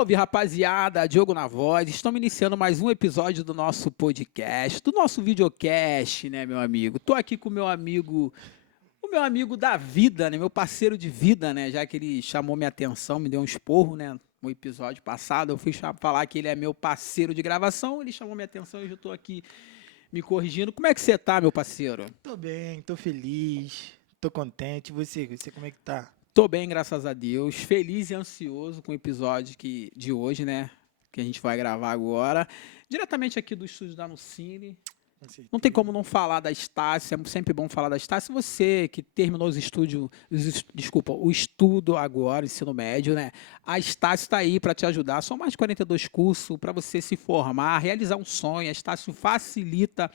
Salve, rapaziada! Diogo na voz. Estamos iniciando mais um episódio do nosso podcast, do nosso videocast, né, meu amigo? Tô aqui com o meu amigo da vida, né, meu parceiro de vida, né, já que ele chamou minha atenção, me deu um esporro, né, no episódio passado. Eu fui falar que ele é meu parceiro de gravação, ele chamou minha atenção e eu já tô aqui me corrigindo. Como é que você tá, meu parceiro? Tô bem, tô feliz, tô contente. E você como é que tá? Tô bem, graças a Deus. Feliz e ansioso com o episódio de hoje, né? Que a gente vai gravar agora. Diretamente aqui do estúdio da Nucine. Com Não tem certeza. como não falar da Estácio, é sempre bom falar da Estácio. Você que terminou o estudo agora, ensino médio, né? A Estácio está aí para te ajudar. São mais de 42 cursos para você se formar, realizar um sonho. A Estácio facilita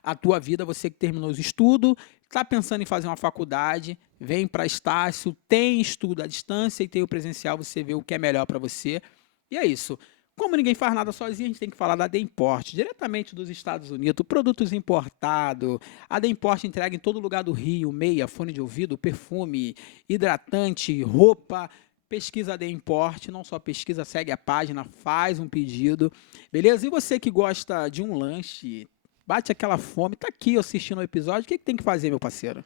a tua vida, você que terminou os estudos, está pensando em fazer uma faculdade, vem para Estácio, tem estudo à distância e tem o presencial, você vê o que é melhor para você. E é isso. Como ninguém faz nada sozinho, a gente tem que falar da Demport, diretamente dos Estados Unidos, produtos importados. A Demport entrega em todo lugar do Rio, meia, fone de ouvido, perfume, hidratante, roupa. Pesquisa a Demport, não só pesquisa, segue a página, faz um pedido, beleza? E você que gosta de um lanche, bate aquela fome, tá aqui assistindo o episódio, o que tem que fazer, meu parceiro?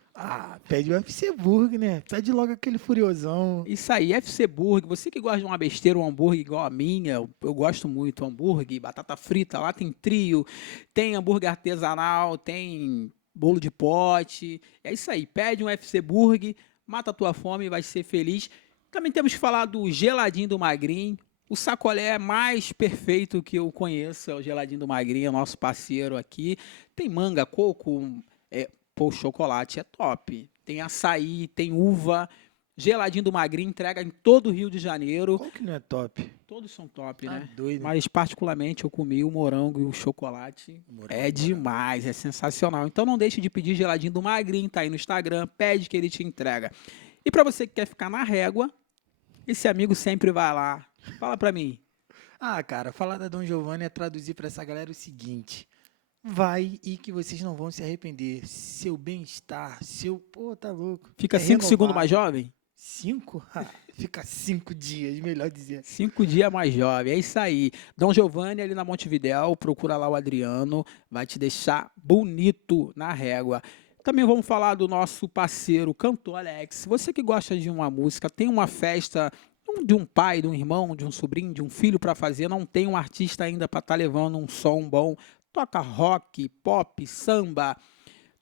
Pede o UFC Burger, né? Pede logo aquele furiosão. Isso aí, FC Burger. Você que gosta de uma besteira, um hambúrguer igual a minha, eu gosto muito. Hambúrguer, batata frita, lá tem trio, tem hambúrguer artesanal, tem bolo de pote. É isso aí, pede um FC Burger, mata a tua fome e vai ser feliz. Também temos que falar do geladinho do Magrinho. O sacolé mais perfeito que eu conheço é o geladinho do Magrinho, é nosso parceiro aqui. Tem manga, coco, o chocolate é top. Tem açaí, tem uva. Geladinho do Magrinho entrega em todo o Rio de Janeiro. Qual que não é top? Todos são top, Tá né? doido. Mas particularmente eu comi o morango e o chocolate. É demais, é sensacional. Então não deixe de pedir geladinho do Magrinho, tá aí no Instagram, pede que ele te entrega. E para você que quer ficar na régua, esse amigo sempre vai lá. Fala pra mim. Cara, falar da Dom Giovanni é traduzir pra essa galera o seguinte. Vai e que vocês não vão se arrepender. Seu bem-estar, Pô, tá louco. Fica É 5 segundos mais renovável. jovem? 5? Fica 5 dias, melhor dizer. 5 dias mais jovem, é isso aí. Dom Giovanni ali na Montevidéu, procura lá o Adriano, vai te deixar bonito na régua. Também vamos falar do nosso parceiro, cantor Alex. Você que gosta de uma música, tem uma festa de um pai, de um irmão, de um sobrinho, de um filho para fazer, não tem um artista ainda para estar levando um som bom. Toca rock, pop, samba,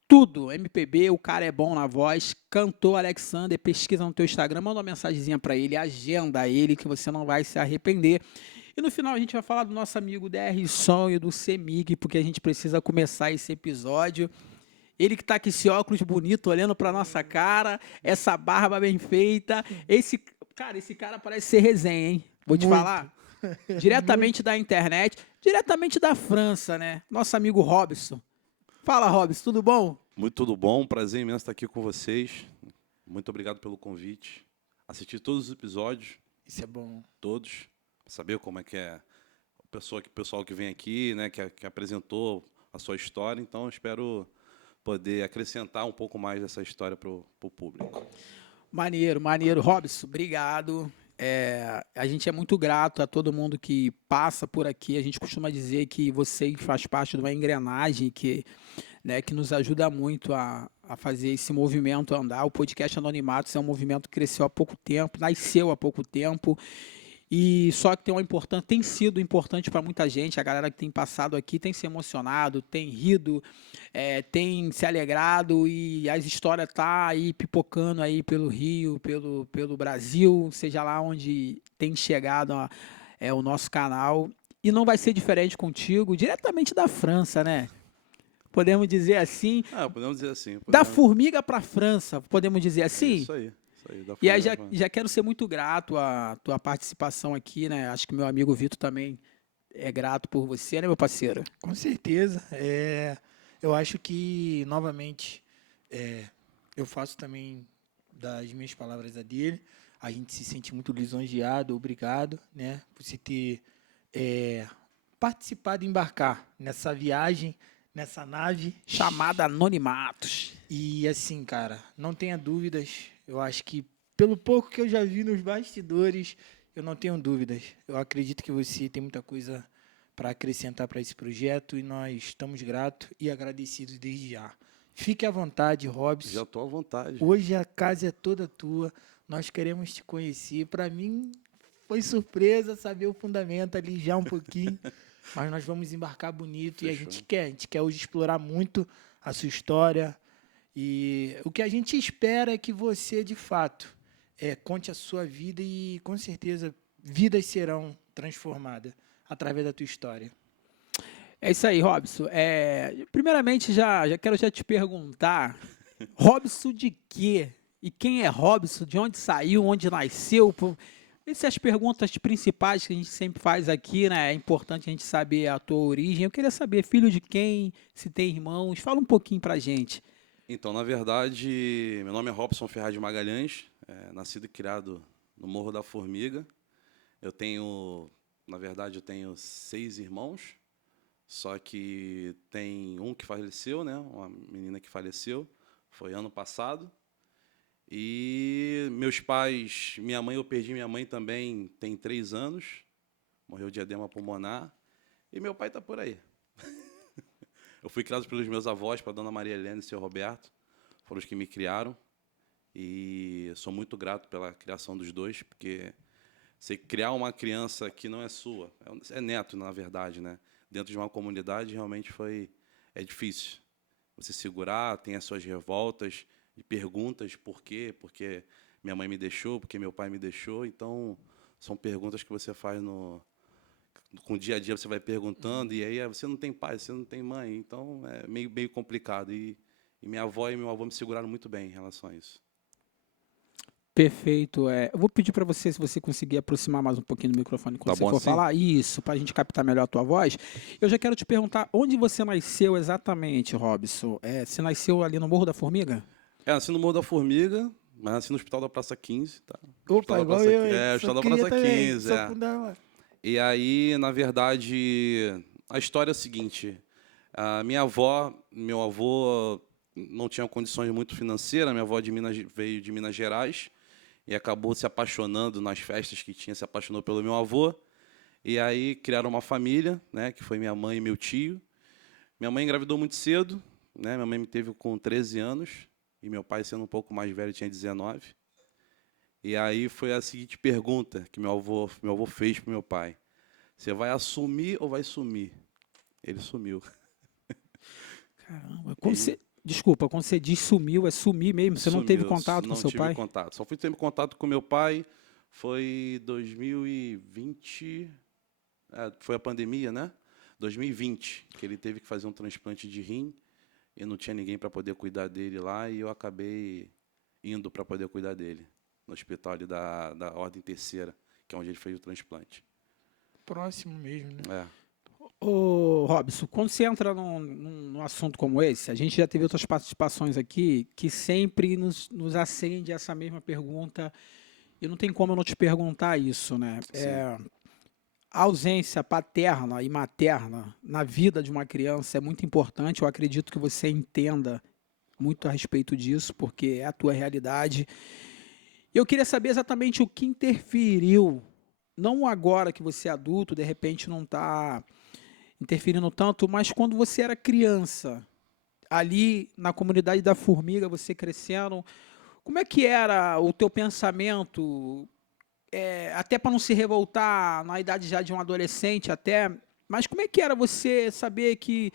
tudo, MPB, o cara é bom na voz. Cantor Alexander, pesquisa no teu Instagram, manda uma mensagenzinha para ele, agenda ele que você não vai se arrepender. E no final a gente vai falar do nosso amigo DR Som e do CEMIG, porque a gente precisa começar esse episódio. Ele que tá com esse óculos bonito, olhando pra nossa cara, essa barba bem feita. Esse cara parece ser resenha, hein? Vou te Muito. falar. Diretamente da internet, diretamente da França, né? Nosso amigo Robson. Fala, Robson, tudo bom? Muito tudo bom, prazer imenso estar aqui com vocês. Muito obrigado pelo convite. Assisti todos os episódios, Isso é bom. todos, para saber como é que é o pessoal que vem aqui, né, que apresentou a sua história. Então, espero poder acrescentar um pouco mais dessa história para o público. Maneiro, maneiro. Robson, obrigado. A gente é muito grato a todo mundo que passa por aqui. A gente costuma dizer que você faz parte de uma engrenagem que nos ajuda muito a fazer esse movimento andar. O podcast Anonimatos é um movimento que cresceu há pouco tempo, nasceu há pouco tempo, e só que tem sido importante para muita gente. A galera que tem passado aqui tem se emocionado, tem rido, tem se alegrado, e as histórias tá aí pipocando aí pelo Rio, pelo Brasil, seja lá onde tem chegado o nosso canal. E não vai ser diferente contigo, diretamente da França, né? Podemos dizer assim, Podemos dizer assim. da formiga para a França, podemos dizer assim? Isso aí. E aí já quero ser muito grato à tua participação aqui, né? Acho que meu amigo Vitor também é grato por você, né, meu parceiro? Com certeza. Eu acho que, novamente, eu faço também das minhas palavras a dele. A gente se sente muito lisonjeado, obrigado, né, por você ter participado e embarcar nessa viagem, nessa nave. Chamada Anonimatos. E assim, cara, não tenha dúvidas, eu acho que pelo pouco que eu já vi nos bastidores, Eu não tenho dúvidas. Eu acredito que você tem muita coisa para acrescentar para esse projeto e nós estamos gratos e agradecidos desde já. Fique à vontade, Já Robson. estou à vontade. Hoje a casa é toda tua. Nós queremos te conhecer. Para mim foi surpresa saber o fundamento ali já um pouquinho, mas nós vamos embarcar bonito e a Fechou. gente quer hoje explorar muito a sua história. E o que a gente espera é que você, de fato, conte a sua vida e, com certeza, vidas serão transformadas através da tua história. É isso aí, Robson. Primeiramente, já quero te perguntar, Robson de quê? E quem é Robson? De onde saiu? Onde nasceu? Essas são as perguntas principais que a gente sempre faz aqui, né? É importante a gente saber a tua origem. Eu queria saber, filho de quem? Se tem irmãos? Fala um pouquinho pra gente. Então, na verdade, meu nome é Robson Ferraz de Magalhães, nascido e criado no Morro da Formiga. Na verdade, eu tenho 6 irmãos, só que tem um que faleceu, né? Uma menina que faleceu, foi ano passado. E meus pais, eu perdi minha mãe também tem 3 anos, morreu de edema pulmonar, e meu pai está por aí. Eu fui criado pelos meus avós, para a dona Maria Helena e seu Roberto, foram os que me criaram, e sou muito grato pela criação dos dois, porque você criar uma criança que não é sua, é neto, na verdade, né? Dentro de uma comunidade, realmente é difícil. Você segurar, tem as suas revoltas, e perguntas por quê, porque minha mãe me deixou, porque meu pai me deixou, então são perguntas que você faz com o dia a dia, você vai perguntando, e aí você não tem pai, você não tem mãe, então é meio complicado, e minha avó e meu avô me seguraram muito bem em relação a isso. Perfeito. Eu vou pedir para você, se você conseguir aproximar mais um pouquinho do microfone quando Tá você bom for assim? falar. Isso, para a gente captar melhor a tua voz. Eu já quero te perguntar onde você nasceu exatamente, Robson. Você nasceu ali no Morro da Formiga? Nasci no Morro da Formiga, mas nasci no Hospital da Praça 15, tá? Hospital Opa, da igual Praça, eu, hein? Só Hospital da queria Praça também. 15, Sou fundão. E aí, na verdade, a história é a seguinte: a minha avó, meu avô não tinha condições muito financeiras, minha avó veio de Minas Gerais e acabou se apaixonando nas festas que tinha, se apaixonou pelo meu avô. E aí criaram uma família, né, que foi minha mãe e meu tio. Minha mãe engravidou muito cedo, né? Minha mãe me teve com 13 anos e meu pai, sendo um pouco mais velho, tinha 19. E aí foi a seguinte pergunta que meu avô fez para meu pai: você vai assumir ou vai sumir? Ele sumiu. Caramba. Ele Desculpa, quando você diz sumiu, é sumir mesmo? Você não teve sumiu, contato com não seu tive pai? contato. Só fui ter contato com meu pai, foi 2020, foi a pandemia, né? 2020, que ele teve que fazer um transplante de rim e não tinha ninguém para poder cuidar dele lá e eu acabei indo para poder cuidar dele no hospital ali da Ordem Terceira, que é onde ele fez o transplante. Próximo mesmo, né? É, Ô, Robson, quando você entra num assunto como esse, a gente já teve outras participações aqui que sempre nos acende essa mesma pergunta, e não tem como eu não te perguntar isso, né? sim. A ausência paterna e materna na vida de uma criança é muito importante. Eu acredito que você entenda muito a respeito disso, porque é a tua realidade. Eu queria saber exatamente o que interferiu, não agora que você é adulto, de repente não está interferindo tanto, mas quando você era criança, ali na comunidade da Formiga, você crescendo, como é que era o teu pensamento, até para não se revoltar na idade já de um adolescente até, mas como é que era você saber que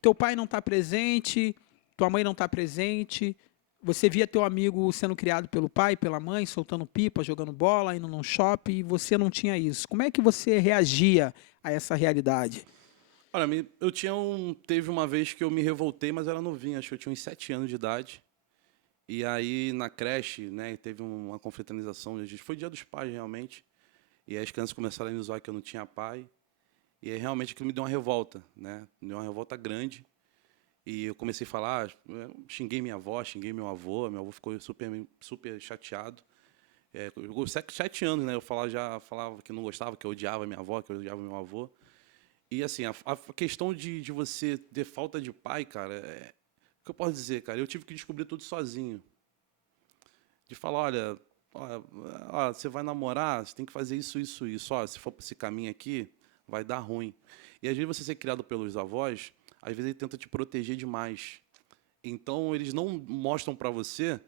teu pai não está presente, tua mãe não está presente, você via teu amigo sendo criado pelo pai, pela mãe, soltando pipa, jogando bola, indo num shopping, e você não tinha isso. Como é que você reagia a essa realidade? Olha, teve uma vez que eu me revoltei, mas era novinho, acho que eu tinha uns 7 anos de idade. E aí, na creche, né, teve uma confraternização, foi Dia dos Pais, realmente, e aí as crianças começaram a me zoar que eu não tinha pai, e aí realmente aquilo me deu uma revolta, né, me deu uma revolta grande, e eu comecei a falar, xinguei minha avó, xinguei meu avô ficou super chateado. Com 7 anos, né, eu falava que não gostava, que eu odiava minha avó, que eu odiava meu avô. E assim, a questão de você ter falta de pai, cara, o que eu posso dizer, cara? Eu tive que descobrir tudo sozinho. De falar, olha, ó, você vai namorar, você tem que fazer isso, isso, isso. Ó, se for para esse caminho aqui, vai dar ruim. E às vezes você ser criado pelos avós, às vezes ele tenta te proteger demais. Então eles não mostram para você,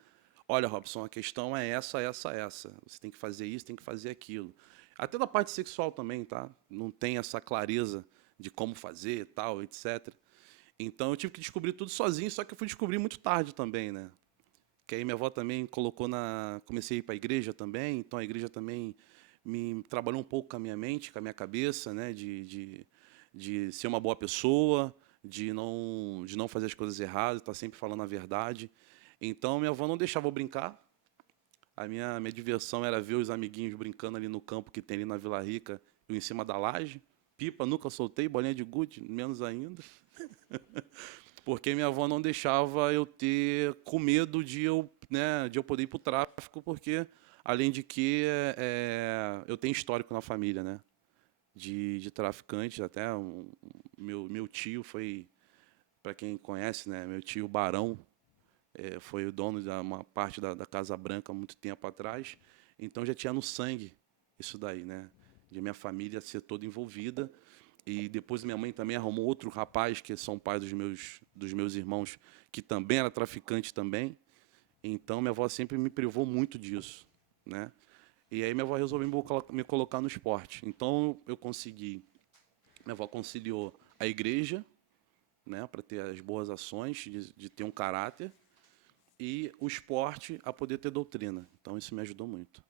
olha, Robson, a questão é essa, essa, essa. Você tem que fazer isso, tem que fazer aquilo. Até da parte sexual também, tá? Não tem essa clareza de como fazer, tal, etc. Então eu tive que descobrir tudo sozinho, só que eu fui descobrir muito tarde também, né? Que aí minha avó também colocou na... Comecei a ir para a igreja também, então a igreja também me trabalhou um pouco com a minha mente, com a minha cabeça, né? De ser uma boa pessoa, de não fazer as coisas erradas, estar sempre falando a verdade. Então minha avó não deixava eu brincar. A minha diversão era ver os amiguinhos brincando ali no campo que tem ali na Vila Rica, eu em cima da laje. Pipa nunca soltei, bolinha de gude, menos ainda. Porque minha avó não deixava eu ter com medo de eu poder ir para o tráfico, porque, além de que eu tenho histórico na família, né? De traficantes, até meu tio foi, para quem conhece, né? Meu tio Barão foi o dono de uma parte da Casa Branca há muito tempo atrás, então já tinha no sangue isso daí, né? De minha família ser toda envolvida. E depois minha mãe também arrumou outro rapaz, que são pais dos meus irmãos, que também era traficante também. Então, minha avó sempre me privou muito disso, né? E aí minha avó resolveu me colocar no esporte. Então, minha avó conciliou a igreja, né, para ter as boas ações, de ter um caráter, e o esporte a poder ter doutrina. Então, isso me ajudou muito.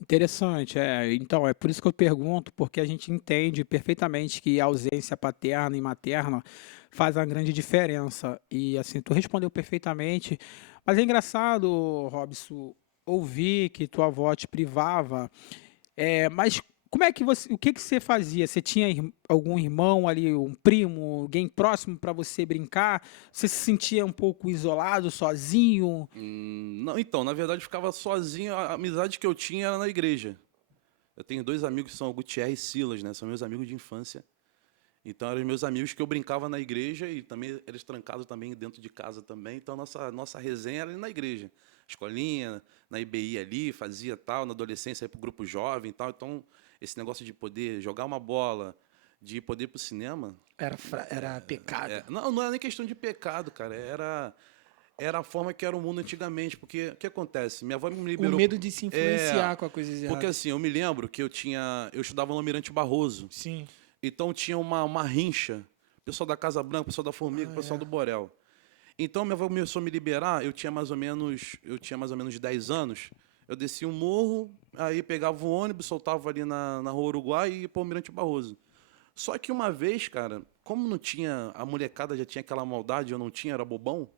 Interessante, então é por isso que eu pergunto, porque a gente entende perfeitamente que a ausência paterna e materna faz uma grande diferença. E assim, tu respondeu perfeitamente, mas é engraçado, Robson, ouvir que tua avó te privava. Mas como é que o que que você fazia? Você tinha algum irmão ali, um primo, alguém próximo para você brincar? Você se sentia um pouco isolado, sozinho? Não, então, na verdade, eu ficava sozinho. A amizade que eu tinha era na igreja. Eu tenho 2 amigos que são o Gutierre e Silas, né? São meus amigos de infância. Então, eram meus amigos que eu brincava na igreja e também eles trancados também dentro de casa também. Então, nossa resenha era ali na igreja. Escolinha, na IBI ali, fazia tal, na adolescência, ia para o grupo jovem e tal. Então, esse negócio de poder jogar uma bola, de poder ir para o cinema... Era pecado. não era nem questão de pecado, cara. Era a forma que era o mundo antigamente. Porque, o que acontece? Minha avó me O liberou... medo de se influenciar com as coisas Porque, erradas. assim, eu me lembro que eu estudava no Almirante Barroso. Sim. Então tinha uma rincha, pessoal da Casa Branca, pessoal da Formiga, pessoal do Borel. Então minha avó começou a me liberar, eu tinha mais ou menos 10 anos. Eu descia um morro, aí pegava o ônibus, soltava ali na Rua Uruguai e ia para o Almirante Barroso. Só que uma vez, cara, como não tinha, a molecada já tinha aquela maldade, eu não tinha, era bobão.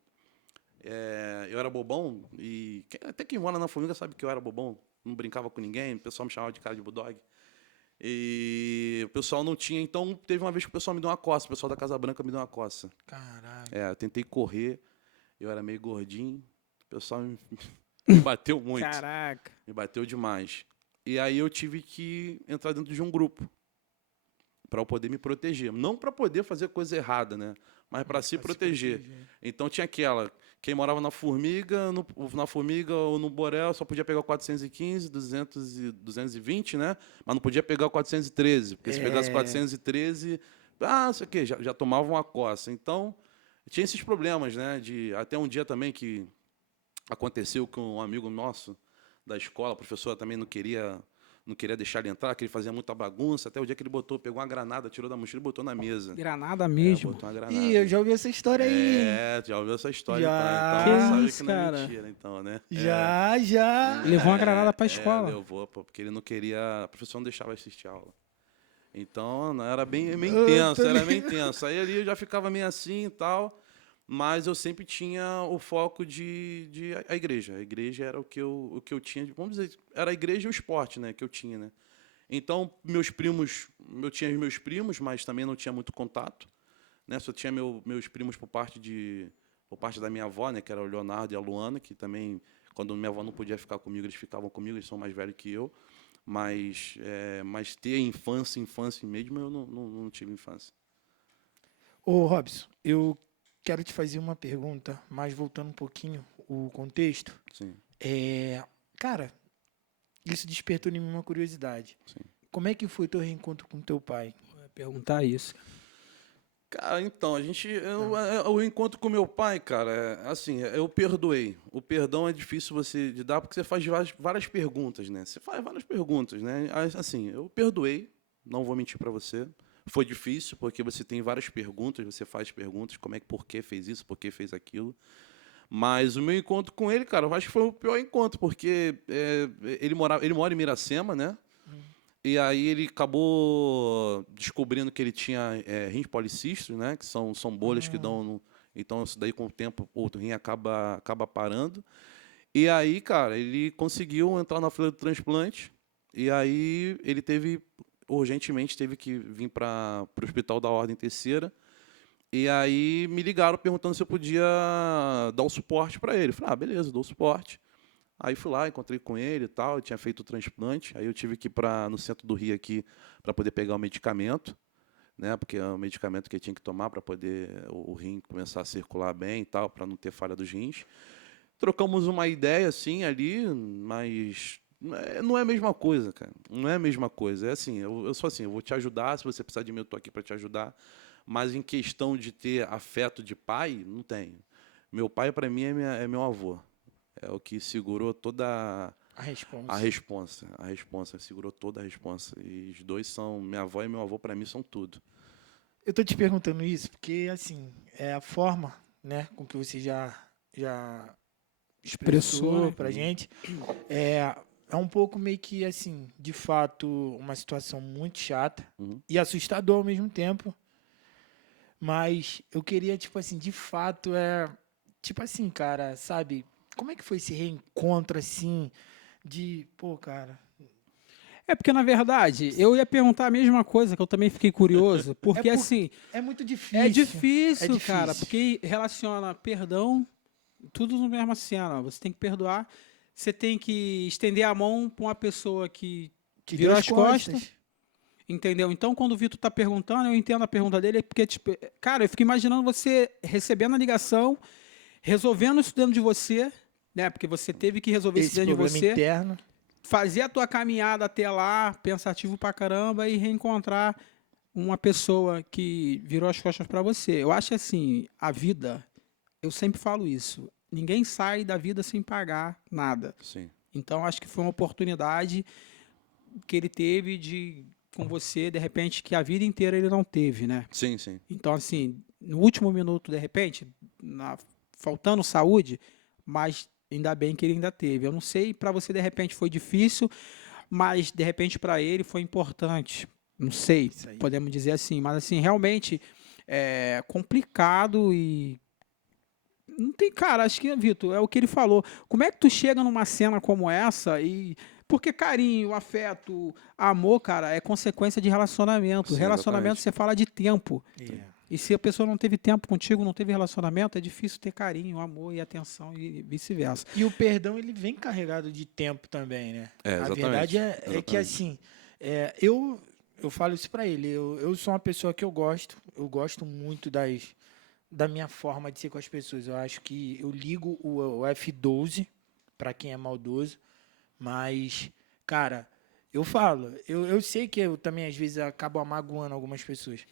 Eu era bobão e até quem mora na Formiga sabe que eu era bobão, não brincava com ninguém, o pessoal me chamava de cara de bulldog. E o pessoal não tinha, então teve uma vez que o pessoal me deu uma coça, o pessoal da Casa Branca me deu uma coça. Caralho. Eu tentei correr, eu era meio gordinho, o pessoal me bateu muito, Caraca. me bateu demais. E aí eu tive que entrar dentro de um grupo para eu poder me proteger, não para poder fazer coisa errada, né? Mas para se proteger. Então tinha quem morava na Formiga, na Formiga ou no Borel só podia pegar o 415, 200 e 220, né? Mas não podia pegar o 413, porque se pegasse o 413, isso aqui, já tomava uma coça. Então, tinha esses problemas, né? Até um dia também que aconteceu com um amigo nosso da escola, a professora também não queria deixar ele entrar, que ele fazia muita bagunça, até o dia que ele pegou uma granada, tirou da mochila e botou na mesa. Granada mesmo. Botou uma granada. Ih, eu já ouvi essa história aí. Já ouviu essa história, Já. então Que sabe isso, que não é cara? mentira, então, né? Já. Levou uma granada pra escola. Levou, porque ele não queria, a professora não deixava assistir a aula. Então, não, era meio intenso, era meio intenso. Aí ali eu já ficava meio assim e tal, mas eu sempre tinha o foco de a igreja. A igreja era o que eu tinha, vamos dizer, era a igreja e o esporte, né, que eu tinha, né? Então, eu tinha os meus primos, mas também não tinha muito contato, né? Só tinha meus primos por parte da minha avó, né, que era o Leonardo e a Luana, que também, quando minha avó não podia ficar comigo, eles ficavam comigo, eles são mais velhos que eu. Mas ter infância mesmo, eu não tive infância. Ô, Robson, eu quero te fazer uma pergunta, mas voltando um pouquinho o contexto. Sim. cara, isso despertou em mim uma curiosidade. Sim. Como é que foi teu reencontro com teu pai? Eu ia perguntar isso. Cara, então, o encontro com meu pai, cara, assim, eu perdoei. O perdão é difícil você de dar porque você faz várias perguntas, né? Você faz várias perguntas, né? Assim, eu perdoei, não vou mentir para você. Foi difícil porque você tem várias perguntas, você faz perguntas, por que fez isso, por que fez aquilo. Mas o meu encontro com ele, cara, eu acho que foi o pior encontro, porque ele mora em Miracema, né? E aí ele acabou descobrindo que ele tinha rins policísticos, né? Que são bolhas que dão... Então, isso daí, com o tempo, o rim acaba parando. E aí, cara, ele conseguiu entrar na fila do transplante. E aí ele urgentemente, teve que vir para o Hospital da Ordem Terceira. E aí me ligaram perguntando se eu podia dar o suporte para ele. Eu falei, beleza, dou o suporte. Aí fui lá, encontrei com ele e tal, eu tinha feito o transplante. Aí eu tive que ir no centro do Rio aqui para poder pegar o medicamento, né? Porque é um medicamento que eu tinha que tomar para poder o rim começar a circular bem e tal, para não ter falha dos rins. Trocamos uma ideia assim ali, mas não é a mesma coisa, cara. Não é a mesma coisa. É assim, eu sou assim, eu vou te ajudar, se você precisar de mim, eu tô aqui para te ajudar. Mas em questão de ter afeto de pai, não tenho. Meu pai, para mim, é meu avô. É o que segurou toda a responsa. A responsa, segurou toda a responsa. E os dois são, minha avó e meu avô, para mim, são tudo. Eu tô te perguntando isso porque, assim, é a forma, né, com que você já expressou pra gente, é um pouco meio que, assim, de fato, uma situação muito chata e assustador ao mesmo tempo. Mas eu queria, tipo assim, de fato, tipo assim, cara, sabe, como é que foi esse reencontro, assim, cara... É porque, na verdade, eu ia perguntar a mesma coisa, que eu também fiquei curioso, porque, assim... É muito difícil. É difícil, cara, porque relaciona perdão, tudo na mesma cena. Você tem que perdoar, você tem que estender a mão para uma pessoa que virou as costas. Entendeu? Então, quando o Vitor tá perguntando, eu entendo a pergunta dele, porque, tipo, cara, eu fico imaginando você recebendo a ligação, resolvendo isso dentro de você, né? Porque você teve que resolver isso dentro de você. Interno. Fazer a tua caminhada até lá, pensativo pra caramba, e reencontrar uma pessoa que virou as costas para você. Eu acho assim, a vida, eu sempre falo isso, ninguém sai da vida sem pagar nada. Sim. Então, acho que foi uma oportunidade que ele teve com você, de repente, que a vida inteira ele não teve, né? Sim, sim. Então, assim, no último minuto, de repente, faltando saúde, mas ainda bem que ele ainda teve. Eu não sei, para você, de repente, foi difícil, mas, de repente, para ele foi importante. Não sei, podemos dizer assim. Mas, assim, realmente é complicado e... Não tem, cara, acho que, Vitor, é o que ele falou. Como é que tu chega numa cena como essa e... Porque carinho, afeto, amor, cara, é consequência de relacionamento. Sim, relacionamento, exatamente. você fala de tempo. E se a pessoa não teve tempo contigo, não teve relacionamento, é difícil ter carinho, amor e atenção e vice-versa. E o perdão, ele vem carregado de tempo também, né? Exatamente. A verdade é que, assim, eu falo isso pra ele. Eu sou uma pessoa que eu gosto muito da minha forma de ser com as pessoas. Eu acho que eu ligo o F12 pra quem é maldoso. Mas, cara, eu sei que eu também às vezes acabo amagoando algumas pessoas,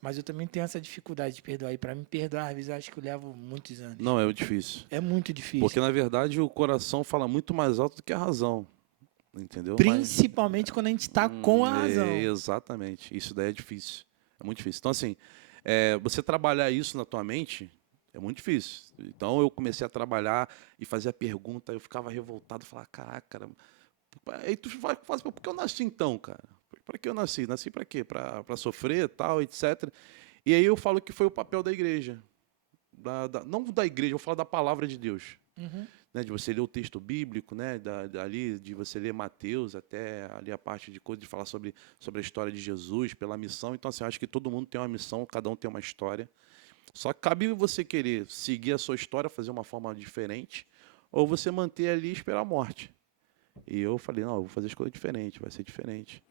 mas eu também tenho essa dificuldade de perdoar. E para me perdoar, às vezes eu acho que eu levo muitos anos. Não, é difícil. É muito difícil. Porque, na verdade, o coração fala muito mais alto do que a razão. Entendeu? Principalmente quando a gente está com a razão. Exatamente. Isso daí é difícil. É muito difícil. Então, assim, você trabalhar isso na tua mente... É muito difícil. Então, eu comecei a trabalhar e fazer a pergunta, eu ficava revoltado, falava, caraca, aí tu faz, por que eu nasci então, cara? Para que eu nasci? Nasci para quê? Para sofrer, tal, etc. E aí eu falo que foi o papel da igreja. Não da igreja, eu falo da palavra de Deus. Né, de você ler o texto bíblico, né, ali, de você ler Mateus, até ali a parte de coisa de falar sobre a história de Jesus, pela missão. Então, assim, eu acho que todo mundo tem uma missão, cada um tem uma história. Só que cabe você querer seguir a sua história, fazer uma forma diferente, ou você manter ali e esperar a morte. E eu falei, não, eu vou fazer as coisas diferentes, vai ser diferente.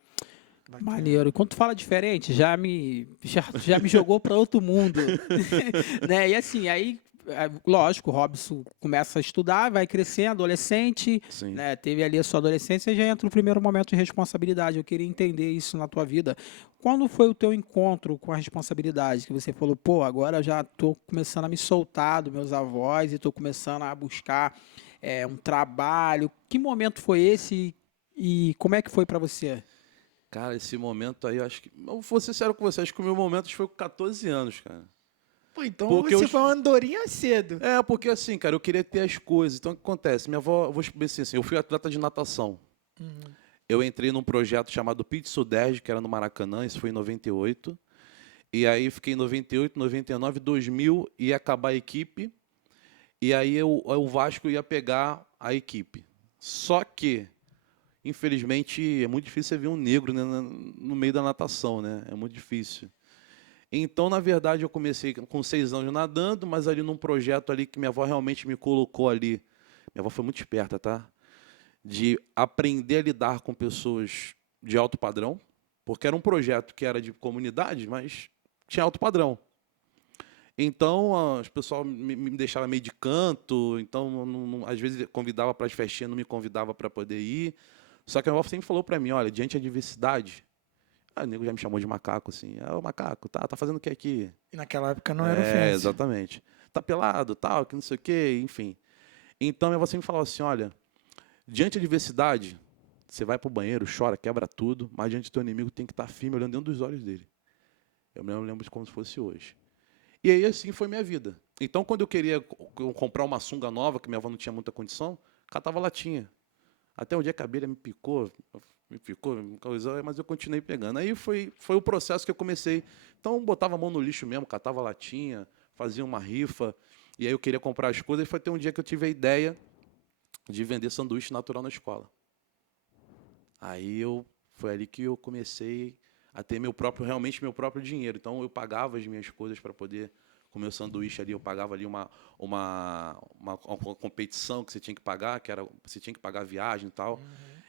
Maneiro. E quando tu fala diferente, já me jogou para outro mundo. Né? E assim, aí lógico, o Robson começa a estudar, vai crescendo, adolescente, Sim. né? Teve ali a sua adolescência e já entra o primeiro momento de responsabilidade. Eu queria entender isso na tua vida. Quando foi o teu encontro com a responsabilidade? Que você falou, pô, agora eu já estou começando a me soltar dos meus avós e estou começando a buscar um trabalho. Que momento foi esse e como é que foi para você? Cara, esse momento aí, eu acho que... Eu vou ser sincero com você, acho que o meu momento foi com 14 anos, cara. Pô, então Porque você eu... foi uma andorinha cedo. porque assim, cara, eu queria ter as coisas. Então, o que acontece? Minha avó, eu vou explicar assim, eu fui atleta de natação. Eu entrei num projeto chamado Pit Sudeste, que era no Maracanã, isso foi em 98. E aí fiquei em 98, 99, 2000, ia acabar a equipe. E aí o Vasco ia pegar a equipe. Só que, infelizmente, é muito difícil você ver um negro, né, no meio da natação, né? É muito difícil. Então, na verdade, eu comecei com 6 anos nadando, mas ali num projeto ali que minha avó realmente me colocou ali. Minha avó foi muito esperta, tá? De aprender a lidar com pessoas de alto padrão, porque era um projeto que era de comunidade, mas tinha alto padrão. Então, as pessoas me deixavam meio de canto, então, às vezes, convidava para as festinhas, não me convidava para poder ir. Só que a minha avó sempre falou para mim, olha, diante da adversidade, o nego já me chamou de macaco, assim, o macaco, tá fazendo o que aqui? E naquela época não era ofensa. Exatamente. Tá pelado, tal, que não sei o quê, enfim. Então, minha avó sempre falava assim, olha, diante da adversidade, você vai pro banheiro, chora, quebra tudo, mas diante do teu inimigo tem que estar firme, olhando dentro dos olhos dele. Eu me lembro de como se fosse hoje. E aí, assim, foi minha vida. Então, quando eu queria comprar uma sunga nova, que minha avó não tinha muita condição, catava latinha. Até um dia que a abelha me picou, mas eu continuei pegando. Aí foi o processo que eu comecei. Então, botava a mão no lixo mesmo, catava latinha, fazia uma rifa, e aí eu queria comprar as coisas, e foi até um dia que eu tive a ideia de vender sanduíche natural na escola. Foi ali que eu comecei a ter realmente meu próprio dinheiro. Então, eu pagava as minhas coisas para poder comer o sanduíche ali. Eu pagava ali uma competição que você tinha que pagar, você tinha que pagar a viagem e tal.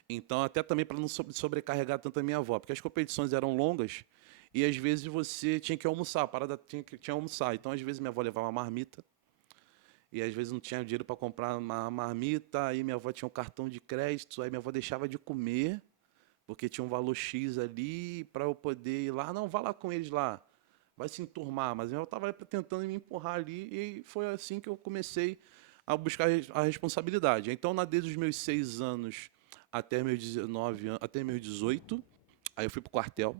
Então, até também para não sobrecarregar tanto a minha avó, porque as competições eram longas e às vezes você tinha que almoçar, a parada tinha que almoçar. Então, às vezes minha avó levava uma marmita e às vezes não tinha dinheiro para comprar uma marmita, aí minha avó tinha um cartão de crédito, aí minha avó deixava de comer porque tinha um valor X ali para eu poder ir lá. Não, vá lá com eles lá, vai se enturmar. Mas eu estava tentando me empurrar ali e foi assim que eu comecei a buscar a responsabilidade. Então, desde os meus 6 anos até meus 19 anos, até meus 18, aí eu fui para o quartel,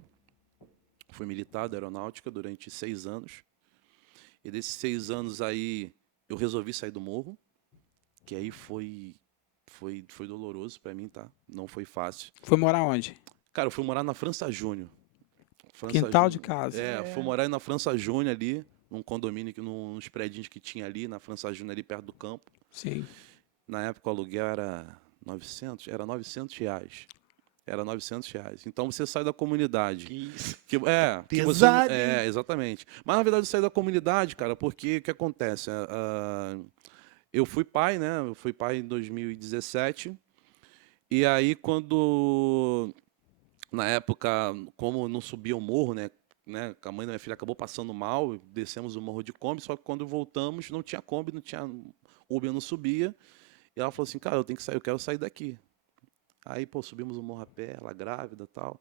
fui militar da aeronáutica durante 6 anos. E desses 6 anos aí, eu resolvi sair do morro, que aí foi doloroso para mim, tá? Não foi fácil. Foi morar onde? Cara, eu fui morar na França Júnior. Quintal de casa. Fui morar na França Júnior ali, num condomínio, nos prédios que tinha ali, na França Júnior, ali perto do campo. Sim. Na época o aluguel era 900, era 900 reais. Era 900 reais. Então você sai da comunidade. Isso. Pesado. Exatamente. Mas na verdade eu saí da comunidade, cara, porque o que acontece? Eu fui pai, né? Eu fui pai em 2017. E aí na época, como não subia o morro, né? A mãe da minha filha acabou passando mal, descemos o morro de Kombi, só que quando voltamos não tinha Kombi, não tinha Uber, não subia. E ela falou assim, cara, eu quero sair daqui. Aí, subimos o morro a pé, ela grávida e tal.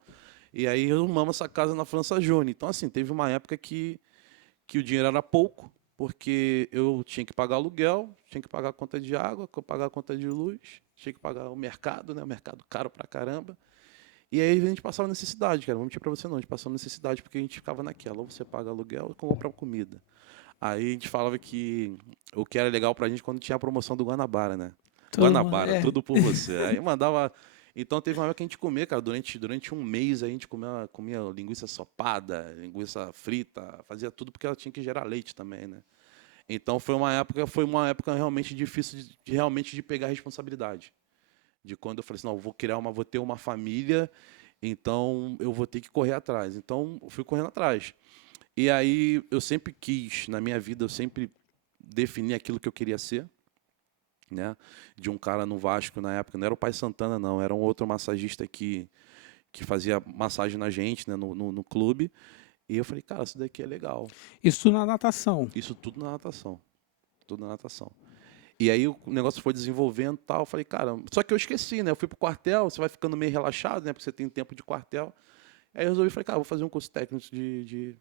E aí arrumamos essa casa na França Júnior. Então, assim, teve uma época que o dinheiro era pouco, porque eu tinha que pagar aluguel, tinha que pagar a conta de água, pagar a conta de luz, tinha que pagar o mercado, né? O mercado caro pra caramba. E aí a gente passava necessidade, cara. Não vou mentir pra você não, a gente passava necessidade porque a gente ficava naquela, ou você paga aluguel ou compra comida. Aí a gente falava que o que era legal pra gente quando tinha a promoção do Guanabara, né? Guanabara, tudo por você. Aí mandava... Então teve uma época que a gente comia, cara, durante um mês a gente comia linguiça sopada, linguiça frita, fazia tudo porque ela tinha que gerar leite também, né? Então foi uma época realmente difícil de pegar a responsabilidade. De quando eu falei assim, não, vou ter uma família, então eu vou ter que correr atrás. Então eu fui correndo atrás. E aí eu sempre quis, na minha vida, eu sempre defini aquilo que eu queria ser, né? De um cara no Vasco na época, não era o Pai Santana não, era um outro massagista que fazia massagem na gente, né? no clube. E eu falei, cara, isso daqui é legal. Isso na natação. Isso tudo na natação. tudo na natação. E aí o negócio foi desenvolvendo e tal, eu falei, cara, só que eu esqueci, né? Eu fui pro quartel, você vai ficando meio relaxado, né? Porque você tem tempo de quartel. Aí eu resolvi, falei, cara, vou fazer um curso técnico de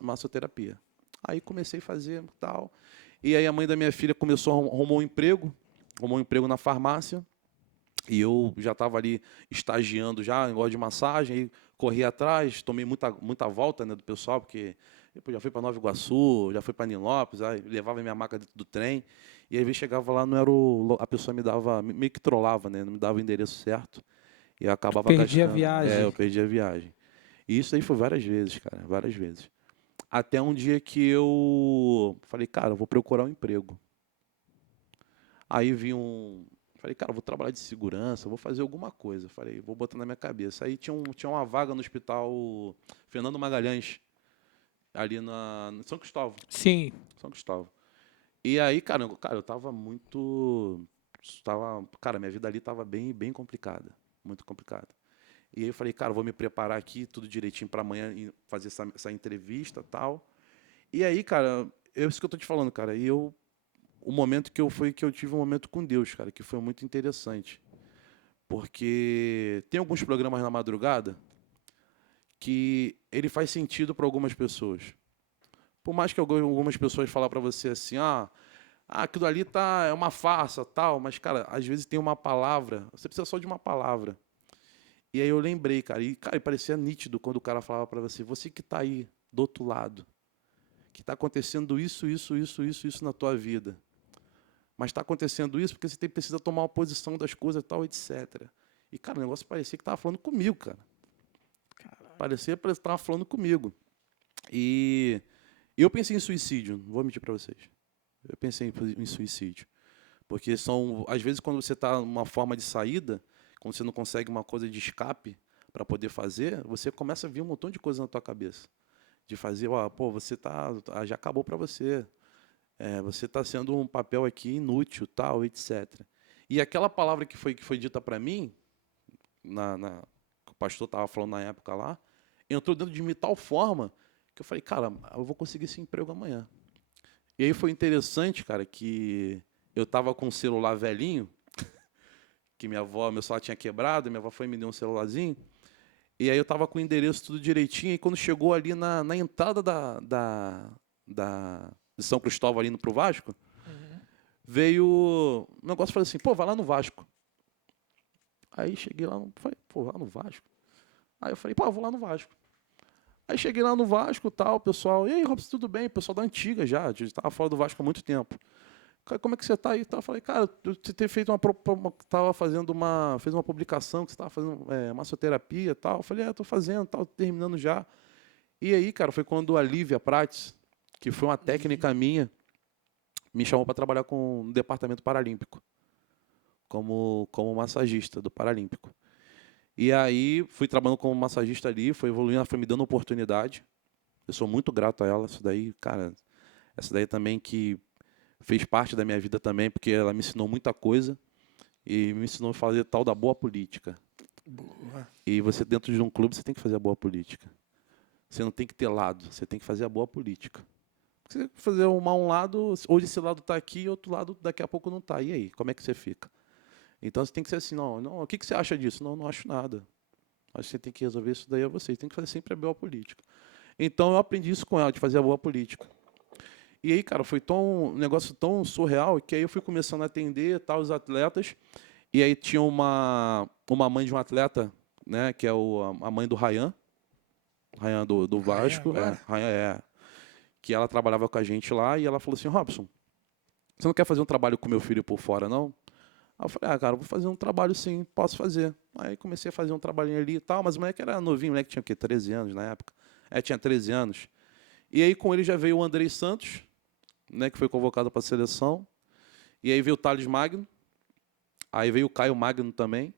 massoterapia. Aí comecei a fazer e tal. E aí a mãe da minha filha arrumou um emprego na farmácia. E eu já estava ali estagiando já, negócio de massagem, aí corri atrás, tomei muita volta, né, do pessoal, porque eu já fui para Nova Iguaçu, já fui para Nilópolis, aí levava minha maca dentro do trem, e aí chegava lá, não era a pessoa me dava, meio que trollava, né, não me dava o endereço certo, e eu acabava Perdi a gastando. viagem. Eu perdi a viagem. E isso aí foi várias vezes, cara, várias vezes. Até um dia que eu falei, cara, eu vou procurar um emprego. Aí falei, cara, eu vou trabalhar de segurança, vou fazer alguma coisa. Falei, vou botar na minha cabeça. Aí tinha uma vaga no hospital Fernando Magalhães, ali no São Cristóvão. Sim. São Cristóvão. E aí, cara, eu tava cara, minha vida ali tava bem complicada. Muito complicada. E aí eu falei, cara, vou me preparar aqui, tudo direitinho para amanhã fazer essa entrevista e tal. E aí, cara, é isso que eu tô te falando, cara. O momento que eu tive um momento com Deus, cara, que foi muito interessante. Porque tem alguns programas na madrugada que ele faz sentido para algumas pessoas. Por mais que algumas pessoas falem para você assim, aquilo ali é uma farsa, tal, mas, cara, às vezes tem uma palavra, você precisa só de uma palavra. E aí eu lembrei, cara, e parecia nítido quando o cara falava para você que está aí, do outro lado, que está acontecendo isso na tua vida. Mas está acontecendo isso porque você precisa tomar uma posição das coisas, tal, etc. E, cara, o negócio parecia que estava falando comigo, cara. Parecia que estava falando comigo. E eu pensei em suicídio, não vou mentir para vocês. Eu pensei em suicídio. Porque às vezes, quando você está numa forma de saída, quando você não consegue uma coisa de escape para poder fazer, você começa a vir um montão de coisa na tua cabeça. De fazer, você já acabou para você. Você está sendo um papel aqui inútil, tal, etc. E aquela palavra que foi dita para mim, que o pastor estava falando na época lá, entrou dentro de mim de tal forma que eu falei, cara, eu vou conseguir esse emprego amanhã. E aí foi interessante, cara, que eu estava com um celular velhinho, que meu celular tinha quebrado, minha avó foi e me deu um celularzinho, e aí eu estava com o endereço tudo direitinho, e quando chegou ali na entrada de São Cristóvão, ali indo pro Vasco, veio um negócio, falei assim, vai lá no Vasco. Aí cheguei lá, falei, lá no Vasco? Aí eu falei, eu vou lá no Vasco. Aí cheguei lá no Vasco, tal, o pessoal, e aí, Robson, tudo bem? O pessoal da antiga já estava fora do Vasco há muito tempo. Como é que você está aí? Eu falei, cara, você ter feito fez uma publicação que você estava fazendo massoterapia e tal. Eu falei, estou fazendo, tal, terminando já. E aí, cara, foi quando a Lívia Prates, que foi uma técnica minha, me chamou para trabalhar no departamento paralímpico, como massagista do Paralímpico. E aí, fui trabalhando como massagista ali, foi evoluindo, ela foi me dando oportunidade. Eu sou muito grato a ela, isso daí, cara, essa daí também que fez parte da minha vida também, porque ela me ensinou muita coisa e me ensinou a fazer tal da boa política. Boa. E você, dentro de um clube, você tem que fazer a boa política. Você não tem que ter lado, você tem que fazer a boa política. Você fazer um lado, hoje esse lado está aqui e outro lado daqui a pouco não está. E aí, como é que você fica? Então você tem que ser assim, não, o que você acha disso? Não acho nada. Mas você tem que resolver isso daí a você. Você tem que fazer sempre a boa política. Então eu aprendi isso com ela, de fazer a boa política. E aí, cara, foi um negócio tão surreal que aí eu fui começando a atender os atletas. E aí tinha uma mãe de um atleta, né, que é a mãe do Ryan do Vasco. Ryan, que ela trabalhava com a gente lá e ela falou assim, Robson, você não quer fazer um trabalho com meu filho por fora, não? Aí eu falei, cara, vou fazer um trabalho sim, posso fazer. Aí comecei a fazer um trabalhinho ali e tal, mas o moleque era novinho, o moleque tinha o quê? 13 anos na época. Tinha 13 anos. E aí com ele já veio o Andrei Santos, né, que foi convocado para a seleção. E aí veio o Thales Magno. Aí veio o Caio Magno também.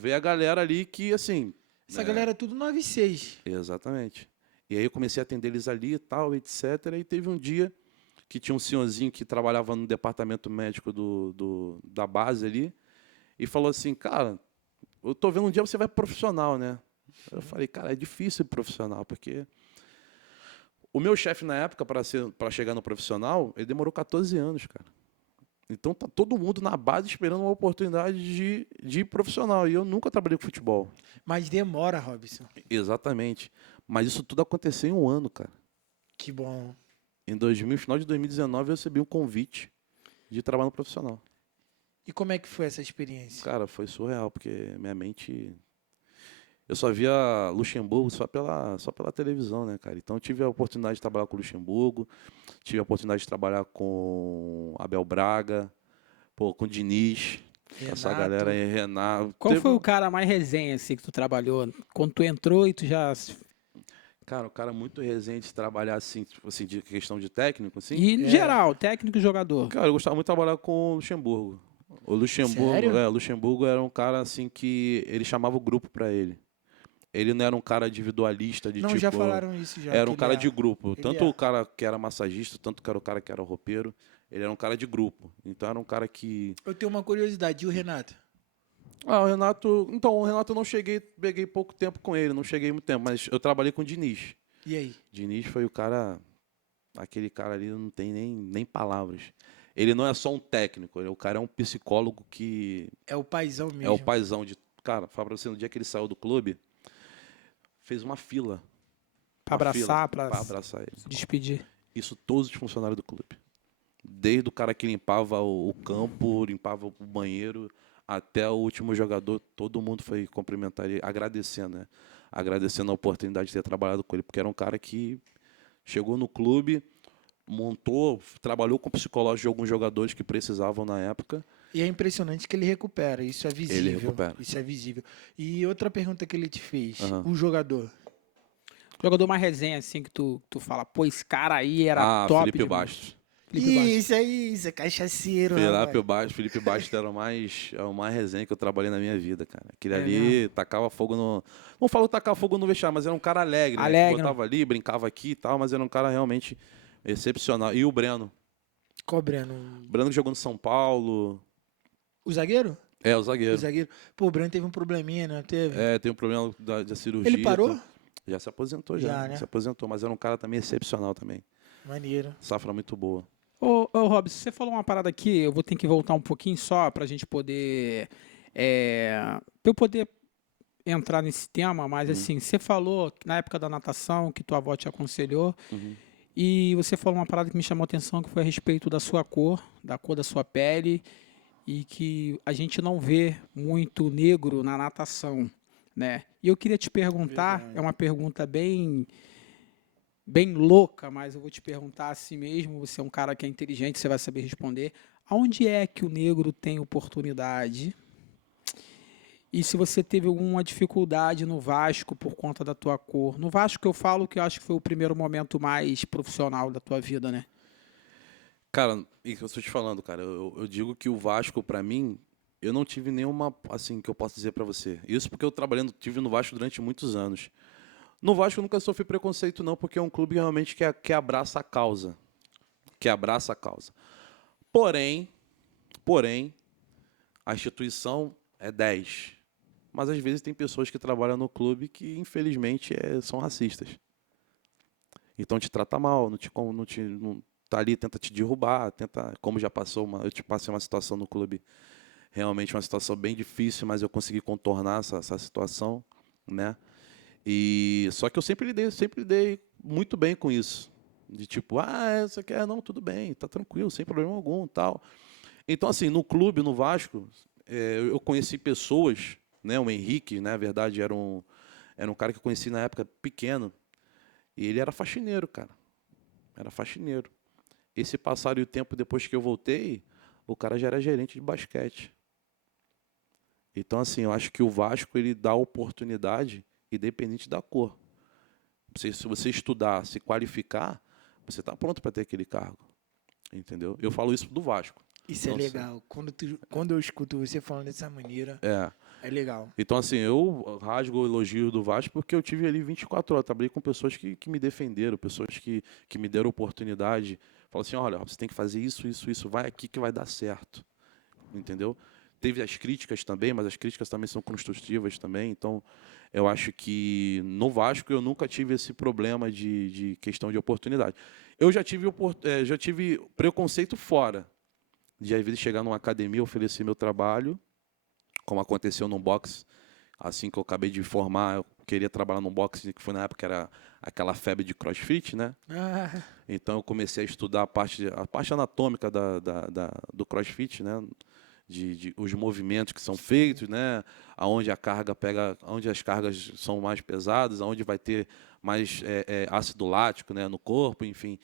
Veio a galera ali que, assim... Essa galera é tudo 9-6. Exatamente. E aí eu comecei a atender eles ali e tal, etc. E teve um dia que tinha um senhorzinho que trabalhava no departamento médico da base ali, e falou assim, cara, eu tô vendo um dia você vai profissional, né? Eu falei, cara, é difícil profissional, porque O meu chefe na época, para chegar no profissional, ele demorou 14 anos, cara. Então tá todo mundo na base esperando uma oportunidade de ir profissional. E eu nunca trabalhei com futebol. Mas demora, Robson. Exatamente. Mas isso tudo aconteceu em um ano, cara. Que bom. Final de 2019, eu recebi um convite de trabalho no profissional. E como é que foi essa experiência? Cara, foi surreal, porque minha mente... Eu só via Luxemburgo só pela televisão, né, cara? Então eu tive a oportunidade de trabalhar com o Luxemburgo, tive a oportunidade de trabalhar com Abel Braga, pô, com o Diniz, essa Renato. galera aí, Renato. Qual foi o cara mais resenha assim que tu trabalhou? Quando tu entrou e tu já... Cara, o cara muito resenha de trabalhar assim, tipo assim, de questão de técnico, assim. E em geral, técnico e jogador. Cara, eu gostava muito de trabalhar com o Luxemburgo. O Luxemburgo, Sério? o Luxemburgo era um cara assim que ele chamava o grupo pra ele. Ele não era um cara individualista de Não, tipo. já falaram isso já. Era que um ele cara é. de grupo. Ele Tanto é. o cara que era massagista, tanto que era o cara que era roupeiro. Ele era um cara de grupo. Então era um cara que. Eu tenho uma curiosidade. E o Renato? O Renato. Então, o Renato eu não cheguei, peguei pouco tempo com ele, não cheguei muito tempo, mas eu trabalhei com o Diniz. E aí? Diniz foi o cara. Aquele cara ali não tem nem palavras. Ele não é só um técnico, o cara é um psicólogo que. É o paizão mesmo. É o paizão de. Cara, fala pra você, no dia que ele saiu do clube, fez uma fila. Pra abraçar, pra pra abraçar ele. se despedir. Isso todos os funcionários do clube. Desde o cara que limpava o campo, limpava o banheiro, até o último jogador, todo mundo foi cumprimentar ele, agradecendo, né? Agradecendo a oportunidade de ter trabalhado com ele, porque era um cara que chegou no clube, montou, trabalhou com o psicológico de alguns jogadores que precisavam na época. E é impressionante que ele recupera. Isso é visível. Ele recupera. Isso é visível. E outra pergunta que ele te fez. Aham. O jogador. Jogador mais resenha assim que tu fala, pô, esse cara aí era top Felipe demais. Bastos. Felipe Bastos. Isso é cachaceiro, rapaz. Felipe Bastos era o mais resenha que eu trabalhei na minha vida, cara. Aquele É ali mesmo? tacava fogo no... Não falo tacar fogo no vestiário, mas era um cara alegre, né? Alegre. Que botava ali, brincava aqui e tal, mas era um cara realmente excepcional. E o Breno. Cobrando. O Breno que jogou no São Paulo. O zagueiro? É, o O zagueiro. zagueiro. Pô, o Breno teve um probleminha, não teve? É, tem um problema da cirurgia. Ele parou? Já se aposentou, Já, né? Se aposentou, mas era um cara também excepcional também. Maneiro. Safra muito boa. Ô, Robson, você falou uma parada aqui, eu vou ter que voltar um pouquinho só pra gente poder. Pra eu poder entrar nesse tema, mas assim, você falou que na época da natação que tua avó te aconselhou, Uhum. e você falou uma parada que me chamou a atenção, que foi a respeito da sua cor, da cor da sua pele, e que a gente não vê muito negro na natação, né? E eu queria te perguntar, Verdade. é uma pergunta bem louca, mas eu vou te perguntar assim mesmo, você é um cara que é inteligente, você vai saber responder. Aonde é que o negro tem oportunidade? E se você teve alguma dificuldade no Vasco por conta da tua cor? No Vasco que eu falo que eu acho que foi o primeiro momento mais profissional da tua vida, né? Cara, e que eu estou te falando, cara, eu digo que o Vasco, pra mim, eu não tive nenhuma, assim, que eu posso dizer pra você. Isso porque eu tive no Vasco durante muitos anos. No Vasco eu nunca sofri preconceito, não, porque é um clube realmente que abraça a causa. Que abraça a causa. Porém, a instituição é 10. Mas às vezes tem pessoas que trabalham no clube que, infelizmente, são racistas. Então te trata mal, não tá ali, tenta te derrubar, como já passou, eu te passei uma situação no clube, realmente uma situação bem difícil, mas eu consegui contornar essa situação, né? E só que eu sempre lidei muito bem com isso. De tipo, você quer? Não, tudo bem, tá tranquilo, sem problema algum, tal. Então, assim, no clube, no Vasco, eu conheci pessoas, né? O Henrique, na verdade, era um cara que eu conheci na época pequeno, e ele era faxineiro, cara. Era faxineiro. Esse passar o tempo depois que eu voltei, o cara já era gerente de basquete. Então, assim, eu acho que o Vasco, ele dá oportunidade independente da cor. Se você estudar, se qualificar, você está pronto para ter aquele cargo. Entendeu? Eu falo isso do Vasco. Isso é legal. Quando eu escuto você falando dessa maneira, é legal. Então, assim, eu rasgo o elogio do Vasco porque eu tive ali 24 horas. Trabalhei com pessoas que me defenderam, pessoas que me deram oportunidade. Falaram assim, olha, você tem que fazer isso, vai aqui que vai dar certo. Entendeu? teve as críticas também, mas as críticas também são construtivas também. Então, eu acho que no Vasco eu nunca tive esse problema de questão de oportunidade. Eu já tive preconceito fora, de às vezes chegar numa academia, oferecer meu trabalho, como aconteceu num boxe, assim que eu acabei de formar, eu queria trabalhar num boxe, que foi na época que era aquela febre de CrossFit, né? Então eu comecei a estudar a parte anatômica do CrossFit, né? Os movimentos que são feitos, né? Aonde a carga pega, onde as cargas são mais pesadas, aonde vai ter mais ácido lático, né? No corpo, enfim.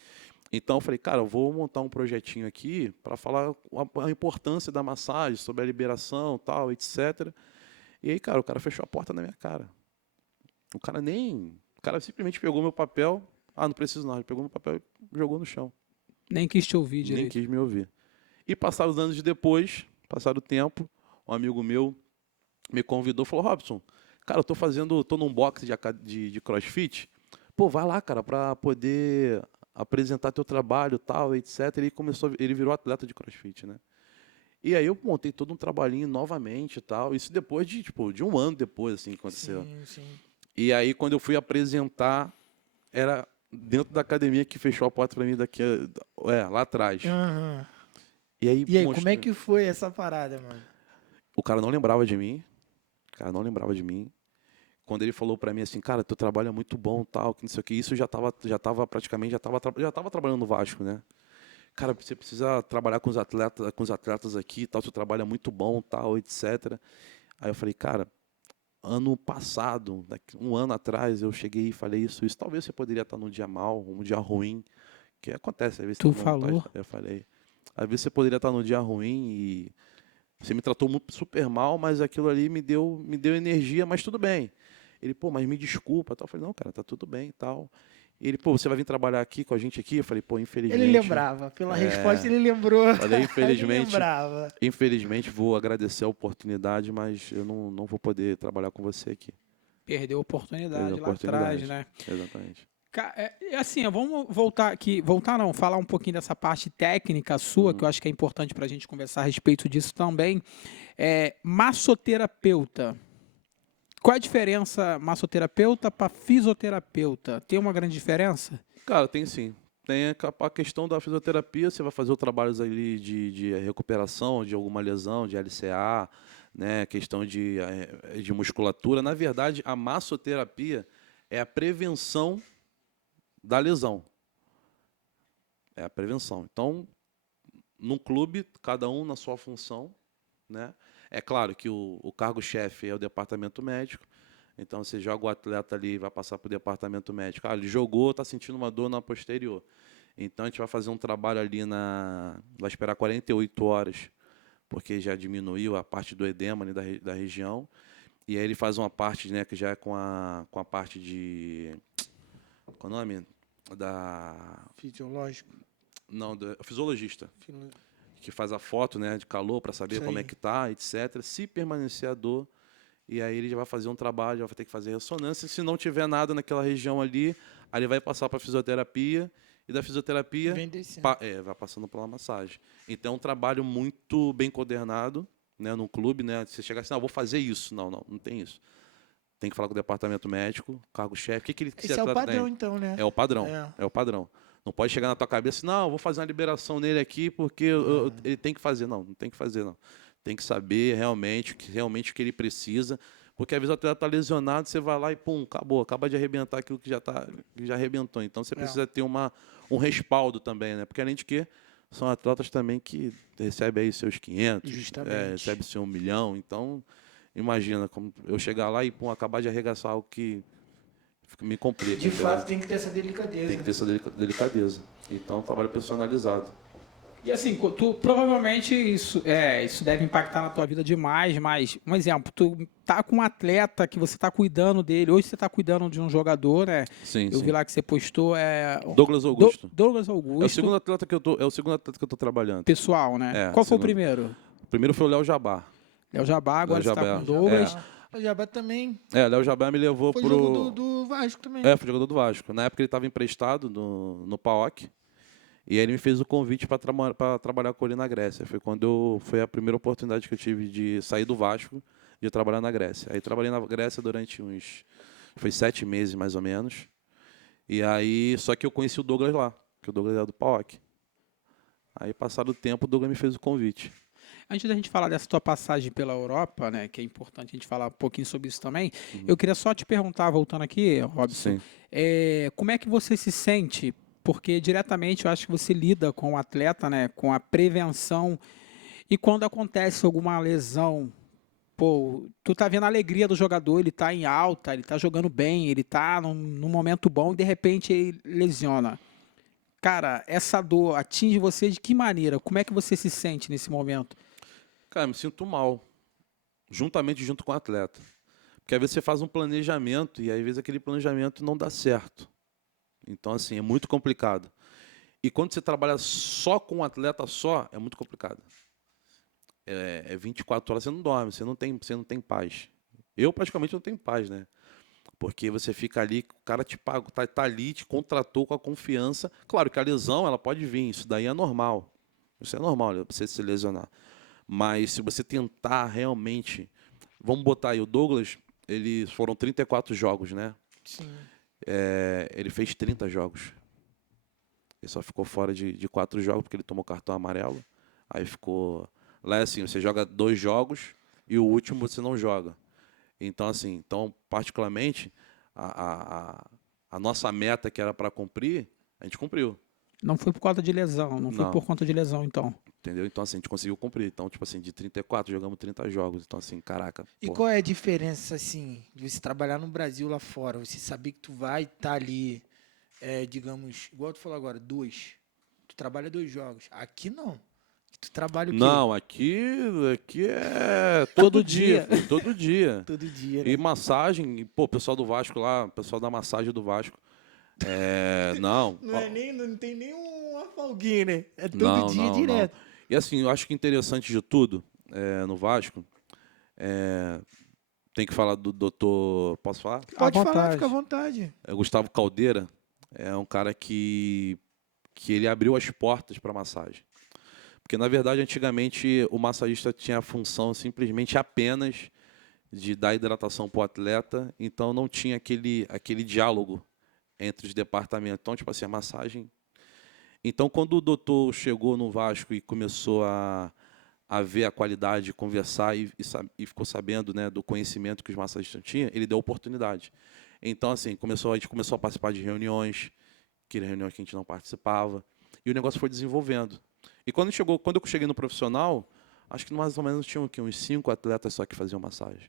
Então eu falei, cara, eu vou montar um projetinho aqui para falar a importância da massagem, sobre a liberação, tal, etc. E aí, cara, o cara fechou a porta na minha cara. O cara simplesmente pegou meu papel. Ah, não preciso não. Ele pegou meu papel e jogou no chão. Nem quis te ouvir Nem direito. quis me ouvir. E passados anos depois, passado o tempo, um amigo meu me convidou, falou, Robson, cara, tô num box de CrossFit. Pô, vai lá, cara, para poder apresentar teu trabalho, tal, etc. Ele virou atleta de CrossFit, né? E aí eu montei todo um trabalhinho novamente e tal. Isso depois de um ano depois, assim, aconteceu. Sim. E aí, quando eu fui apresentar, era dentro da academia que fechou a porta para mim lá atrás. Aham. E aí, E aí, como é que foi essa parada, mano? o cara não lembrava de mim. O cara não lembrava de mim. Quando ele falou para mim assim, cara, teu trabalho é muito bom, tal, que não sei o que. Isso já tava trabalhando no Vasco, né? Cara, você precisa trabalhar com os atletas aqui, tal, seu trabalho é muito bom, tal, etc. Aí eu falei, cara, ano passado, um ano atrás, eu cheguei e falei isso. Talvez você poderia estar num dia mal, um dia ruim, que acontece, às vezes Tu não falou? tá, eu falei. Às vezes você poderia estar num dia ruim e você me tratou super mal, mas aquilo ali me deu energia, mas tudo bem. Ele, pô, mas me desculpa, tal. Eu falei, não, cara, tá tudo bem, e tal. Ele, pô, você vai vir trabalhar aqui com a gente aqui? Eu falei, pô, infelizmente. Ele lembrava, pela resposta ele lembrou. Falei, infelizmente. Ele lembrava. Infelizmente, vou agradecer a oportunidade, mas eu não vou poder trabalhar com você aqui. Perdeu a oportunidade Perdeu a lá atrás, oportunidade. né? Exatamente. Assim, vamos voltar aqui, falar um pouquinho dessa parte técnica sua, que eu acho que é importante para a gente conversar a respeito disso também. Massoterapeuta. Qual a diferença massoterapeuta para fisioterapeuta? Tem uma grande diferença? Cara, tem sim. Tem a questão da fisioterapia, você vai fazer os trabalhos ali de recuperação de alguma lesão, de LCA, né, questão de musculatura. Na verdade, a massoterapia é a prevenção da lesão. É a prevenção. Então, num clube, cada um na sua função, né? É claro que o cargo-chefe é o departamento médico, então você joga o atleta ali e vai passar para o departamento médico. Ah, ele jogou, está sentindo uma dor na posterior. Então a gente vai fazer um trabalho ali vai esperar 48 horas, porque já diminuiu a parte do edema ali da região. E aí ele faz uma parte, né, que já é com a parte de... Qual é o nome? Fisiológico. Não, do fisiologista. Que faz a foto, né, de calor para saber como é que tá, etc. Se permanecer a dor, e aí ele já vai fazer um trabalho, vai ter que fazer ressonância. Se não tiver nada naquela região ali, aí ele vai passar para a fisioterapia, e da fisioterapia vai passando pela massagem. Então é um trabalho muito bem coordenado, né, no clube, né? Você chegar assim, vou fazer isso. Não tem isso. Tem que falar com o departamento médico, cargo-chefe. Esse é o padrão, então, né? É o padrão. É o padrão. Não pode chegar na tua cabeça, não, vou fazer uma liberação nele aqui porque ele tem que fazer. Não tem que fazer, não. Tem que saber realmente o que ele precisa, porque às vezes o atleta está lesionado, você vai lá e pum, acaba de arrebentar aquilo que já arrebentou. Então você precisa ter um respaldo também, né? Porque além de que são atletas também que recebem aí seus 500, recebem seu 1 milhão. Então, imagina como eu chegar lá e pum, acabar de arregaçar algo que me complica. De fato, tem que ter essa delicadeza. Tem que ter essa delicadeza. Então, trabalho personalizado. E assim, tu provavelmente isso deve impactar na tua vida demais, mas, um exemplo, tu tá com um atleta que você tá cuidando dele, hoje você tá cuidando de um jogador, né? Sim, eu vi lá que você postou, Douglas Augusto. Douglas Augusto. É o segundo atleta que eu tô trabalhando. Pessoal, né? Qual foi o primeiro? O primeiro foi o Léo Jabá. Léo Jabá, agora você tá com o Douglas. O Jabá também. Léo Jabá me levou foi jogador do Vasco também. Foi jogador do Vasco. Na época ele estava emprestado no PAOK. E aí ele me fez o convite para trabalhar com ele na Grécia. Foi a primeira oportunidade que eu tive de sair do Vasco, de trabalhar na Grécia. Aí trabalhei na Grécia durante foi 7 meses mais ou menos. E aí, só que eu conheci o Douglas lá, que o Douglas era do PAOK. Aí, passado o tempo, o Douglas me fez o convite. Antes da gente falar dessa tua passagem pela Europa, né, que é importante a gente falar um pouquinho sobre isso também, eu queria só te perguntar, voltando aqui, Robson, Sim. como é que você se sente? Porque diretamente eu acho que você lida com o atleta, né, com a prevenção, e quando acontece alguma lesão, pô, tu tá vendo a alegria do jogador, ele tá em alta, ele tá jogando bem, ele tá num momento bom e de repente ele lesiona. Cara, essa dor atinge você de que maneira? Como é que você se sente nesse momento? Cara, me sinto mal, junto com o atleta. Porque às vezes você faz um planejamento e às vezes aquele planejamento não dá certo. Então, assim, é muito complicado. E quando você trabalha só com um atleta só, é muito complicado. É 24 horas, você não dorme, você não tem paz. Eu praticamente não tenho paz, né? Porque você fica ali, o cara te paga, tá ali, te contratou com a confiança. Claro que a lesão, ela pode vir, isso daí é normal. Isso é normal, você se lesionar. Mas se você tentar realmente... Vamos botar aí, o Douglas, foram 34 jogos, né? Sim. Ele fez 30 jogos. Ele só ficou fora de 4 jogos porque ele tomou cartão amarelo. Aí ficou... Lá é assim, você joga 2 jogos e o último você não joga. Então, assim, particularmente, a nossa meta que era para cumprir, a gente cumpriu. Não foi por causa de lesão, não foi Não. por conta de lesão, então. Entendeu? Então, assim, a gente conseguiu cumprir. Então, tipo assim, de 34, jogamos 30 jogos. Então, assim, caraca. E pô. qual é a diferença, assim, de você trabalhar no Brasil lá fora? Você saber que tu vai estar ali, digamos, igual tu falou agora, 2. Tu trabalha 2 jogos. Aqui não. Tu trabalha o quê? Não, aqui é todo dia, filho, todo dia. Todo dia, né? E massagem, e, pô, o pessoal do Vasco lá, o pessoal da massagem do Vasco. Não. Não tem nem uma folguinha, né? É todo Não, dia não, direto. não. E assim, eu acho que interessante de tudo, no Vasco, tem que falar do doutor. Posso falar? Pode À falar, vontade. fica à vontade. Gustavo Caldeira é um cara que ele abriu as portas para massagem. Porque, na verdade, antigamente, o massagista tinha a função simplesmente apenas de dar hidratação para o atleta, então não tinha aquele diálogo entre os departamentos. Então, tipo assim, a massagem... Então, quando o doutor chegou no Vasco e começou a ver a qualidade, conversar e ficou sabendo, né, do conhecimento que os massagistas tinham, ele deu oportunidade. Então, assim, a gente começou a participar de reuniões, que eram reuniões que a gente não participava, e o negócio foi desenvolvendo. E quando eu cheguei no profissional, acho que mais ou menos tinham uns 5 atletas só que faziam massagem.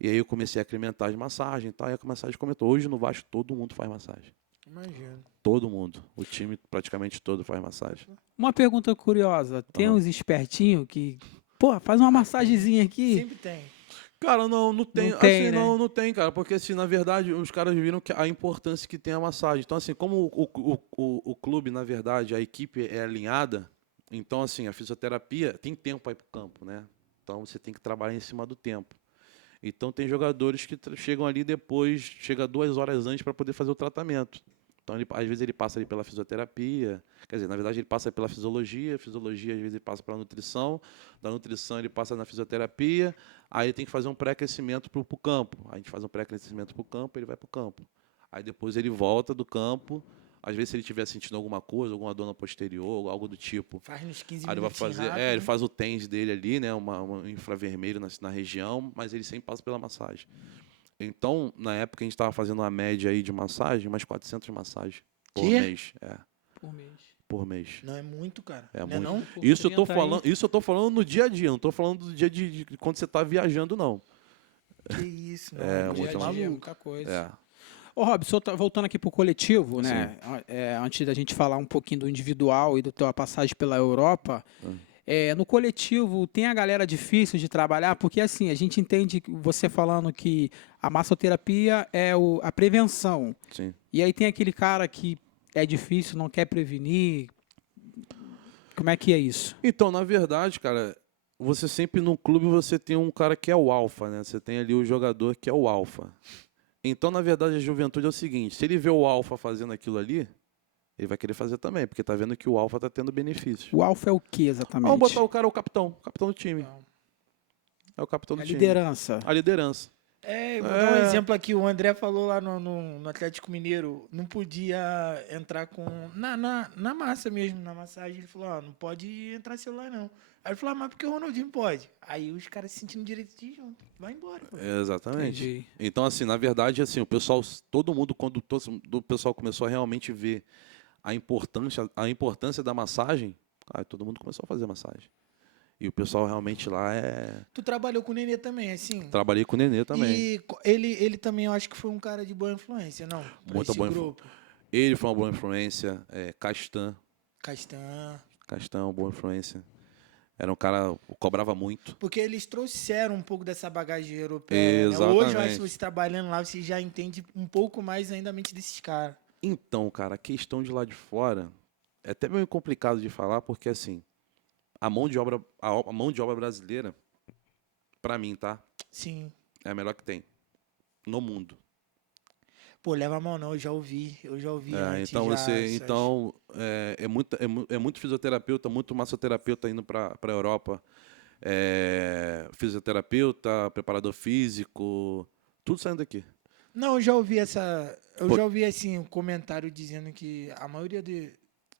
E aí eu comecei a incrementar de massagem e tal, e a massagem comentou. Hoje no Vasco todo mundo faz massagem. Imagino. Todo mundo. O time praticamente todo faz massagem. Uma pergunta curiosa, tem Aham. uns espertinhos que, pô, faz uma massagenzinha aqui. Sempre tem. Cara, não tem. Não tem, Assim, né? não tem, cara. Porque, assim, na verdade, os caras viram a importância que tem a massagem. Então, assim, como o clube, na verdade, a equipe é alinhada, então, assim, a fisioterapia tem tempo para ir para o campo, né? Então, você tem que trabalhar em cima do tempo. Então, tem jogadores que chegam ali depois, chega 2 horas antes para poder fazer o tratamento. Então, às vezes, ele passa ali pela fisioterapia. Quer dizer, na verdade, ele passa pela fisiologia. Fisiologia, às vezes, ele passa pela nutrição. Da nutrição, ele passa na fisioterapia. Aí, tem que fazer um pré-aquecimento para o campo. A gente faz um pré-aquecimento para o campo, ele vai para o campo. Aí, depois, ele volta do campo. Às vezes, se ele estiver sentindo alguma coisa, alguma dor na posterior, algo do tipo. Faz nos 15 Aí ele vai minutos fazer, rápido, ele né? faz o TENS dele ali, né, um infravermelho na região, mas ele sempre passa pela massagem. Então, na época, a gente estava fazendo uma média aí de massagem, umas 400 massagens por Quê? mês. Por mês. Por mês. Não é muito, cara. É Não muito. não? Por Isso eu tô 30 aí. falando, isso eu tô falando no dia a dia, não tô falando do dia de quando você está viajando, não. Que isso, não. É, muito Dia a dia, maluco. muita coisa. É. Ô, Robson, voltando aqui pro coletivo, né? Antes da gente falar um pouquinho do individual e da tua passagem pela Europa, no coletivo tem a galera difícil de trabalhar, porque assim, a gente entende você falando que a massoterapia é a prevenção. Sim. E aí tem aquele cara que é difícil, não quer prevenir. Como é que é isso? Então, na verdade, cara, você sempre no clube você tem um cara que é o alfa, né? Você tem ali o jogador que é o alfa. Então, na verdade, a juventude é o seguinte, se ele vê o alfa fazendo aquilo ali, ele vai querer fazer também, porque tá vendo que o alfa tá tendo benefícios. O alfa é o que exatamente? Vamos botar o cara, o capitão do time. Não. É o capitão do A time. liderança. A liderança. Vou dar um exemplo aqui. O André falou lá no Atlético Mineiro, não podia entrar com... Na massa mesmo, na massagem. Ele falou, não pode entrar celular, não. Aí ele falou, mas porque o Ronaldinho pode? Aí os caras se sentindo direito de ir junto. Vai embora. Pô. Exatamente. Entendi. Então, assim, na verdade, assim, o pessoal, todo mundo, quando o pessoal começou a realmente ver a importância da massagem, todo mundo começou a fazer massagem. E o pessoal realmente lá Tu trabalhou com o Nenê também, assim? Trabalhei com o Nenê também. E ele também, eu acho que foi um cara de boa influência, não? Pra Muita esse boa grupo. Ele foi uma boa influência. Castan, Castan. uma boa influência. Era um cara que cobrava muito. Porque eles trouxeram um pouco dessa bagagem europeia. Né? Hoje, eu acho Exatamente. que você trabalhando lá, você já entende um pouco mais ainda a mente desses caras. Então, cara, a questão de lá de fora é até meio complicado de falar, porque assim, a mão de obra brasileira, pra mim, tá? Sim. É a melhor que tem no mundo. Pô, leva a mão não, eu já ouvi antes Então já essas- é muito fisioterapeuta, muito massoterapeuta indo para a Europa. Fisioterapeuta, preparador físico, tudo saindo daqui. Não, eu já ouvi essa... Eu Pô. já ouvi, assim, um comentário dizendo que a maioria de...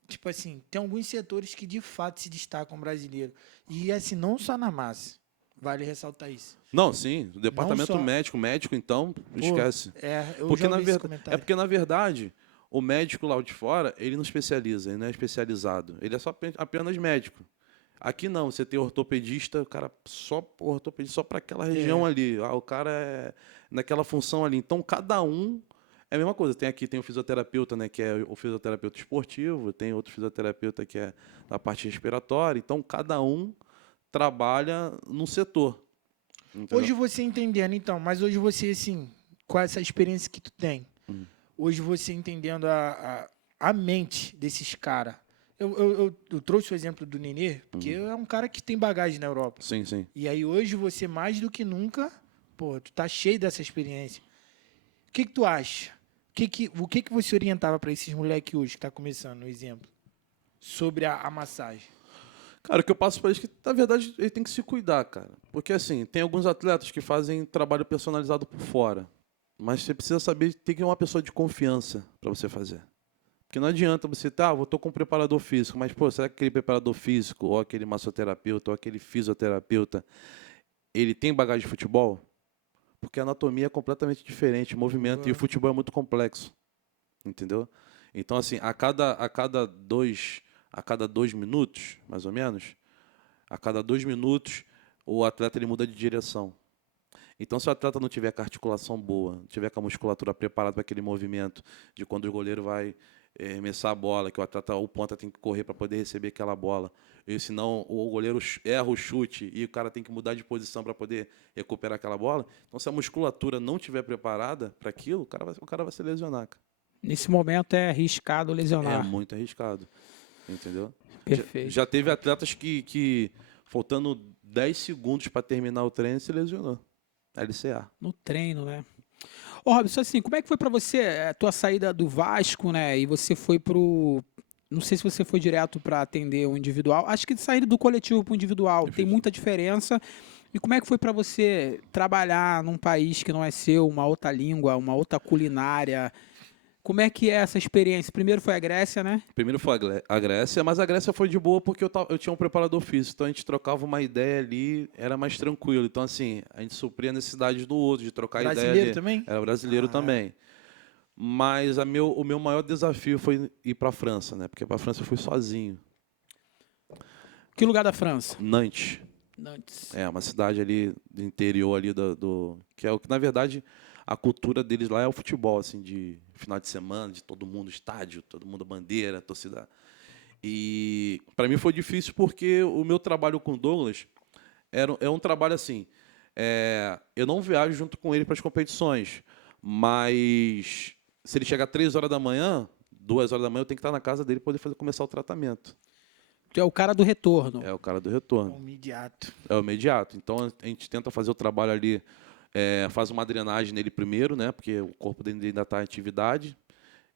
Tipo assim, tem alguns setores que de fato se destacam brasileiro. E assim, não só na massa. Vale ressaltar isso. Não, sim, o departamento só- médico, então, esquece. Eu Porque já na ouvi esse verdade, comentário. porque na verdade, o médico lá de fora, ele não especializa, ele não é especializado. Ele é só apenas médico. Aqui não, você tem ortopedista, o cara só ortopedista só para aquela região ali. O cara é naquela função ali. Então cada um é a mesma coisa. Tem o fisioterapeuta, né, que é o fisioterapeuta esportivo, tem outro fisioterapeuta que é da parte respiratória. Então cada um trabalha num setor. Entendeu? Hoje você entendendo, então, mas hoje você, assim, com essa experiência que tu tem, hoje você entendendo a mente desses caras. Eu trouxe o exemplo do Nenê, porque é um cara que tem bagagem na Europa. Sim, sim. E aí hoje você, mais do que nunca, pô, tu tá cheio dessa experiência. O que tu acha? O que você orientava para esses moleques hoje que tá começando, no exemplo? Sobre a massagem. Cara, o que eu passo para eles é que, na verdade, ele tem que se cuidar, cara. Porque, assim, tem alguns atletas que fazem trabalho personalizado por fora. Mas você precisa saber, tem que ter uma pessoa de confiança para você fazer. Porque não adianta você, tô com um preparador físico, mas, pô, será que aquele preparador físico, ou aquele massoterapeuta, ou aquele fisioterapeuta, ele tem bagagem de futebol? Porque a anatomia é completamente diferente, o movimento, e o futebol é muito complexo. Entendeu? Então, assim, a cada 2 minutos, mais ou menos, a cada 2 minutos, o atleta ele muda de direção. Então, se o atleta não tiver com a articulação boa, não tiver com a musculatura preparada para aquele movimento, de quando o goleiro vai arremessar a bola, que o ponta tem que correr para poder receber aquela bola, e senão o goleiro erra o chute e o cara tem que mudar de posição para poder recuperar aquela bola. Então, se a musculatura não estiver preparada para aquilo, o cara vai se lesionar, cara. Nesse momento é arriscado É lesionar. muito arriscado. Entendeu? Perfeito. Já teve atletas que faltando 10 segundos para terminar o treino, se lesionou. LCA. No treino, né? Ô, Robson, assim, como é que foi pra você a tua saída do Vasco, né? E você foi pro... Não sei se você foi direto para atender o individual. Acho que sair do coletivo para o individual tem muita diferença. E como é que foi para você trabalhar num país que não é seu, uma outra língua, uma outra culinária? Como é que é essa experiência? Primeiro foi a Grécia, né? Primeiro foi a Grécia, mas a Grécia foi de boa porque eu tinha um preparador físico, então a gente trocava uma ideia ali, era mais tranquilo. Então, assim, a gente supria a necessidade do outro, de trocar ideia ali. Brasileiro também? Era brasileiro também. Mas o meu maior desafio foi ir para a França, né? Porque para a França eu fui sozinho. Que lugar da França? Nantes. Nantes. É uma cidade ali do interior ali que é o que na verdade a cultura deles lá é o futebol, assim, de final de semana, de todo mundo estádio, todo mundo bandeira, torcida. E para mim foi difícil porque o meu trabalho com o Douglas é um trabalho assim, eu não viajo junto com ele para as competições, mas se ele chegar 3 horas da manhã, 2 horas da manhã, eu tenho que estar na casa dele para poder começar o tratamento. Tu é o cara do retorno. É o cara do retorno. É o imediato. É o imediato. Então a gente tenta fazer o trabalho ali, faz uma drenagem nele primeiro, né? Porque o corpo dele ainda está em atividade.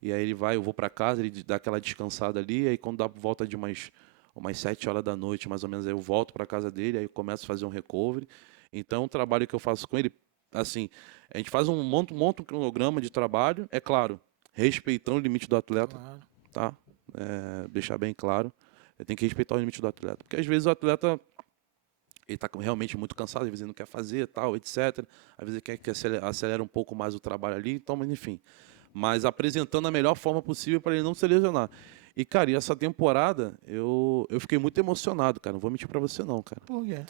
E aí ele vai, eu vou para casa, ele dá aquela descansada ali, aí quando dá volta de umas 7 horas da noite, mais ou menos, aí eu volto para casa dele, aí eu começo a fazer um recovery. Então, o trabalho que eu faço com ele, assim, a gente faz monta um cronograma de trabalho, é claro, respeitando o limite do atleta, Claro. tá? Deixar bem claro, tem que respeitar o limite do atleta, porque às vezes o atleta ele está realmente muito cansado, às vezes ele não quer fazer, tal, etc. Às vezes ele quer que acelere um pouco mais o trabalho ali, então, mas enfim. Mas apresentando a melhor forma possível para ele não se lesionar. E, cara, e essa temporada, eu fiquei muito emocionado, cara. Não vou mentir para você, não, cara. Por quê?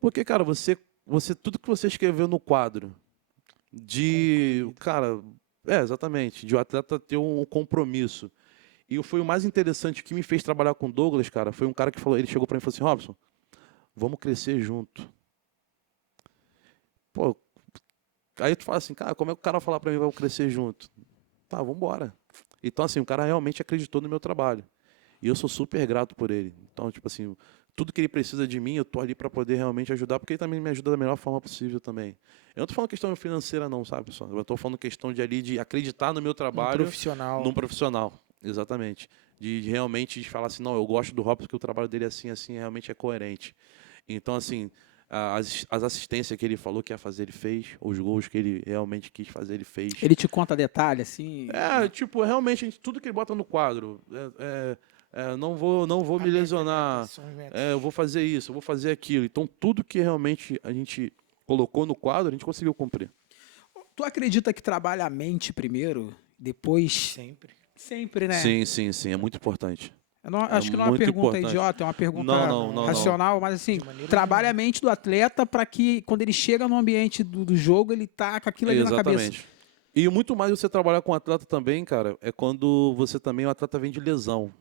Porque, cara, tudo que você escreveu no quadro, Concluído. cara, exatamente, de o atleta ter um compromisso. E foi o mais interessante que me fez trabalhar com o Douglas, cara, foi um cara que falou, ele chegou para mim e falou assim, Robson, vamos crescer junto. Pô, aí tu fala assim, cara, como é que o cara falar para mim, vamos crescer junto? Tá, vamos embora. Então, assim, o cara realmente acreditou no meu trabalho. E eu sou super grato por ele. Então, tipo assim, tudo que ele precisa de mim, eu tô ali para poder realmente ajudar, porque ele também me ajuda da melhor forma possível também. Eu não tô falando questão financeira não, sabe, pessoal? Eu tô falando questão de acreditar no meu Um trabalho profissional. num profissional. Exatamente. De realmente falar assim, não, eu gosto do Robson, porque o trabalho dele é assim, assim, realmente é coerente. Então, assim, as assistências que ele falou que ia fazer, ele fez. Os gols que ele realmente quis fazer, ele fez. Ele te conta detalhe, assim? Tipo, realmente, tudo que ele bota no quadro. Não vou A me meta, lesionar. são as metas. Eu vou fazer isso, eu vou fazer aquilo. Então, tudo que realmente a gente colocou no quadro, a gente conseguiu cumprir. Tu acredita que trabalha a mente primeiro, depois... Sempre. Sempre, né? Sim, sim, sim. É muito importante. É Acho que não é uma muito pergunta importante. idiota, é uma Não, pergunta não, não, não. racional, mas assim, De maneira trabalha a nenhuma. mente do atleta para que quando ele chega no ambiente do jogo, ele tá com aquilo ali na cabeça. Exatamente. E muito mais você trabalhar com atleta também, cara, é quando você também, o atleta vem de lesão.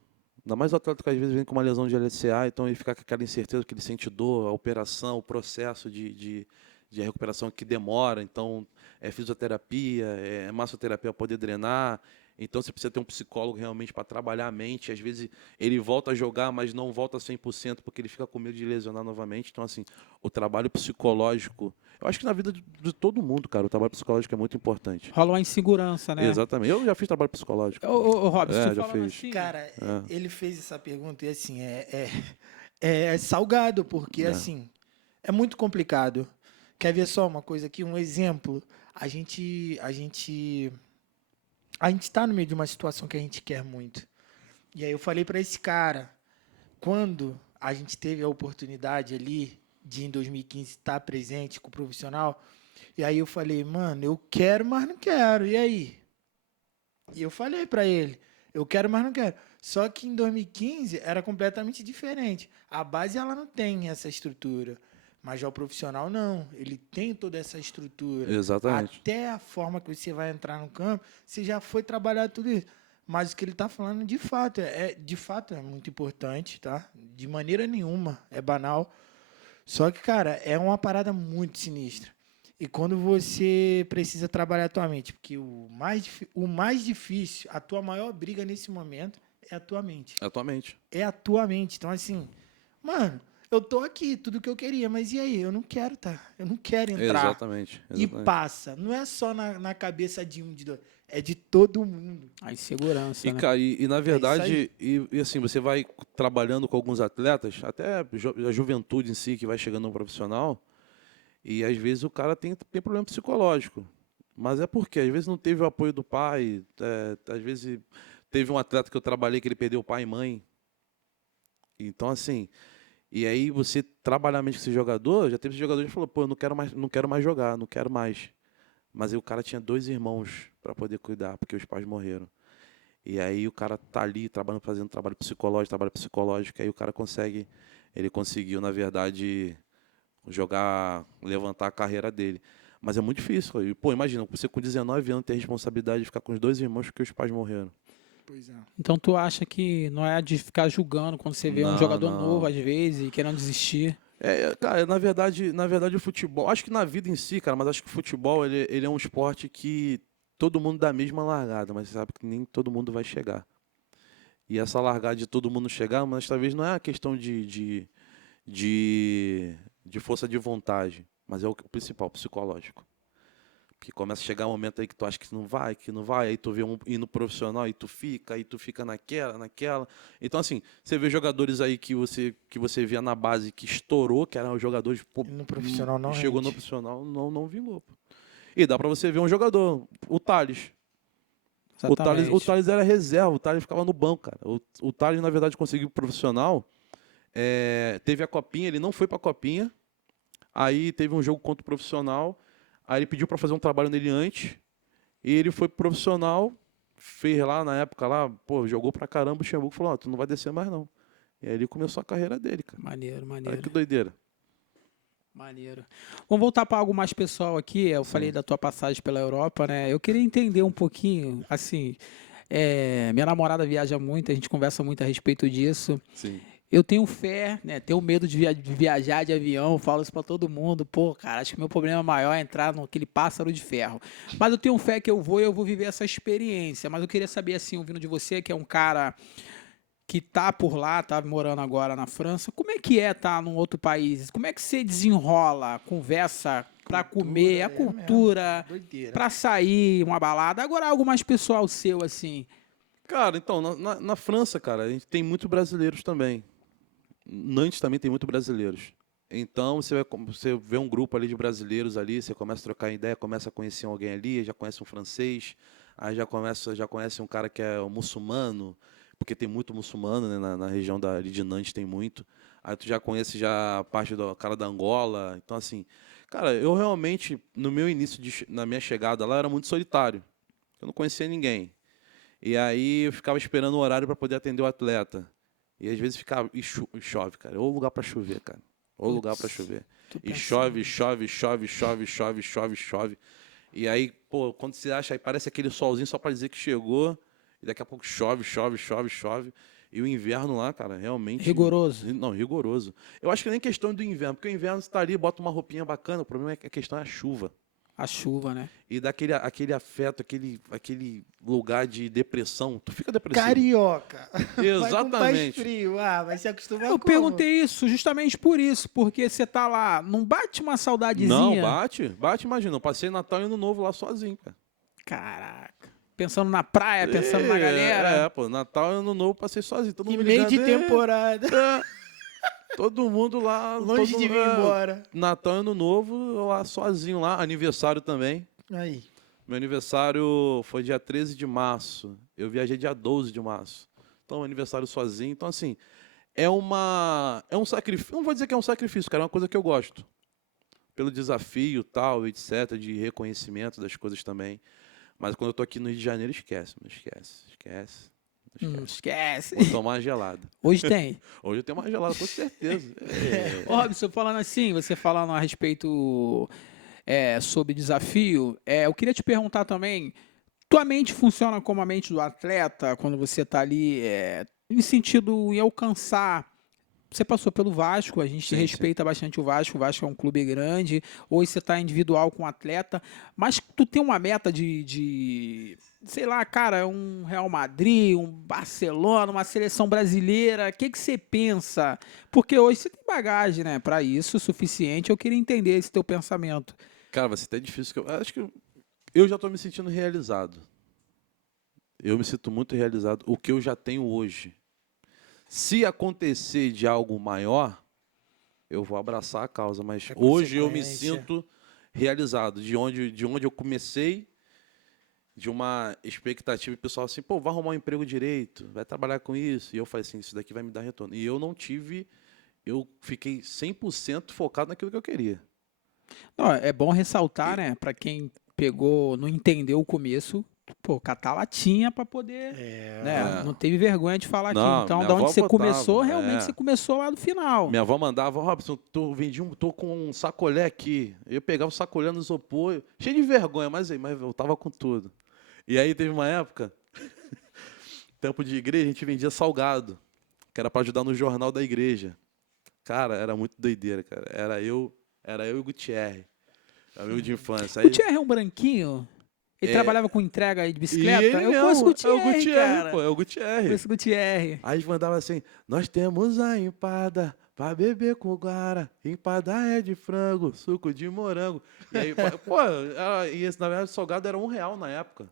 Ainda mais o atleta que às vezes vem com uma lesão de LCA, então ele fica com aquela incerteza que ele sente dor, a operação, o processo de recuperação que demora. Então, é fisioterapia, é massoterapia para poder drenar. Então, você precisa ter um psicólogo realmente para trabalhar a mente. Às vezes, ele volta a jogar, mas não volta 100% porque ele fica com medo de lesionar novamente. Então, assim, o trabalho psicológico... Eu acho que na vida de todo mundo, cara, o trabalho psicológico é muito importante. Rola uma insegurança, né? Exatamente. Eu já fiz trabalho psicológico. Ô, Robson, tu Já falando fiz. assim... Cara, É. ele fez essa pergunta e assim, é salgado, porque É. assim, é muito complicado. Quer ver só uma coisa aqui, um exemplo? A gente tá no meio de uma situação que a gente quer muito. E aí eu falei para esse cara, quando a gente teve a oportunidade ali de em 2015 estar presente com o profissional, e aí eu falei, mano, eu quero, mas não quero. E aí? E eu falei para ele, eu quero, mas não quero. Só que em 2015 era completamente diferente. A base ela não tem essa estrutura, mas já o profissional não. Ele tem toda essa estrutura. Exatamente. Até a forma que você vai entrar no campo, você já foi trabalhar tudo isso. Mas o que ele está falando de fato é muito importante, tá? De maneira nenhuma é banal. Só que, cara, é uma parada muito sinistra. E quando você precisa trabalhar a tua mente, porque o mais difícil, a tua maior briga nesse momento é a tua mente. Atualmente. É a tua mente. Então, assim, mano, eu tô aqui, tudo que eu queria, mas e aí? Eu não quero, tá? Eu não quero entrar. Exatamente. E passa. Não é só na cabeça de um, de dois. É de todo mundo. A insegurança, E, né? cara, e na aí. verdade, assim, você vai trabalhando com alguns atletas, até a juventude em si que vai chegando no profissional, e às vezes o cara tem problema psicológico. Mas é porque às vezes não teve o apoio do pai, às vezes teve um atleta que eu trabalhei que ele perdeu pai e mãe. Então, assim, e aí você trabalhar mesmo com esse jogador, já teve esse jogador que falou, pô, eu não quero mais jogar, não quero mais. Mas aí o cara tinha 2 irmãos para poder cuidar, porque os pais morreram. E aí o cara tá ali trabalhando, fazendo trabalho psicológico, aí o cara ele conseguiu, na verdade, levantar a carreira dele. Mas é muito difícil. E, pô, imagina, você com 19 anos ter a responsabilidade de ficar com os 2 irmãos porque os pais morreram. Pois é. Então tu acha que não é de ficar julgando quando você vê um Não, jogador não. novo, às vezes, e querendo desistir? Cara, na verdade o futebol, acho que na vida em si, cara, mas acho que o futebol ele é um esporte que todo mundo dá a mesma largada, mas você sabe que nem todo mundo vai chegar. E essa largada de todo mundo chegar, mas talvez não é uma questão de força de vontade, mas é o principal, psicológico. Que começa a chegar um momento aí que tu acha que não vai, aí tu vê um ir no profissional, aí tu fica naquela. Então, assim, você vê jogadores aí que você via na base que estourou, que eram jogadores, pô, No profissional não chegou no rende. profissional, não vingou. Pô. E dá pra você ver um jogador, o Thales. O Exatamente. Thales era reserva, o Thales ficava no banco, cara. O Thales, na verdade, conseguiu profissional. Teve a copinha, ele não foi pra copinha. Aí teve um jogo contra o profissional. Aí ele pediu pra fazer um trabalho nele antes. E ele foi pro profissional, fez lá na época lá, pô, jogou pra caramba. O Luxemburgo falou: tu não vai descer mais não. E aí ele começou a carreira dele, cara. Maneiro, Olha maneiro. que doideira. Maneiro. Vamos voltar para algo mais pessoal aqui. Eu falei da tua passagem pela Europa, né? Eu queria entender um pouquinho, assim, minha namorada viaja muito, a gente conversa muito a respeito disso. Sim. Eu tenho fé, né? Tenho medo de viajar de avião, falo isso para todo mundo. Pô, cara, acho que meu problema maior é entrar naquele pássaro de ferro. Mas eu tenho fé que eu vou viver essa experiência. Mas eu queria saber, assim, ouvindo de você, que é um cara que tá por lá, tá morando agora na França, como é que tá num outro país? Como é que você desenrola a conversa para comer, a cultura, Doideira. para sair, uma balada? Agora algo mais pessoal seu, assim. Cara, então, na França, cara, a gente tem muitos brasileiros também. Nantes também tem muitos brasileiros. Então, você vê um grupo ali de brasileiros ali, você começa a trocar ideia, começa a conhecer alguém ali, já conhece um francês, aí já conhece um cara que é um muçulmano, porque tem muito muçulmano, né, na região ali de Nantes tem muito. Aí tu já conhece já a parte do cara da Angola. Então, assim, cara, eu realmente, no meu início, na minha chegada lá, era muito solitário. Eu não conhecia ninguém. E aí eu ficava esperando o horário para poder atender o atleta. E às vezes ficava, chove, cara. Ou lugar para chover, cara. Ou lugar para chover. E chove. E aí, pô, quando você acha, aí parece aquele solzinho só para dizer que chegou. E daqui a pouco chove. E o inverno lá, cara, realmente... Rigoroso. Não, rigoroso. Eu acho que nem questão do inverno, porque o inverno você tá ali, bota uma roupinha bacana, o problema é que a questão é a chuva. A chuva, né? E dá aquele afeto, aquele lugar de depressão. Tu fica depressivo. Carioca. Vai com mais Exatamente. frio. Vai se acostumar Eu como? perguntei isso justamente por isso, porque você tá lá, não bate uma Não, saudadezinha? bate, imagina. Eu passei Natal e Ano Novo lá sozinho, cara. Caraca. Pensando na praia, pensando na galera. Pô, Natal e Ano Novo passei sozinho. Todo E mundo meio de ligado, temporada. todo mundo lá. Longe de vir embora. Natal e Ano Novo, eu lá sozinho lá. Aniversário também. Aí. Meu aniversário foi dia 13 de março. Eu viajei dia 12 de março. Então, aniversário sozinho. Então, assim, é um sacrifício. Não vou dizer que é um sacrifício, cara. É uma coisa que eu gosto. Pelo desafio, tal, etc. De reconhecimento das coisas também. Mas quando eu tô aqui no Rio de Janeiro, esquece. Esquece. Vou tomar uma gelada. Hoje tem. Hoje eu tenho uma gelada, com certeza. Ô, Robson, falando assim, você falando a respeito sobre desafio, eu queria te perguntar também, tua mente funciona como a mente do atleta quando você está ali em sentido em alcançar. Você passou pelo Vasco, a gente Sim, respeita bastante o Vasco é um clube grande, hoje você está individual com o atleta, mas tu tem uma meta sei lá, cara, um Real Madrid, um Barcelona, uma seleção brasileira, o que você pensa? Porque hoje você tem bagagem, né, para isso, suficiente, eu queria entender esse teu pensamento. Cara, vai ser até difícil. Acho que eu já estou me sentindo realizado. Eu me sinto muito realizado. O que eu já tenho hoje. Se acontecer de algo maior, eu vou abraçar a causa. Mas hoje eu me sinto realizado. De onde eu comecei, de uma expectativa e o pessoal assim, pô, vai arrumar um emprego direito, vai trabalhar com isso. E eu falei assim, isso daqui vai me dar retorno. E eu não tive, eu fiquei 100% focado naquilo que eu queria. Não, é bom ressaltar, né, para quem não entendeu o começo, pô, catar latinha para poder, né, não teve vergonha de falar aqui. Então, da onde você começou, realmente você começou lá do final. Minha avó mandava, Robson, tô com um sacolé aqui. Eu pegava o sacolé no isopor, cheio de vergonha, mas eu tava com tudo. E aí teve uma época, tempo de igreja, a gente vendia salgado, que era para ajudar no jornal da igreja. Cara, era muito doideira, cara. Era eu e o Gutierre, amigo de infância. O Gutierre é um branquinho? Ele trabalhava com entrega de bicicleta? Eu conheço o Gutierre, é o Gutierre, cara. pô, é o Gutierre. Conheço o Gutierre. Aí a gente mandava assim, nós temos a empada vai beber com guara, empadar de frango, suco de morango. E aí, pô, e esse, na verdade, o salgado era R$ 1 na época.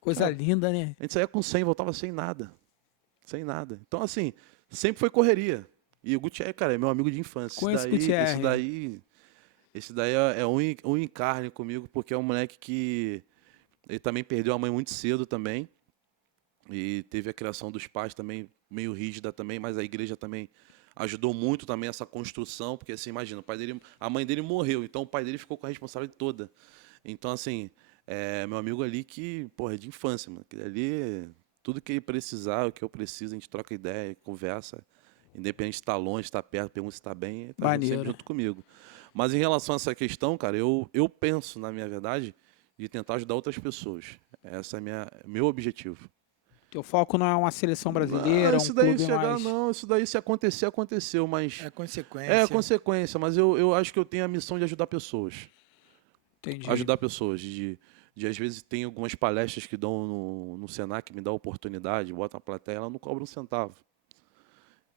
Coisa linda, né? A gente saía com 100, voltava sem nada. Sem nada. Então, assim, sempre foi correria. E o Gutierrez, cara, é meu amigo de infância. Conheço o Gutierrez. Esse daí é um encarne comigo, porque é um moleque que ele também perdeu a mãe muito cedo também. E teve a criação dos pais também meio rígida também, mas a igreja também ajudou muito também essa construção, porque assim, imagina, a mãe dele morreu, então o pai dele ficou com a responsabilidade toda. Então, assim, meu amigo ali que, porra, é de infância, mano. Que ali, tudo que ele precisar, o que eu preciso, a gente troca ideia, conversa. Independente de estar longe, estar perto, pergunta se está bem, ele está sempre Maneiro. junto comigo. Mas em relação a essa questão, cara, eu penso, na minha verdade, de tentar ajudar outras pessoas. Esse é meu objetivo. Teu foco não é uma seleção Não, brasileira, um isso daí clube mais... não, isso daí se acontecer, aconteceu, mas É consequência. é consequência, mas eu acho que eu tenho a missão de ajudar pessoas. Entendi. Ajudar pessoas, de às vezes tem algumas palestras que dão no Senac, me dá a oportunidade, bota a plateia, ela não cobra um centavo.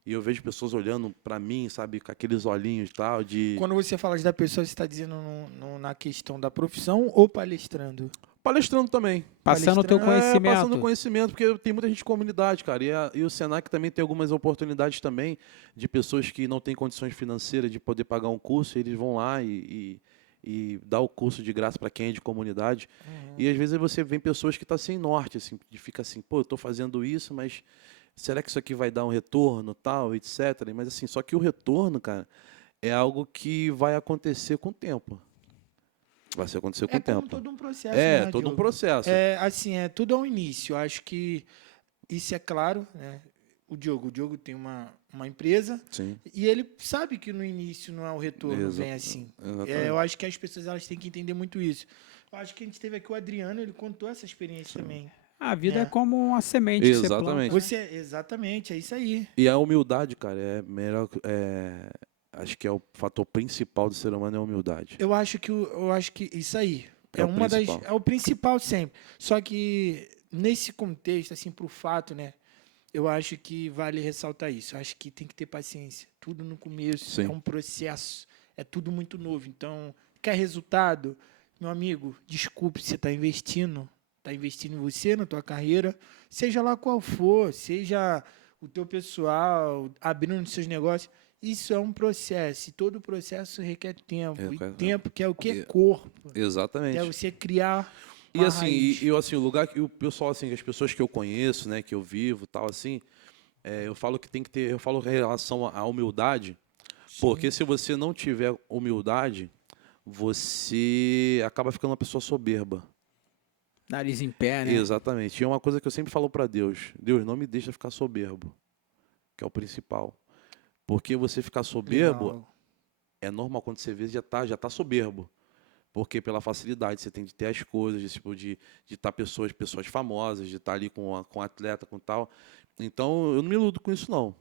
E eu vejo pessoas olhando para mim, sabe, com aqueles olhinhos e tal, de... Quando você fala da pessoa, você está dizendo na questão da profissão ou palestrando? Palestrando também. Passando o teu conhecimento. Passando conhecimento, porque tem muita gente de comunidade, cara. E o Senac também tem algumas oportunidades também de pessoas que não têm condições financeiras de poder pagar um curso, e eles vão lá e dá o curso de graça para quem é de comunidade. E às vezes você vê pessoas que estão sem norte, assim, de fica assim, pô, eu estou fazendo isso, mas será que isso aqui vai dar um retorno, tal, etc. Mas assim, só que o retorno, cara, é algo que vai acontecer com o tempo. Vai acontecer com o tempo. É como todo um processo, É, né, todo um Diogo? processo. Assim, tudo ao início. Eu acho que isso é claro, né? O Diogo tem uma empresa. Sim. E ele sabe que no início não é o retorno, vem assim. Eu acho que as pessoas elas têm que entender muito isso. Eu acho que a gente teve aqui o Adriano, ele contou essa experiência também. A vida é como uma semente que você planta. Exatamente, é isso aí. E a humildade, cara, é melhor. Acho que é o fator principal do ser humano é a humildade. Eu acho que isso aí é o principal sempre. Só que nesse contexto, assim, pro fato, né? Eu acho que vale ressaltar isso. Eu acho que tem que ter paciência. Tudo no começo Sim. é um processo, é tudo muito novo. Então, quer resultado? Meu amigo, desculpe, você está investindo em você, na tua carreira, seja lá qual for, seja o teu pessoal, abrindo os seus negócios. Isso é um processo, e todo processo requer tempo. E tempo que é o que é corpo. Exatamente. É você criar e assim, o lugar que o pessoal, assim, as pessoas que eu conheço, né, que eu vivo, tal, assim, eu falo que tem que ter, eu falo em relação à humildade, porque se você não tiver humildade, você acaba ficando uma pessoa soberba. Nariz em pé, né? Exatamente. E é uma coisa que eu sempre falo para Deus: Deus, não me deixa ficar soberbo, que é o principal. Porque você ficar soberbo é normal quando você vê já tá soberbo. Porque pela facilidade você tem de ter as coisas, tipo, de estar pessoas famosas, de estar ali com atleta, com tal. Então eu não me iludo com isso, não.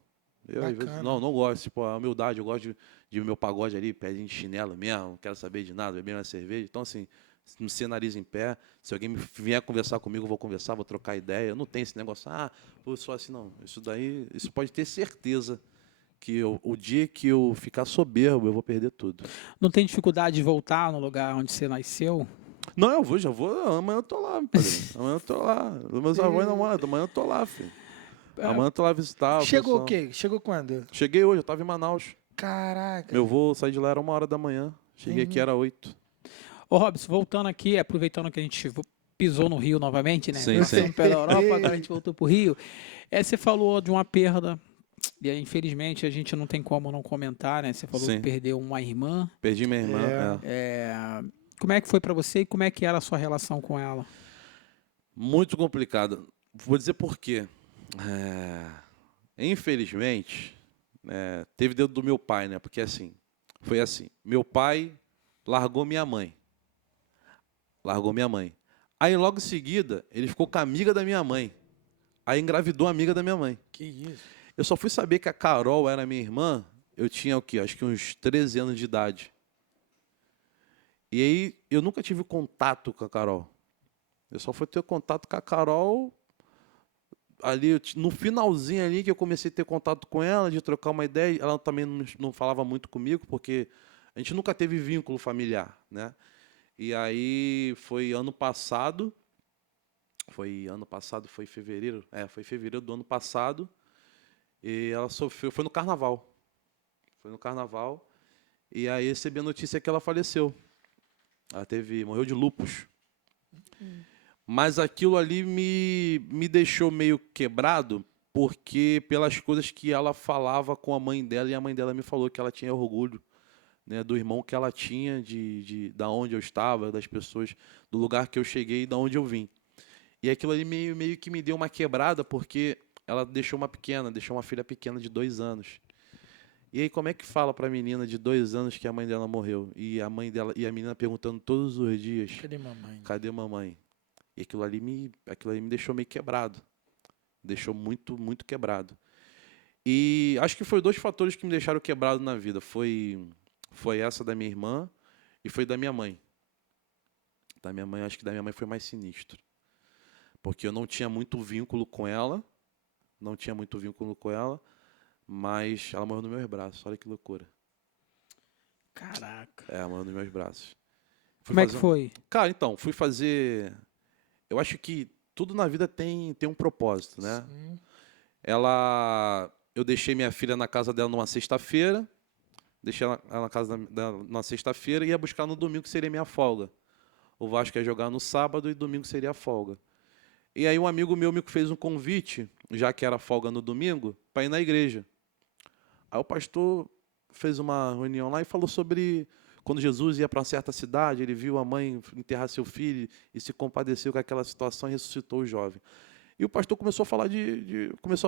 Eu às vezes, não gosto. Tipo, a humildade, eu gosto de meu pagode ali, pedinho de chinelo mesmo, não quero saber de nada, beber uma cerveja. Então, assim, não ser nariz em pé. Se alguém vier conversar comigo, eu vou conversar, vou trocar ideia. Eu não tenho esse negócio, eu sou assim, não. Isso pode ter certeza que o dia que eu ficar soberbo, eu vou perder tudo. Não tem dificuldade de voltar no lugar onde você nasceu? Não, já vou. Amanhã eu tô lá, padre. Amanhã eu tô lá. Meus avós não mandam, amanhã eu tô lá, filho. Amanhã eu tô lá visitar. Chegou o quê? Chegou quando? Cheguei hoje, eu tava em Manaus. Caraca. Meu voo saí de lá, era 1h da manhã. Cheguei aqui, era 8. Ô, Robson, voltando aqui, aproveitando que a gente pisou no Rio novamente, né? Sim, sim. Pela Europa, agora a gente voltou pro Rio. Você falou de uma perda, e aí, infelizmente a gente não tem como não comentar, né? Você falou que perdeu uma irmã. Perdi minha irmã, Como é que foi para você e como é que era a sua relação com ela? Muito complicado. Vou dizer por quê. Infelizmente, teve dedo do meu pai, né? Porque assim, foi assim. Meu pai largou minha mãe. Aí, logo em seguida, ele ficou com a amiga da minha mãe. Aí engravidou a amiga da minha mãe. Que isso? Eu só fui saber que a Carol era minha irmã, eu tinha o quê? Acho que uns 13 anos de idade. E aí, eu nunca tive contato com a Carol. Eu só fui ter contato com a Carol ali, no finalzinho ali que eu comecei a ter contato com ela, de trocar uma ideia, ela também não falava muito comigo, porque a gente nunca teve vínculo familiar, né? E aí foi ano passado, foi fevereiro, foi fevereiro do ano passado, e ela sofreu, foi no carnaval, e aí recebi a notícia que ela faleceu. Ela morreu de lúpus. Mas aquilo ali me deixou meio quebrado, porque pelas coisas que ela falava com a mãe dela, e a mãe dela me falou que ela tinha orgulho, né, do irmão que ela tinha, da onde eu estava, das pessoas, do lugar que eu cheguei e da onde eu vim. E aquilo ali meio que me deu uma quebrada, porque ela deixou uma filha pequena de 2 anos. E aí como é que fala para a menina de 2 anos que a mãe dela morreu? E a mãe dela e a menina perguntando todos os dias: Cadê mamãe? cadê mamãe? E aquilo ali me deixou meio quebrado. Deixou muito, muito quebrado. E acho que foi 2 fatores que me deixaram quebrado na vida. Foi essa da minha irmã e foi da minha mãe. Da minha mãe, acho que da minha mãe foi mais sinistro. Porque eu não tinha muito vínculo com ela. Mas ela morreu nos meus braços. Olha que loucura. Caraca. Ela morreu nos meus braços. Como é que foi? Cara, então, fui fazer... Eu acho que tudo na vida tem um propósito, né? Sim. Eu deixei minha filha na casa dela numa sexta-feira, ela na casa dela numa sexta-feira e ia buscar no domingo, que seria minha folga. O Vasco ia jogar no sábado e domingo seria a folga. E aí um amigo meu me fez um convite, já que era folga no domingo, para ir na igreja. Aí o pastor fez uma reunião lá e falou sobre quando Jesus ia para uma certa cidade, ele viu a mãe enterrar seu filho e se compadeceu com aquela situação e ressuscitou o jovem. E o pastor começou a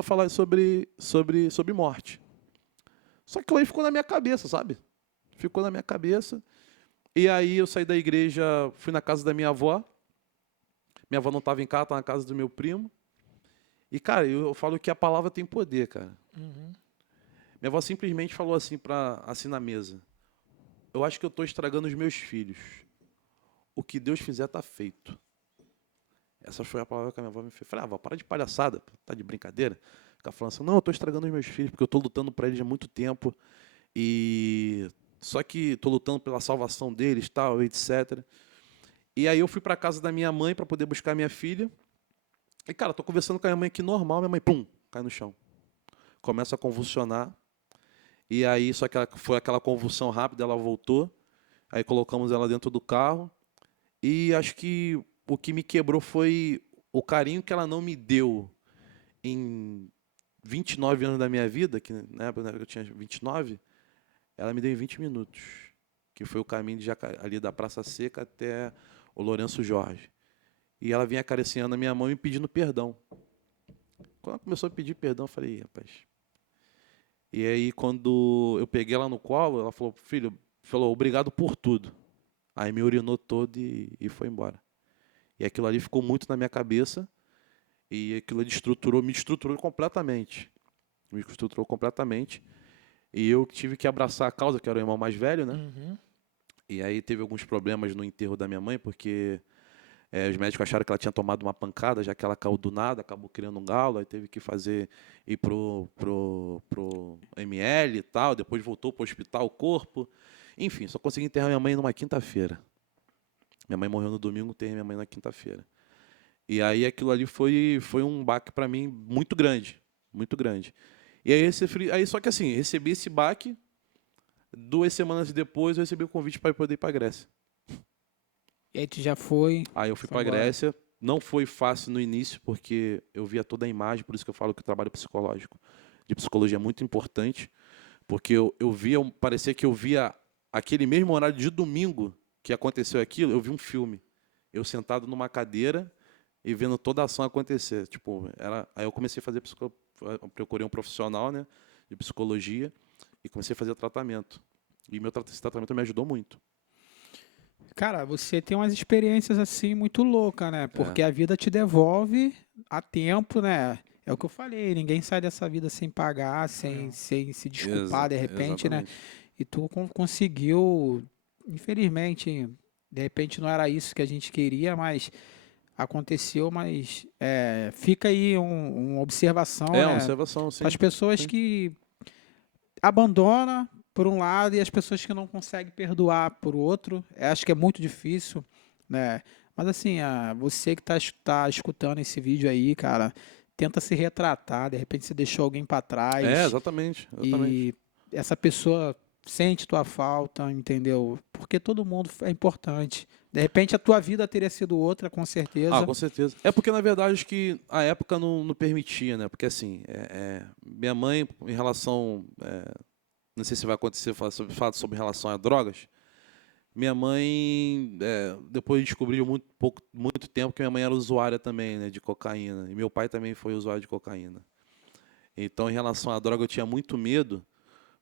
falar sobre morte. Só que aquilo aí ficou na minha cabeça, sabe? Ficou na minha cabeça. E aí eu saí da igreja, fui na casa da minha avó. Minha avó não estava em casa, estava na casa do meu primo. E, cara, eu falo que a palavra tem poder, cara. Uhum. Minha avó simplesmente falou assim na mesa: eu acho que eu estou estragando os meus filhos. O que Deus fizer está feito. Essa foi a palavra que a minha avó me fez. Falei: avó, para de palhaçada, tá de brincadeira. Ficar falando assim: não, eu estou estragando os meus filhos, porque eu estou lutando para eles há muito tempo. Só que estou lutando pela salvação deles, tal, etc. E aí eu fui para a casa da minha mãe para poder buscar minha filha. E, cara, estou conversando com a minha mãe aqui normal, minha mãe, pum, cai no chão. Começa a convulsionar. E aí, só que foi aquela convulsão rápida, ela voltou. Aí colocamos ela dentro do carro. E acho que o que me quebrou foi o carinho que ela não me deu em 29 anos da minha vida, que na época eu tinha 29, ela me deu em 20 minutos. Que foi o caminho ali da Praça Seca até o Lourenço Jorge. E ela vinha acariciando a minha mão e pedindo perdão. Quando ela começou a pedir perdão, eu falei: rapaz. E aí, quando eu peguei ela no colo, ela falou: filho, obrigado por tudo. Aí me urinou todo e foi embora. E aquilo ali ficou muito na minha cabeça e aquilo me estruturou completamente. Me estruturou completamente. E eu tive que abraçar a causa, que era o irmão mais velho, né? Uhum. E aí teve alguns problemas no enterro da minha mãe, porque os médicos acharam que ela tinha tomado uma pancada, já que ela caiu do nada, acabou criando um galo, aí teve que ir pro ML e tal, depois voltou pro hospital o corpo. Enfim, só consegui enterrar minha mãe numa quinta-feira. Minha mãe morreu no domingo, enterrei minha mãe na quinta-feira. E aí aquilo ali foi um baque para mim muito grande, muito grande. E aí só que assim, recebi esse baque, 2 semanas depois eu recebi o convite para poder ir para a Grécia. E aí tu já foi? Aí eu fui Foi para a embora. Grécia. Não foi fácil no início, porque eu via toda a imagem, por isso que eu falo que o trabalho psicológico, de psicologia é muito importante, porque parecia que eu via aquele mesmo horário de domingo que aconteceu aquilo, eu vi um filme. Eu sentado numa cadeira e vendo toda a ação acontecer. Tipo, aí eu comecei a fazer procurei um profissional, né, de psicologia e comecei a fazer tratamento. E esse tratamento me ajudou muito. Cara, você tem umas experiências assim muito loucas, né? Porque a vida te devolve a tempo, né? É o que eu falei, ninguém sai dessa vida sem pagar, sem se desculpar de repente, né? Exatamente. E tu conseguiu, infelizmente, de repente não era isso que a gente queria, mas aconteceu, mas fica aí uma observação, É uma né? observação, sim. As pessoas sim. que abandonam por um lado e as pessoas que não conseguem perdoar por outro. Acho que é muito difícil, né? Mas assim, você que tá escutando esse vídeo aí, cara, tenta se retratar. De repente você deixou alguém para É, trás exatamente, exatamente. e essa pessoa sente tua falta, entendeu? Porque todo mundo é importante. De repente a tua vida teria sido outra, com Ah, certeza. com certeza. É porque, na verdade, acho que a época não permitia, né? Porque, assim, minha mãe, em relação... não sei se vai acontecer, falar sobre relação a drogas. Minha mãe, depois descobriu muito tempo que minha mãe era usuária também, né, de cocaína. E meu pai também foi usuário de cocaína. Então, em relação à droga, eu tinha muito medo,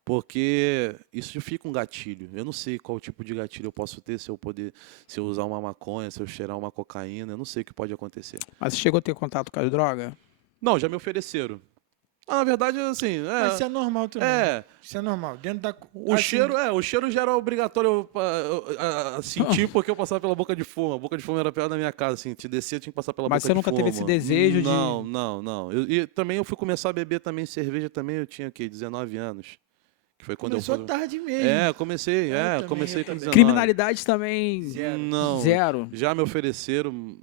porque isso fica um gatilho. Eu não sei qual tipo de gatilho eu posso ter se eu usar uma maconha, se eu cheirar uma cocaína, eu não sei o que pode acontecer. Mas você chegou a ter contato com as drogas? Não, já me ofereceram. Ah, na verdade, assim, Mas isso é normal também. é, Isso é normal. Dentro da... o cheiro já era obrigatório a sentir porque eu passava pela boca de fumo. A boca de fumo era perto da minha casa, assim, te descia, eu tinha que passar pela Mas boca você de nunca fumo. teve esse desejo Não, de... não, não. E também eu fui começar a beber também cerveja também, eu tinha o quê? 19 anos. Que foi quando Começou eu fui... tarde mesmo. comecei com também. 19. Criminalidade também Zero. zero. Já me ofereceram,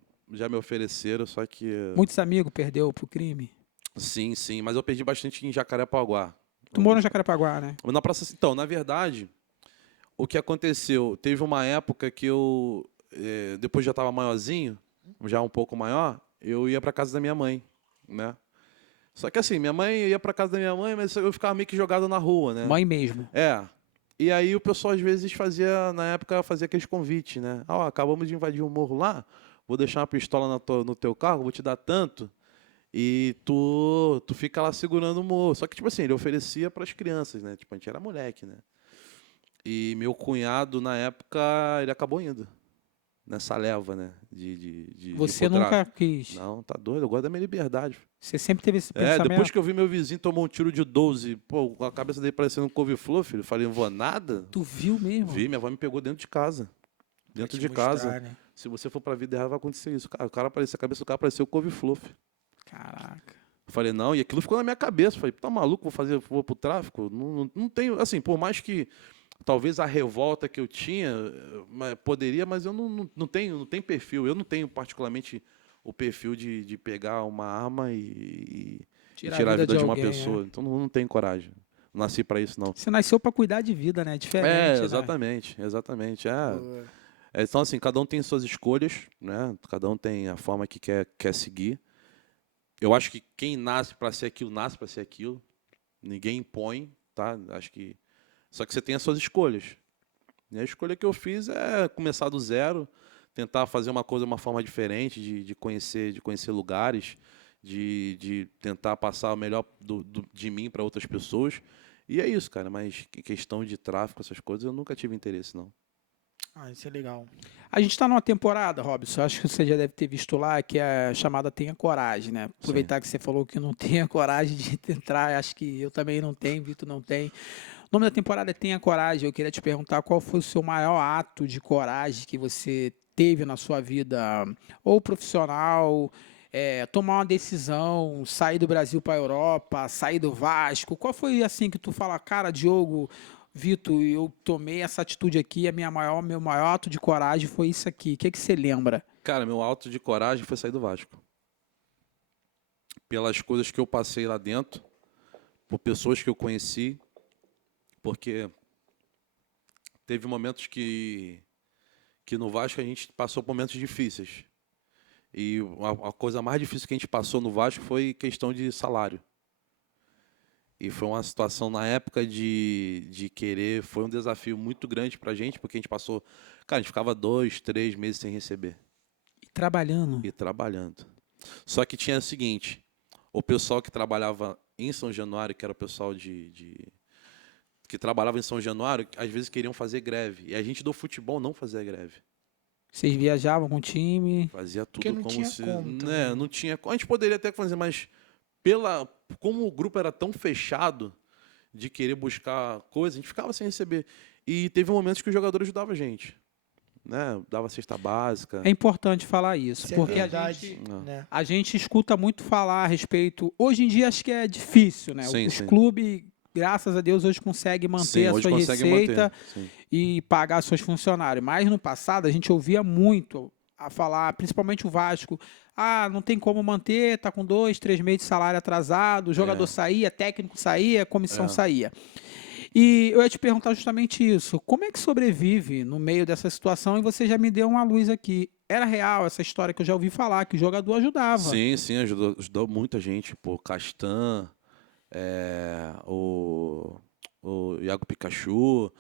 só que Muitos amigos perdeu pro crime. sim, mas eu perdi bastante em Jacarepaguá. Tu mora em Jacarepaguá, né? Na praça, então, na verdade, o que aconteceu? Teve uma época que eu, depois já estava maiorzinho, já um pouco maior, eu ia para casa da minha mãe, né? Só que assim, minha mãe ia para casa da minha mãe, mas eu ficava meio que jogado na rua, né? Mãe mesmo. E aí o pessoal às vezes na época fazia aqueles convites, né? Ó, acabamos de invadir um morro lá, vou deixar uma pistola no teu carro, vou te dar tanto. E tu fica lá segurando o morro. Só que, tipo assim, ele oferecia para as crianças, né? Tipo, a gente era moleque, né? E meu cunhado, na época, ele acabou indo nessa leva, né? De ir Você pro nunca tráfico. quis. Não, tá doido, eu gosto da minha liberdade. Você sempre teve esse Depois pensamento. que eu vi meu vizinho tomar um tiro de 12, pô, com a cabeça dele parecendo um couve-flor, filho, eu falei, não vou nada. Tu viu mesmo? Vi, minha avó me pegou dentro de casa. Pra Dentro te de casa. mostrar, né? Se você for pra vida real, vai acontecer isso. Cara, a cabeça do cara parecia o couve-flor, filho. Caraca. Eu falei, não, e aquilo ficou na minha cabeça. Eu falei, tá maluco, vou pro tráfico? Não tenho, assim, por mais que talvez a revolta que eu tinha, poderia, mas eu não tenho perfil. Eu não tenho particularmente o perfil de pegar uma arma e tirar a vida de uma alguém, pessoa. Então não tenho coragem. Não nasci para isso, não. Você nasceu pra cuidar de vida, né? Diferente, né? Exatamente. Pô, Então, assim, cada um tem suas escolhas, né? Cada um tem a forma que quer seguir. Eu acho que quem nasce para ser aquilo, nasce para ser aquilo. Ninguém impõe, tá? Acho que só que você tem as suas escolhas. E a escolha que eu fiz é começar do zero, tentar fazer uma coisa de uma forma diferente, de conhecer lugares, de tentar passar o melhor de mim para outras pessoas. E é isso, cara. Mas questão de tráfico, essas coisas, eu nunca tive interesse, não. isso é legal. A gente está numa temporada, Robson, acho que você já deve ter visto lá, que é a chamada Tenha Coragem, né? Aproveitar que você falou que não tenha coragem de entrar, acho que eu também não tenho, Vitor não tem. O nome da temporada é Tenha Coragem. Eu queria te perguntar qual foi o seu maior ato de coragem que você teve na sua vida, ou profissional, tomar uma decisão, sair do Brasil para a Europa, sair do Vasco. Qual foi assim que tu fala, cara, Diogo, Vitor, eu tomei essa atitude aqui, meu maior ato de coragem foi isso aqui. O que você lembra? Cara, meu ato de coragem foi sair do Vasco. Pelas coisas que eu passei lá dentro, por pessoas que eu conheci, porque teve momentos que no Vasco a gente passou por momentos difíceis. E a coisa mais difícil que a gente passou no Vasco foi questão de salário. E foi uma situação na época de querer, foi um desafio muito grande pra gente, porque a gente passou, cara, a gente ficava 2, 3 meses sem receber. E trabalhando. E trabalhando. Só que tinha o seguinte, o pessoal que trabalhava em São Januário, que era o pessoal que trabalhava em São Januário, às vezes queriam fazer greve. E a gente do futebol não fazia greve. Vocês viajavam com o time? Fazia tudo Porque não como tinha se... como né, também. não tinha... A gente poderia até fazer, mas como o grupo era tão fechado de querer buscar coisas, a gente ficava sem receber. E teve momentos que os jogadores ajudavam a gente. né? Dava cesta básica. É importante falar isso, Isso é porque verdade, né? a gente escuta muito falar a respeito. Hoje em dia acho que é difícil, né? Sim, Os sim. clubes, graças a Deus, hoje conseguem manter Sim, a hoje sua consegue receita manter. Sim. e pagar seus funcionários. Mas no passado a gente ouvia muito a falar, principalmente o Vasco, não tem como manter, tá com 2, 3 meses de salário atrasado, o jogador saía, técnico saía, comissão saía. E eu ia te perguntar justamente isso. Como é que sobrevive no meio dessa situação? E você já me deu uma luz aqui. Era real essa história que eu já ouvi falar, que o jogador ajudava. Sim, sim, ajudou muita gente. Pô, Castan, o Iago Pikachu.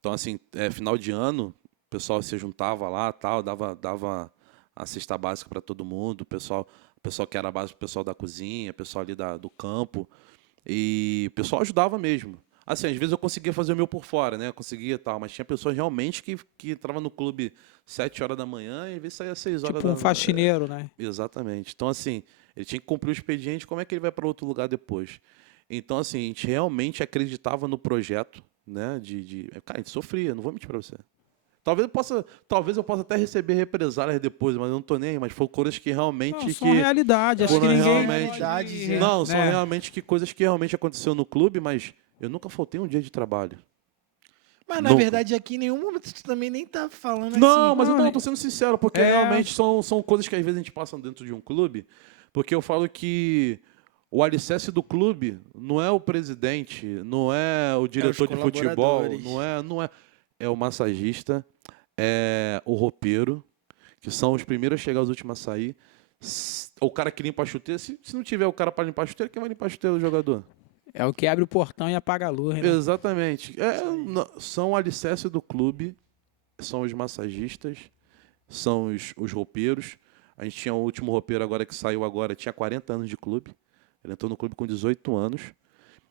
Então, assim, final de ano, o pessoal se juntava lá, tal, dava a cesta básica para todo mundo, o pessoal que era básico, o pessoal da cozinha, o pessoal ali do campo. E o pessoal ajudava mesmo. Assim, às vezes eu conseguia fazer o meu por fora, né? Eu conseguia tal, mas tinha pessoas realmente que entravam no clube 7 horas da manhã e às vezes saía 6 horas Tipo um faxineiro, né? Exatamente. Então, assim, ele tinha que cumprir o expediente, como é que ele vai para outro lugar depois? Então, assim, a gente realmente acreditava no projeto, né? Cara, a gente sofria, não vou mentir para você. Talvez eu possa até receber represálias depois, mas eu não tô nem aí, mas foram coisas que realmente Não, são realidade. Acho que foram ninguém realmente. pode, Não, são né? realmente coisas que realmente aconteceu no clube, mas eu nunca faltei um dia de trabalho. Mas, na Nunca. verdade, aqui em nenhum momento tu também nem tá falando Não, assim. mas eu Não, não, tô sendo sincero, porque é. realmente são coisas que às vezes a gente passa dentro de um clube, porque eu falo que o alicerce do clube não é o presidente, não é o diretor de futebol, colaboradores. não é. É o massagista, é o roupeiro, que são os primeiros a chegar, os últimos a sair. O cara que limpa a chuteira, se não tiver o cara para limpar a chuteira, quem vai limpar a chuteira do jogador? É o que abre o portão e apaga a luz, né? Exatamente. São o alicerce do clube, são os massagistas, são os roupeiros. A gente tinha o último roupeiro agora que saiu agora, tinha 40 anos de clube. Ele entrou no clube com 18 anos.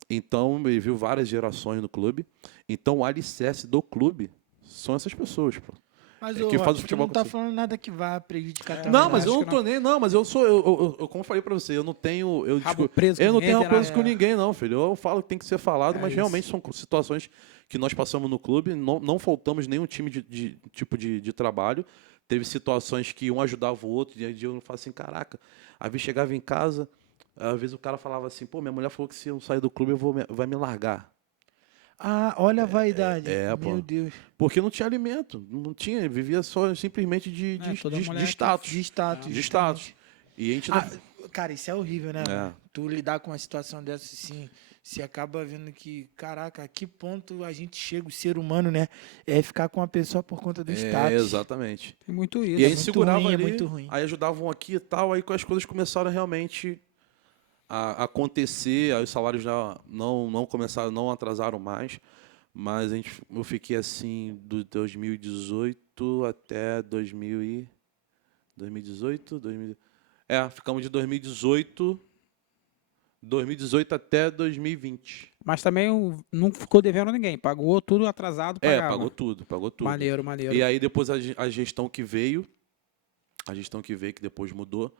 Então, ele viu várias gerações no clube. Então, o alicerce do clube são essas pessoas, pô. Mas, Que faz o tu futebol não tá acontecer. falando nada que vá prejudicar tua Não, mas eu imagem. não tô nem. Não, mas eu sou. Como eu falei pra você, eu não tenho. Rabo preso Eu com não tenho ninguém, preso né? com ninguém, não, filho. Eu falo que tem que ser falado, mas isso. realmente são situações que nós passamos no clube. Não faltamos nenhum time de trabalho. Teve situações que um ajudava o outro, e aí eu falo assim, caraca. Às vezes chegava em casa, às vezes o cara falava assim, pô, minha mulher falou que se eu sair do clube vai me largar. Ah, olha a vaidade. Pô. Meu Deus. Porque não tinha alimento, não tinha, vivia só simplesmente Toda mulher de status. De status. De status. E a gente não. Cara, isso é horrível, né? É. Mano? Tu lidar com uma situação dessa assim, você acaba vendo que, caraca, a que ponto a gente chega, o ser humano, né? É ficar com a pessoa por conta do status. Exatamente. Tem muito isso. E aí muito segurava ruim, é ali, muito ruim. aí ajudavam aqui e tal, aí as coisas começaram realmente a acontecer, aí os salários já não começaram, não atrasaram mais, mas eu fiquei assim do 2018 até 2018, ficamos de 2018 até 2020. Mas também não ficou devendo a ninguém. Pagou tudo atrasado, pagava. Pagou tudo. Maneiro, maneiro. E aí depois a gestão que veio, que depois mudou,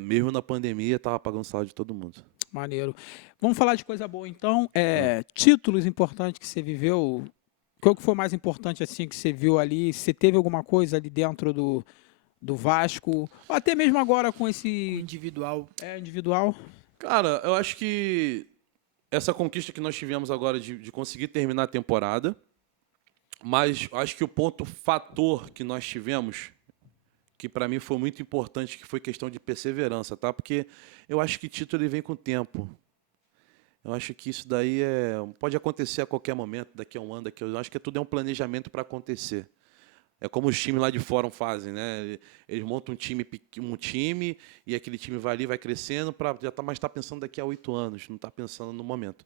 mesmo na pandemia, estava pagando o salário de todo mundo. Maneiro. Vamos falar de coisa boa, então. Títulos importantes que você viveu. Qual que foi o mais importante assim que você viu ali? Você teve alguma coisa ali dentro do Vasco? Ou até mesmo agora com esse Individual. individual? Cara, eu acho que essa conquista que nós tivemos agora de conseguir terminar a temporada, mas acho que o fator que nós tivemos, que para mim foi muito importante, que foi questão de perseverança, tá? Porque eu acho que título ele vem com o tempo. Eu acho que isso daí pode acontecer a qualquer momento, daqui a um ano, eu acho que tudo é um planejamento para acontecer. É como os times lá de fora fazem, né? Eles montam um time e aquele time vai ali, vai crescendo, mas está pensando daqui a 8 anos, não está pensando no momento.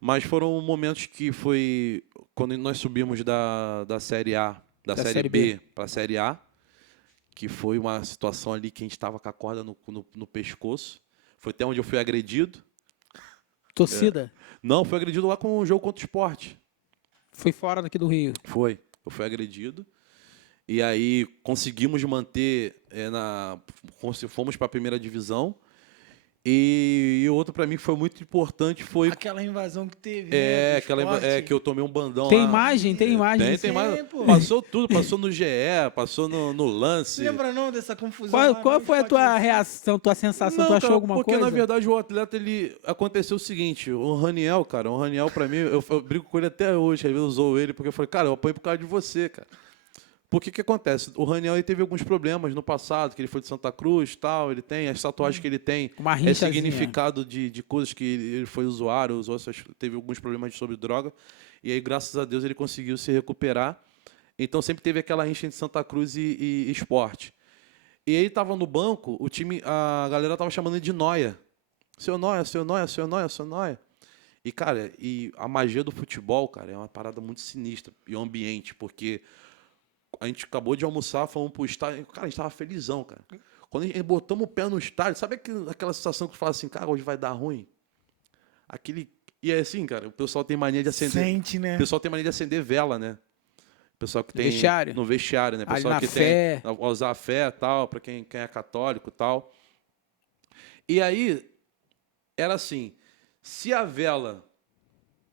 Mas foram momentos que foi quando nós subimos da Série A, da Série B para a Série A, que foi uma situação ali que a gente estava com a corda no pescoço. Foi até onde eu fui agredido. Torcida? Não, fui agredido lá com o jogo contra o Sport. Foi fora daqui do Rio. Foi. Eu fui agredido. E aí conseguimos manter, fomos para a primeira divisão E outro para mim que foi muito importante foi Aquela invasão que teve, né, do esporte. que eu tomei um bandão Tem lá. imagem, tem imagem. Tem mais. pô. Passou tudo, passou no GE, passou no lance. Lembra não dessa confusão Qual lá, foi a tua reação, tua sensação? Não, Tu achou cara, alguma porque coisa? na verdade o atleta, ele aconteceu o seguinte, o Raniel pra mim, eu brigo com ele até hoje, às vezes eu zoo ele, porque eu falei, cara, eu apanho por causa de você, cara. Porque que acontece? O Raniel, ele teve alguns problemas no passado, que ele foi de Santa Cruz, tal, ele tem as tatuagens que ele tem, Uma é rinchazinha. significado de coisas que ele foi usuário, teve alguns problemas sobre droga, e aí, graças a Deus, ele conseguiu se recuperar. Então, sempre teve aquela rincha entre Santa Cruz e Sport. E aí, tava no banco, a galera tava chamando ele de Noia. Seu Noia, seu Noia, seu Noia, seu Noia. E, cara, a magia do futebol, cara, é uma parada muito sinistra, e o ambiente, porque a gente acabou de almoçar, fomos pro estádio, cara, a gente tava felizão, cara. Quando a gente botamos o pé no estádio, sabe aquela sensação que tu fala assim, cara, hoje vai dar ruim? E é assim, cara, o pessoal tem mania de acender. Sente, né? O pessoal tem mania de acender vela, né? O pessoal que tem Vestiário? no vestiário, né? O Ali pessoal na que fé. tem usar a fé, tal, para quem é católico, tal. E aí era assim, se a vela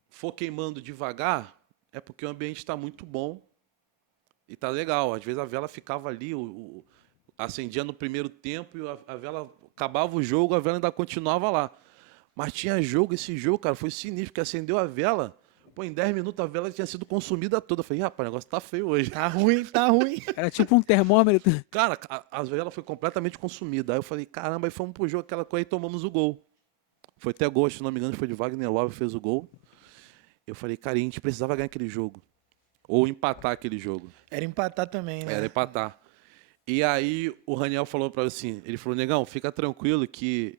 for queimando devagar, é porque o ambiente está muito bom e tá legal. Às vezes a vela ficava ali, acendia no primeiro tempo e a vela acabava o jogo, a vela ainda continuava lá. Mas tinha jogo, esse jogo, cara, foi sinistro, porque acendeu a vela, pô, em 10 minutos a vela tinha sido consumida toda. Eu falei, rapaz, o negócio tá feio hoje. Tá ruim, tá ruim. Era tipo um termômetro. Cara, a vela foi completamente consumida. Aí eu falei, caramba, aí fomos pro jogo, aquela coisa, e tomamos o gol. Foi até gol, se não me engano, foi de Wagner Love, fez o gol. Eu falei, cara, a gente precisava ganhar aquele jogo. Ou empatar aquele jogo. Era empatar também, né? Era empatar. E aí o Raniel falou pra mim assim, ele falou, negão, fica tranquilo que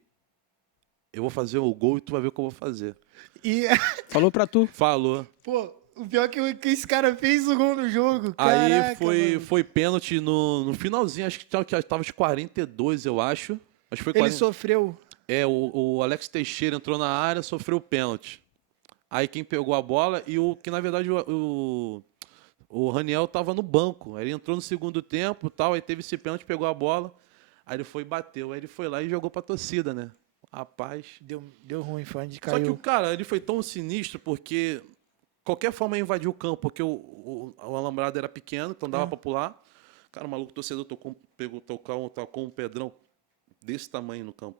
eu vou fazer o gol e tu vai ver o que eu vou fazer. E, Falou pra tu. Falou. pô, o pior é que esse cara fez o gol no jogo. Aí Caraca, mano. foi pênalti no finalzinho, acho que tava de 42, eu acho. Acho que foi Ele 40. sofreu. O Alex Teixeira entrou na área, sofreu o pênalti. Aí quem pegou a bola que na verdade o Raniel estava no banco. Aí ele entrou no segundo tempo, tal, aí teve esse pênalti, pegou a bola, aí ele foi e bateu. Aí ele foi lá e jogou pra torcida, né? Rapaz. Deu ruim, foi onde Só que caiu. o cara, ele foi tão sinistro porque qualquer forma ia invadir o campo, porque o alambrado era pequeno, então dava pra pular. Cara, o maluco torcedor tocou um pedrão desse tamanho no campo.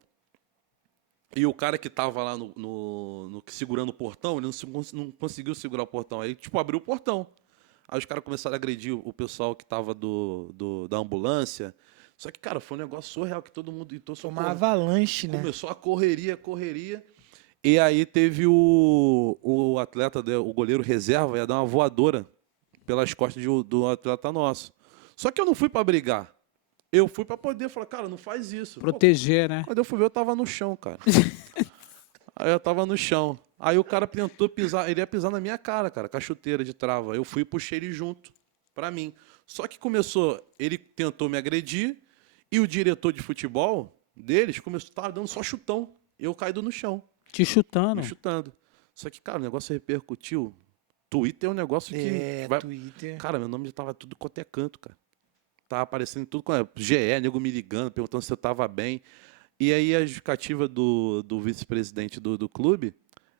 E o cara que tava lá segurando o portão, ele não conseguiu segurar o portão. Aí, tipo, abriu o portão. Aí os caras começaram a agredir o pessoal que tava da ambulância. Só que, cara, foi um negócio surreal que todo mundo... Foi uma avalanche, né? Começou a correria. E aí teve o atleta, o goleiro reserva, ia dar uma voadora pelas costas do atleta nosso. Só que eu não fui para brigar. Eu fui para poder falar, cara, não faz isso. Proteger, né? Quando eu fui ver, eu tava no chão, cara. Aí eu tava no chão. Aí o cara tentou pisar, ele ia pisar na minha cara, com a chuteira de trava. Eu fui e puxei ele junto para mim. Só que ele tentou me agredir e o diretor de futebol deles tava dando só chutão. Eu caído no chão. Te chutando. Me chutando. Só que, cara, o negócio repercutiu. Twitter é um negócio que... Twitter. Cara, meu nome já tava tudo quanto é canto, cara. Tava aparecendo tudo com GE, nego me ligando, perguntando se eu tava bem. E aí a justificativa do vice-presidente do clube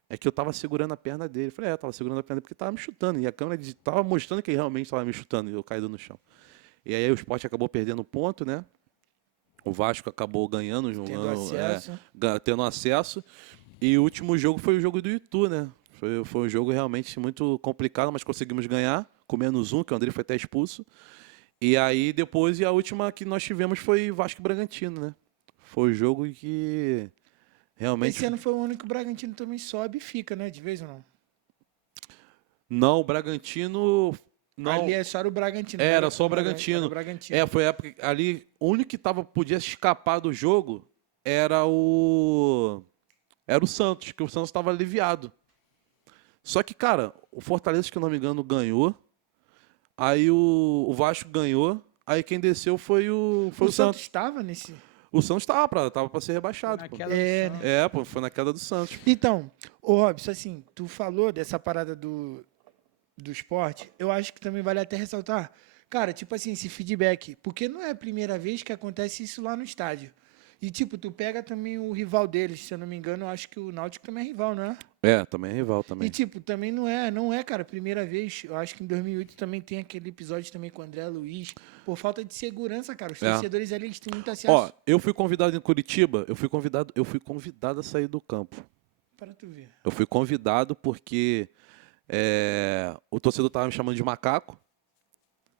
é que eu tava segurando a perna dele. Eu falei, eu tava segurando a perna dele porque tava me chutando. E a câmera tava mostrando que ele realmente tava me chutando e eu caído no chão. E aí o Sport acabou perdendo ponto, né? O Vasco acabou ganhando, tendo acesso. E o último jogo foi o jogo do Itu, né? Foi um jogo realmente muito complicado, mas conseguimos ganhar, com -1, que o André foi até expulso. E aí depois, a última que nós tivemos foi Vasco e Bragantino, né? Foi o jogo que realmente... Esse ano foi o único que o Bragantino também sobe e fica, né? De vez ou não? Não, o Bragantino... Não. Ali é só o Bragantino. Era só o Bragantino. Era o Bragantino. Foi a época ali, o único que podia escapar do jogo era o Santos, que o Santos estava aliviado. Só que, cara, o Fortaleza, que eu não me engano, ganhou. Aí o Vasco ganhou. Aí quem desceu foi o Santos. O Santos estava nesse... O Santos tava para ser rebaixado. Pô. Né? Foi na queda do Santos. Então, ô Robson, assim, tu falou dessa parada do esporte, eu acho que também vale até ressaltar, cara, tipo assim, esse feedback, porque não é a primeira vez que acontece isso lá no estádio. E, tipo, tu pega também o rival deles, se eu não me engano, eu acho que o Náutico também é rival, não é? É, também é rival E, também. tipo, também não é, cara, primeira vez. Eu acho que em 2008 também tem aquele episódio também com o André Luiz. Por falta de segurança, cara. Os É. torcedores ali, eles têm muito acesso. Ó, eu fui convidado em Curitiba, eu fui convidado a sair do campo. Para tu ver. Eu fui convidado porque o torcedor tava me chamando de macaco,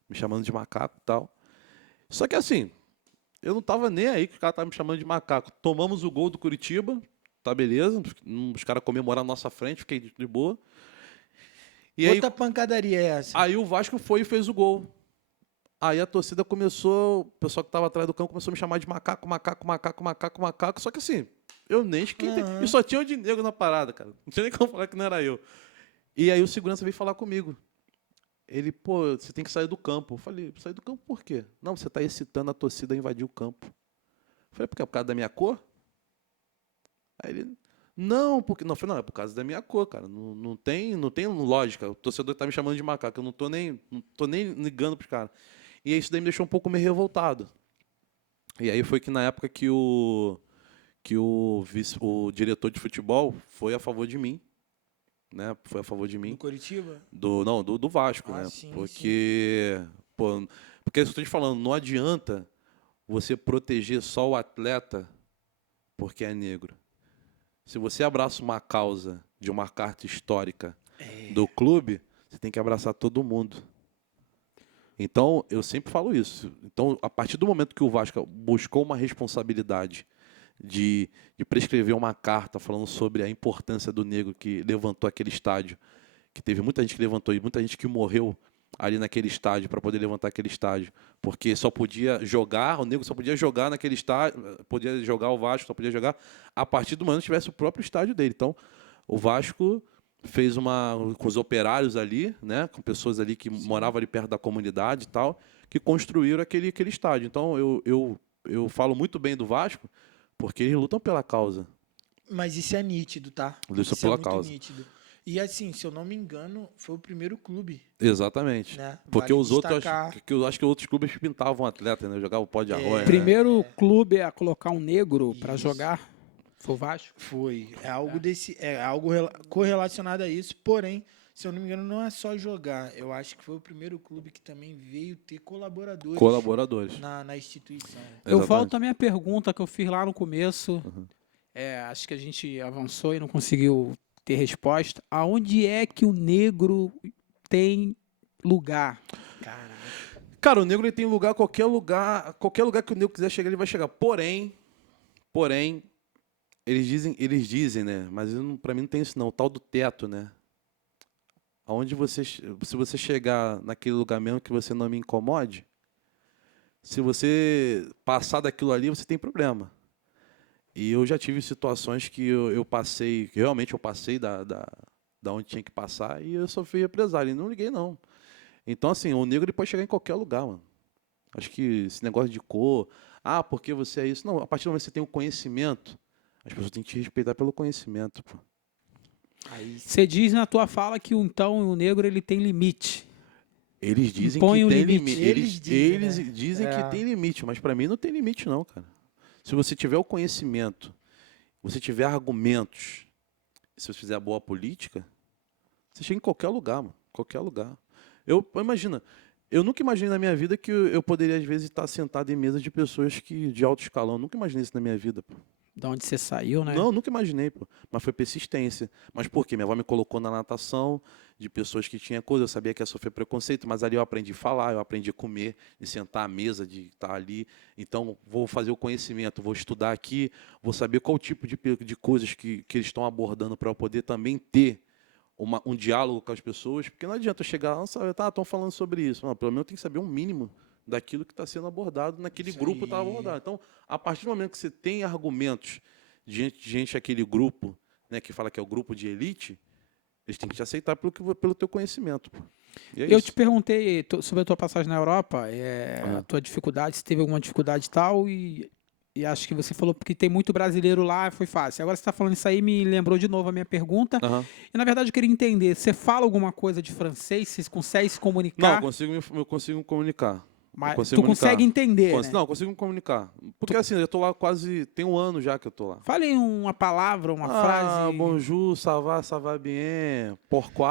e tal. Só que assim, eu não tava nem aí que o cara tava me chamando de macaco. Tomamos o gol do Curitiba, tá beleza, os caras comemoraram na nossa frente, fiquei de boa. E Outra pancadaria é essa. aí o Vasco foi e fez o gol. Aí a torcida começou, o pessoal que tava atrás do campo começou a me chamar de macaco, só que assim, eu nem esquentei. E só tinha o de negro na parada, cara. Não tinha nem como falar que não era eu. E aí o segurança veio falar comigo. Ele, pô, você tem que sair do campo. Eu falei, sair do campo por quê? Não, você está excitando a torcida a invadir o campo. Eu falei, por causa da minha cor? Aí ele, não, porque. Não, eu falei, não, é por causa da minha cor, cara. Não tem lógica. O torcedor está me chamando de macaco. Eu não tô nem ligando pros caras. E aí isso daí me deixou um pouco meio revoltado. E aí foi que na época que o diretor de futebol foi a favor de mim. Né? Foi a favor de mim. Do Curitiba? Do Vasco, né? Sim, porque, pô, porque é isso que eu estou te falando, não adianta você proteger só o atleta porque é negro. Se você abraça uma causa de uma carta histórica do clube, você tem que abraçar todo mundo. Então, eu sempre falo isso. Então, a partir do momento que o Vasco buscou uma responsabilidade de prescrever uma carta falando sobre a importância do negro que levantou aquele estádio, que teve muita gente que levantou e muita gente que morreu ali naquele estádio para poder levantar aquele estádio, porque só podia jogar, o negro só podia jogar naquele estádio, podia jogar o Vasco, só podia jogar a partir do momento que tivesse o próprio estádio dele. Então, o Vasco fez com os operários ali, né, com pessoas ali que moravam ali perto da comunidade e tal, que construíram aquele estádio. Então, eu falo muito bem do Vasco, porque eles lutam pela causa. Mas isso é nítido, tá? Lutam Isso pela é muito causa. nítido. E assim, se eu não me engano, foi o primeiro clube. Exatamente. Né? Porque Vale os outros, destacar. eu acho que outros clubes pintavam atleta, né? Jogavam pó de arroz. Né? Primeiro clube a colocar um negro para jogar foi o Vasco. Foi. É algo correlacionado a isso, porém, se eu não me engano, não é só jogar. Eu acho que foi o primeiro clube que também veio ter colaboradores. Na instituição. Eu volto à minha pergunta que eu fiz lá no começo. Acho que a gente avançou e não conseguiu ter resposta. Aonde é que o negro tem lugar? Cara, o negro ele tem qualquer lugar que o negro quiser chegar, ele vai chegar. Porém, eles dizem, né? Mas para mim não tem isso não, o tal do teto, né? Se você chegar naquele lugar mesmo que você não me incomode, se você passar daquilo ali, você tem problema. E eu já tive situações que eu passei, que realmente eu passei da onde tinha que passar e eu sofri represália. E não liguei, não. Então, assim, o negro ele pode chegar em qualquer lugar, mano. Acho que esse negócio de cor, porque você é isso. Não, a partir do momento que você tem o conhecimento, as pessoas têm que te respeitar pelo conhecimento, pô. Você diz na tua fala que então o negro ele tem limite. Eles dizem que tem limite. Eles dizem que tem limite, mas para mim não tem limite não, cara. Se você tiver o conhecimento, você tiver argumentos, se você fizer a boa política, você chega em qualquer lugar, mano. Qualquer lugar. Imagina, eu nunca imaginei na minha vida que eu poderia, às vezes, estar sentado em mesa de pessoas de alto escalão. Eu nunca imaginei isso na minha vida, pô. De onde você saiu, né? Não, nunca imaginei, pô. Mas foi persistência. Mas por quê? Minha avó me colocou na natação de pessoas que tinham coisa, eu sabia que ia sofrer preconceito, mas ali eu aprendi a falar, eu aprendi a comer, de sentar à mesa, de estar ali. Então, vou fazer o conhecimento, vou estudar aqui, vou saber qual tipo de coisas que eles estão abordando para eu poder também ter um diálogo com as pessoas, porque não adianta eu chegar lá, estão falando sobre isso. Não, pelo menos eu tenho que saber um mínimo daquilo que está sendo abordado naquele grupo que está abordado. Então, a partir do momento que você tem argumentos de gente aquele grupo, né, que fala que é o grupo de elite, eles têm que te aceitar pelo teu conhecimento. Pô. Eu te perguntei sobre a tua passagem na Europa, a tua dificuldade, se teve alguma dificuldade e tal, e acho que você falou que tem muito brasileiro lá, foi fácil. Agora você está falando isso aí, me lembrou de novo a minha pergunta. E, na verdade, eu queria entender, você fala alguma coisa de francês? Você consegue se comunicar? Não, eu consigo me comunicar. Mas consigo tu consegue comunicar. entender, né? Não, eu consigo me comunicar. Porque assim, eu tô lá quase. Tem um ano já que eu tô lá. Fale uma palavra, uma frase. Bonjour, ça va bien, pourquoi,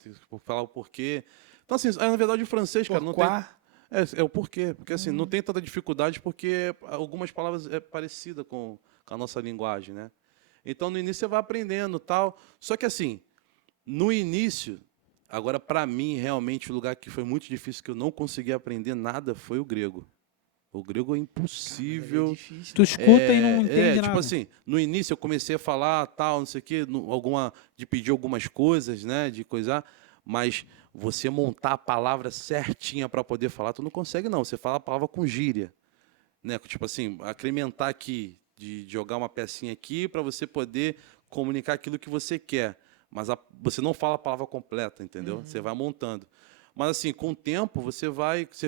tipo, falar o porquê. Então, assim, na verdade, o francês, cara, não tem. Pourquoi? É o porquê. Porque, assim, não tem tanta dificuldade porque algumas palavras é parecida com a nossa linguagem, né? Então, no início, você vai aprendendo tal. Só que, assim, no início, agora, para mim, realmente, o lugar que foi muito difícil, que eu não consegui aprender nada, foi o grego. O grego é impossível. É difícil, Tu né? escuta e não entende tipo nada. assim, no início eu comecei a falar tal, não sei o quê, de pedir algumas coisas, né, de coisar, mas você montar a palavra certinha para poder falar, tu não consegue não, você fala a palavra com gíria, né, tipo assim, acrementar aqui, de jogar uma pecinha aqui para você poder comunicar aquilo que você quer, mas você não fala a palavra completa, entendeu? Você vai montando. Mas assim, com o tempo, você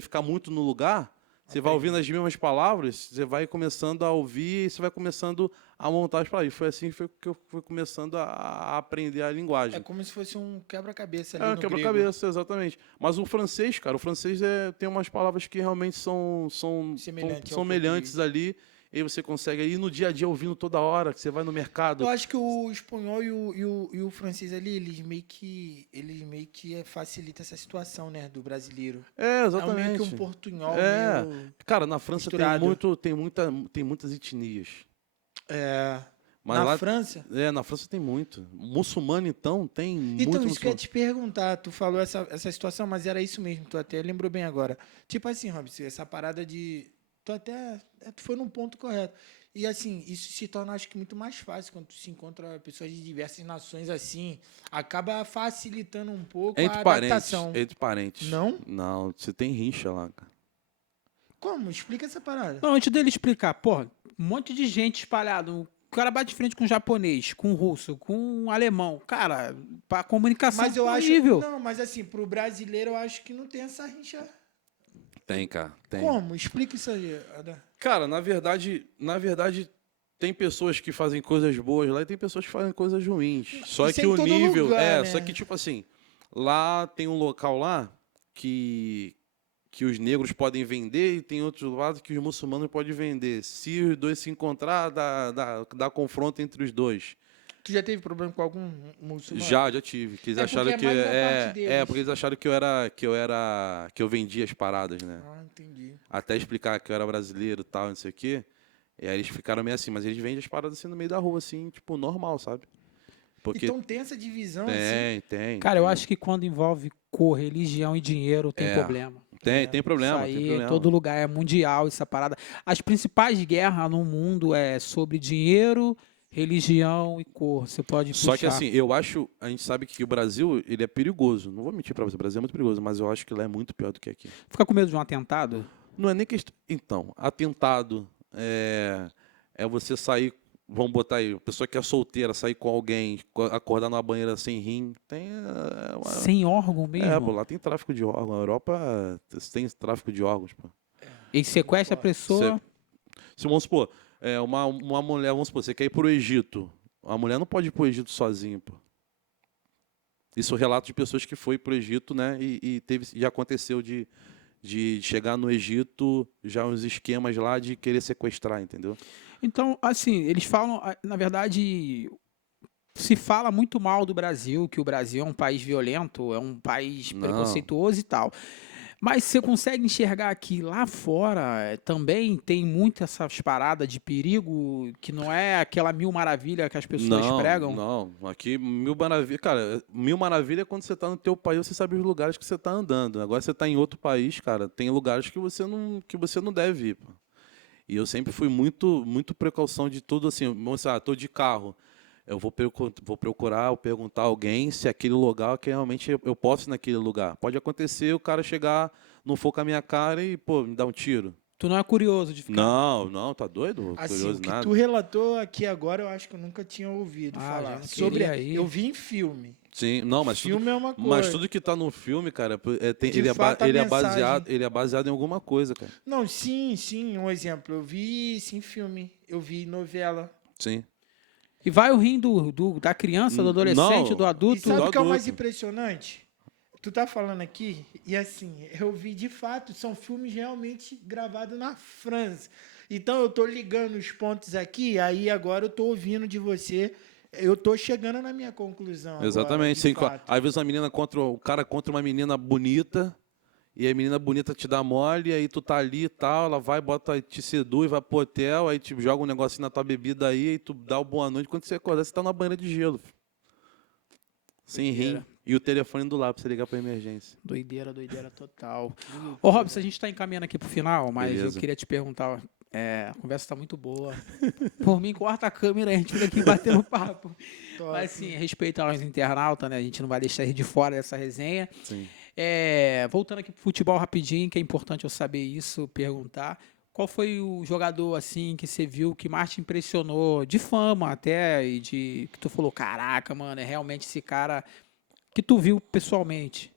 ficar muito no lugar, você vai ouvindo as mesmas palavras, você vai começando a ouvir, e você vai começando a montar as palavras. E foi assim que eu fui começando a aprender a É linguagem. como se fosse um quebra-cabeça ali É um no grego. quebra-cabeça, exatamente. Mas o francês, cara, tem umas palavras que realmente são Semelhante ao semelhantes ali, e aí você consegue ir no dia a dia ouvindo toda hora, que você vai no mercado. Eu acho que o espanhol e o francês ali, eles meio que facilitam essa situação, né, do brasileiro. É, É exatamente. meio que um portunhol meio... Cara, na França misturado. tem muitas etnias. É, Mas na lá, França. na França tem muito. Muçulmano, então, tem Então, muito isso que eu ia muçulmano. te perguntar, tu falou essa situação, mas era isso mesmo, tu até lembrou bem agora. Tipo assim, Robson, essa parada de... Tu foi num ponto correto. E assim, isso se torna, acho que, muito mais fácil quando tu se encontra pessoas de diversas nações assim. Acaba facilitando um pouco a adaptação. Entre parentes. Não? Não, você tem rincha lá, cara. Como? Explica essa parada. Não, antes dele explicar, porra, um monte de gente espalhado. O cara bate de frente com japonês, com russo, com alemão. Cara, pra comunicação Mas eu é acho... horrível. Não, mas assim, pro brasileiro eu acho que não tem essa rincha. Tem, cara. Tem. Como? Explica isso aí, Ada. Cara, na verdade, tem pessoas que fazem coisas boas lá e tem pessoas que fazem coisas ruins. Só Isso que em o todo nível. lugar, né? Só que, tipo assim, lá tem um local lá que os negros podem vender e tem outro lado que os muçulmanos podem vender. Se os dois se encontrar, dá confronto entre os dois. Tu já teve problema com algum muçulmano? Já tive. Que eles É acharam porque que é mais da parte deles. porque eles acharam que eu vendia as paradas, né? Ah, entendi. Até explicar que eu era brasileiro, e tal, não sei o quê. E aí eles ficaram meio assim, mas eles vendem as paradas assim no meio da rua assim, tipo, normal, sabe? Porque Então tem essa divisão assim. tem. Cara, eu tem. acho que quando envolve cor, religião e dinheiro, tem problema. Tem problema, Isso aí, tem problema. todo lugar é mundial, essa parada. As principais guerras no mundo é sobre dinheiro, religião e cor. Você pode puxar. Só que assim, a gente sabe que o Brasil, ele é perigoso. Não vou mentir pra você, o Brasil é muito perigoso, mas eu acho que lá é muito pior do que aqui. Fica com medo de um atentado? Não é nem questão. Então, atentado é você sair, vamos botar aí, a pessoa que é solteira, sair com alguém, acordar numa banheira sem rim, tem Sem órgão mesmo? pô, lá tem tráfico de órgãos. Na Europa tem tráfico de órgãos, pô. E sequestra a pessoa. Se vamos supor, uma mulher, vamos supor, você quer ir pro Egito. A mulher não pode ir pro Egito sozinha, pô. Isso é relato de pessoas que foi pro Egito, né? Já aconteceu de chegar no Egito, já uns esquemas lá de querer sequestrar, entendeu? Então, assim, eles falam, na verdade, se fala muito mal do Brasil, que o Brasil é um país violento, é um país Não. preconceituoso e tal. Mas você consegue enxergar que lá fora também tem muito essas paradas de perigo, que não é aquela mil maravilha que as pessoas pregam? Não, aqui mil maravilha, cara, mil maravilha é quando você tá no teu país, você sabe os lugares que você tá andando. Agora você tá em outro país, cara, tem lugares que você não deve ir, pô. E eu sempre fui muito precaução de tudo, assim, tô de carro, eu vou procurar ou perguntar a alguém se aquele lugar que realmente eu posso ir naquele lugar. Pode acontecer o cara chegar, não for com a minha cara e, pô, me dar um tiro. Tu não é curioso de ficar... Não, tá doido? Assim, Curioso o que nada. tu relatou aqui agora, eu acho que eu nunca tinha ouvido já falar. não Sobre, queria ir. eu vi em filme. Sim, não, mas Filme é uma coisa. Mas tudo que tá no filme, cara, De fato, a mensagem. ele é baseado em alguma coisa, cara. Não, sim, um exemplo. Eu vi, sim, filme. Eu vi novela. Sim. E vai o rim da criança, do adolescente, Não. do E adulto. sabe o que é o mais adulto. impressionante? tu tá falando aqui, e assim, eu vi de fato, são filmes realmente gravados na França. Então eu tô ligando os pontos aqui, aí agora eu tô ouvindo de você, eu tô chegando na minha conclusão agora, Exatamente. de Sim, fato. às vezes o cara contra uma menina bonita, e a menina bonita te dá mole, aí tu tá ali e tal, ela vai, bota, te seduz, vai pro hotel, aí te joga um negocinho na tua bebida aí, e tu dá o boa noite. Quando você acordar, você tá na banheira de gelo, filho. Sem rim. Doideira. E o telefone do lado pra você ligar pra emergência. Doideira, doideira total. Ô, Robson, a gente está encaminhando aqui pro final, mas eu Beleza. queria te perguntar. A conversa está muito boa. Por mim, corta a câmera e a gente fica aqui batendo papo. Top. Mas, assim, respeito aos internautas, né? A gente não vai deixar eles de fora dessa resenha. Sim. Voltando aqui pro futebol rapidinho, que é importante eu saber isso, perguntar. Qual foi o jogador, assim, que você viu que mais te impressionou, de fama até, e que tu falou, caraca, mano, é realmente esse cara que tu viu pessoalmente?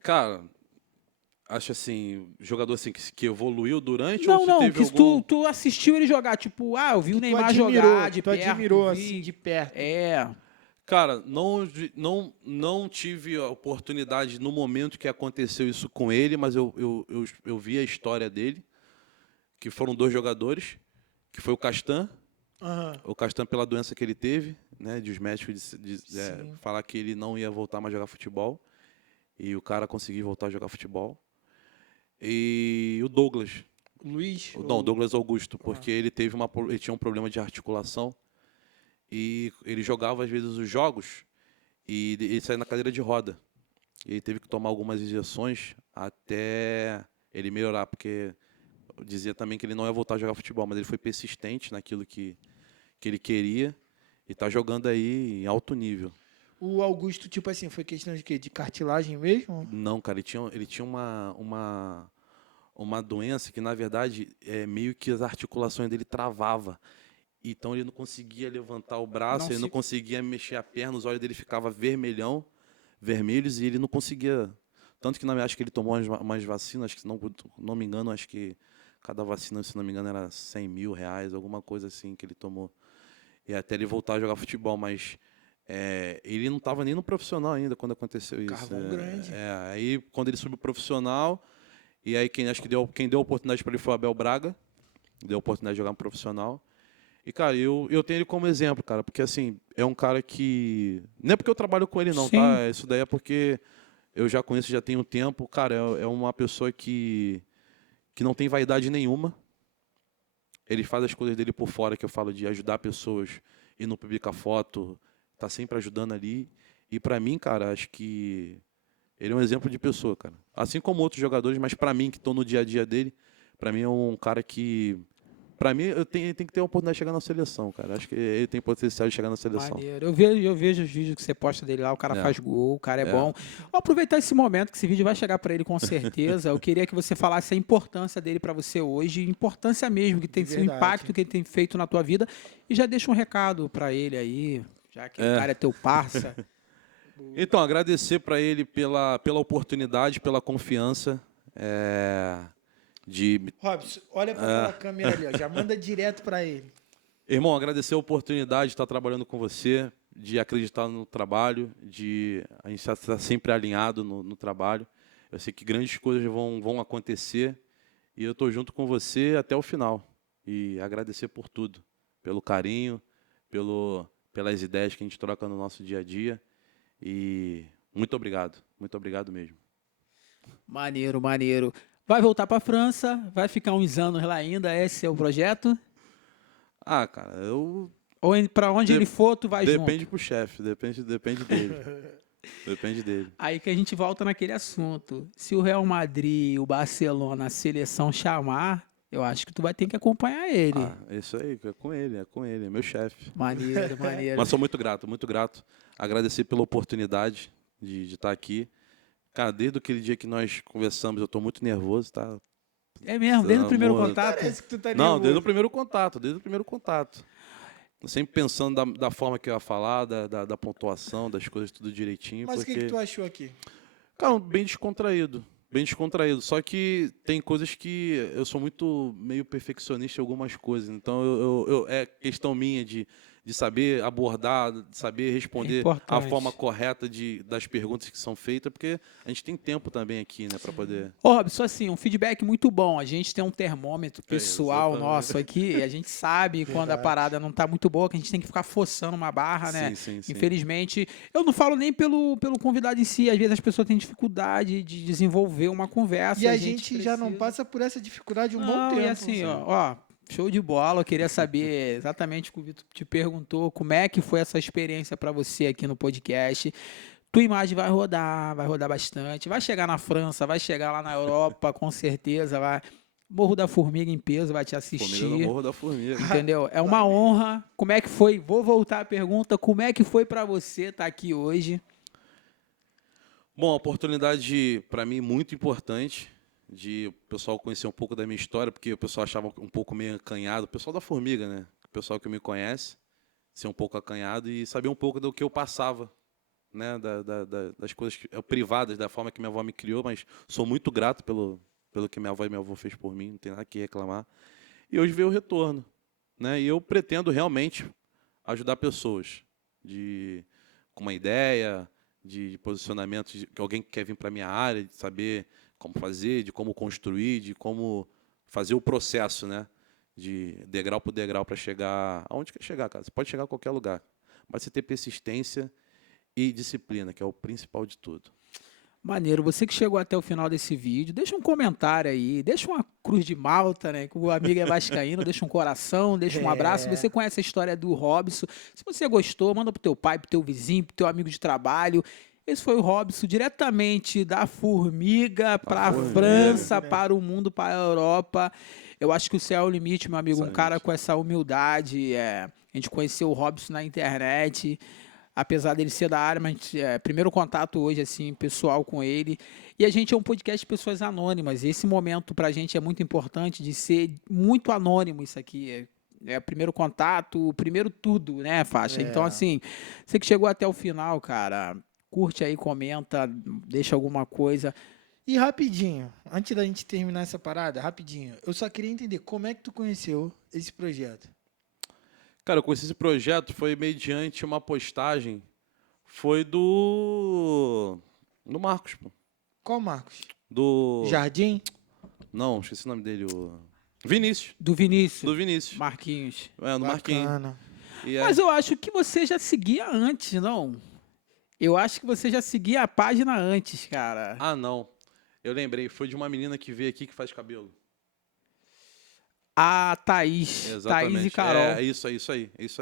Cara, acho assim, jogador assim que evoluiu durante ou Não, se não, teve que algum... tu assistiu ele jogar, tipo, eu vi o Que tu Neymar admirou, jogar de tu perto, admirou, vi. assim, de perto. Cara, não tive a oportunidade no momento que aconteceu isso com ele, mas eu vi a história dele, que foram 2 jogadores, que foi o Castan. Aham. O Castan pela doença que ele teve, né, de os médicos Sim. falar que ele não ia voltar mais a jogar futebol, e o cara conseguiu voltar a jogar futebol. E o Douglas, Luiz? não, ou- Douglas Augusto, porque ele tinha um problema de articulação e ele jogava às vezes os jogos e ele saía na cadeira de roda. E ele teve que tomar algumas injeções até ele melhorar, porque eu dizia também que ele não ia voltar a jogar futebol, mas ele foi persistente naquilo que ele queria e está jogando aí em alto nível. O Augusto, tipo assim, foi questão de quê? De cartilagem mesmo? Não, cara, ele tinha uma doença que, na verdade, meio que as articulações dele travava. Então ele não conseguia levantar o braço, Não ele não se- conseguia mexer a perna, os olhos dele ficavam vermelhos, e ele não conseguia. Tanto que acho que ele tomou umas vacinas, acho que, se não me engano, acho que cada vacina, se não me engano, era R$ 100.000, alguma coisa assim que ele tomou. E até ele voltar a jogar futebol, mas ele não estava nem no profissional ainda quando aconteceu isso. Carvão grande. Aí quando ele subiu pro profissional, e aí quem deu a oportunidade para ele foi o Abel Braga, deu a oportunidade de jogar no profissional. E, cara, eu tenho ele como exemplo, cara, porque, assim, é um cara que... Não é porque eu trabalho com ele, não, Sim. tá? Isso daí é porque eu já conheço, já tem um tempo. Cara, é uma pessoa que não tem vaidade nenhuma. Ele faz as coisas dele por fora, que eu falo de ajudar pessoas e não publicar foto, tá sempre ajudando ali. E, pra mim, cara, acho que ele é um exemplo de pessoa, cara. Assim como outros jogadores, mas pra mim, que estou no dia a dia dele, pra mim é um cara que... Pra mim, ele tem que ter a oportunidade de chegar na seleção, cara. Acho que ele tem potencial de chegar na seleção. Maneiro. Eu vejo os vídeos que você posta dele lá, o cara faz gol, o cara é bom. Vou aproveitar esse momento que esse vídeo vai chegar para ele com certeza. Eu queria que você falasse a importância dele para você hoje, importância mesmo, que tem De o verdade. impacto que ele tem feito na tua vida, e já deixa um recado para ele aí, já que o cara é teu parça. Então, agradecer para ele pela oportunidade, pela confiança. Robson, olha para aquela câmera ali, ó, já manda direto para ele. Irmão, agradecer a oportunidade de estar trabalhando com você, de acreditar no trabalho, de a gente estar sempre alinhado no trabalho. Eu sei que grandes coisas vão acontecer e eu estou junto com você até o final. E agradecer por tudo, pelo carinho, pelas ideias que a gente troca no nosso dia a dia. E muito obrigado mesmo. Maneiro, maneiro. Vai voltar para a França, vai ficar uns anos lá ainda, esse é o projeto? Ah, cara, Ou para onde ele for, tu vai depende junto? pro chefe, depende dele. Depende dele. Aí que a gente volta naquele assunto. Se o Real Madrid, o Barcelona, a seleção chamar, eu acho que tu vai ter que acompanhar ele. Ah, é isso aí, é com ele, é meu chefe. Maneiro, maneiro. Mas sou muito grato. Agradecer pela oportunidade de estar aqui. Cara, desde aquele dia que nós conversamos, eu estou muito nervoso, tá? É mesmo, desde o primeiro Amor. contato? Parece que tu tá Não, nervoso. desde o primeiro contato. Sempre pensando da forma que eu ia falar, da pontuação, das coisas tudo direitinho. Mas o porque... que tu achou aqui? Cara, bem descontraído. Só que tem coisas que eu sou meio perfeccionista em algumas coisas. Então, é questão minha de de saber abordar, de saber responder a importante. forma correta das perguntas que são feitas, porque a gente tem tempo também aqui, né, para poder... Ô, Robson, assim, um feedback muito bom. A gente tem um termômetro pessoal exatamente. nosso aqui, e a gente sabe quando a Verdade. parada não tá muito boa, que a gente tem que ficar forçando uma barra, né? Sim. Infelizmente, eu não falo nem pelo convidado em si, às vezes as pessoas têm dificuldade de desenvolver uma conversa. E a gente já não precisa- passa por essa dificuldade um bom Não, tempo. e assim, ó, show de bola. Eu queria saber exatamente o que o Vitor te perguntou, como é que foi essa experiência para você aqui no podcast. Tua imagem vai rodar bastante. Vai chegar na França, vai chegar lá na Europa, com certeza. Vai. Morro da Formiga em peso vai te Formiga assistir. no Morro da Formiga. Entendeu? É uma honra. Como é que foi? Vou voltar à pergunta. Como é que foi para você estar aqui hoje? Bom, a oportunidade para mim muito importante de o pessoal conhecer um pouco da minha história, porque o pessoal achava um pouco meio acanhado, o pessoal da Formiga, né? O pessoal que me conhece, ser um pouco acanhado e saber um pouco do que eu passava, né? Das coisas privadas, da forma que minha avó me criou, mas sou muito grato pelo que minha avó e meu avô fez por mim, não tem nada que reclamar. E hoje veio o retorno, né? E eu pretendo realmente ajudar pessoas com uma ideia, de posicionamento, de alguém que quer vir para a minha área, de saber como fazer, de como construir, de como fazer o processo, né? De degrau por degrau para chegar aonde quer chegar, cara. Você pode chegar a qualquer lugar, mas você ter persistência e disciplina, que é o principal de tudo. Maneiro, você que chegou até o final desse vídeo, deixa um comentário aí, deixa uma cruz de Malta, né? Que o amigo é vascaíno, deixa um coração, deixa um abraço. Você conhece a história do Robson. Se você gostou, manda pro teu pai, pro teu vizinho, pro teu amigo de trabalho. Esse foi o Robson, diretamente da Formiga para a França, para o mundo, para a Europa. Eu acho que o céu é o limite, meu amigo. Um cara com essa humildade. A gente conheceu o Robson na internet. Apesar dele ser da área, mas primeiro contato hoje, assim, pessoal com ele. E a gente é um podcast de pessoas anônimas. E esse momento pra gente é muito importante de ser muito anônimo isso aqui. É o primeiro contato, o primeiro tudo, né, Faixa? Então, assim, você que chegou até o final, cara, curte aí, comenta, deixa alguma coisa. E rapidinho, antes da gente terminar essa parada, rapidinho, eu só queria entender como é que tu conheceu esse projeto. Cara, eu conheci esse projeto foi mediante uma postagem, foi do Marcos, pô. Qual, Marcos? Do... Jardim? Não, esqueci o nome dele, o Vinícius. Do Vinícius. Do Vinícius. Marquinhos. É, do Marquinhos. Bacana. E Mas eu acho que você já seguia antes, não? Eu acho que você já seguia a página antes, cara. Ah, não. Eu lembrei, foi de uma menina que veio aqui que faz cabelo. A Thaís. Exatamente. Thaís e Carol. É isso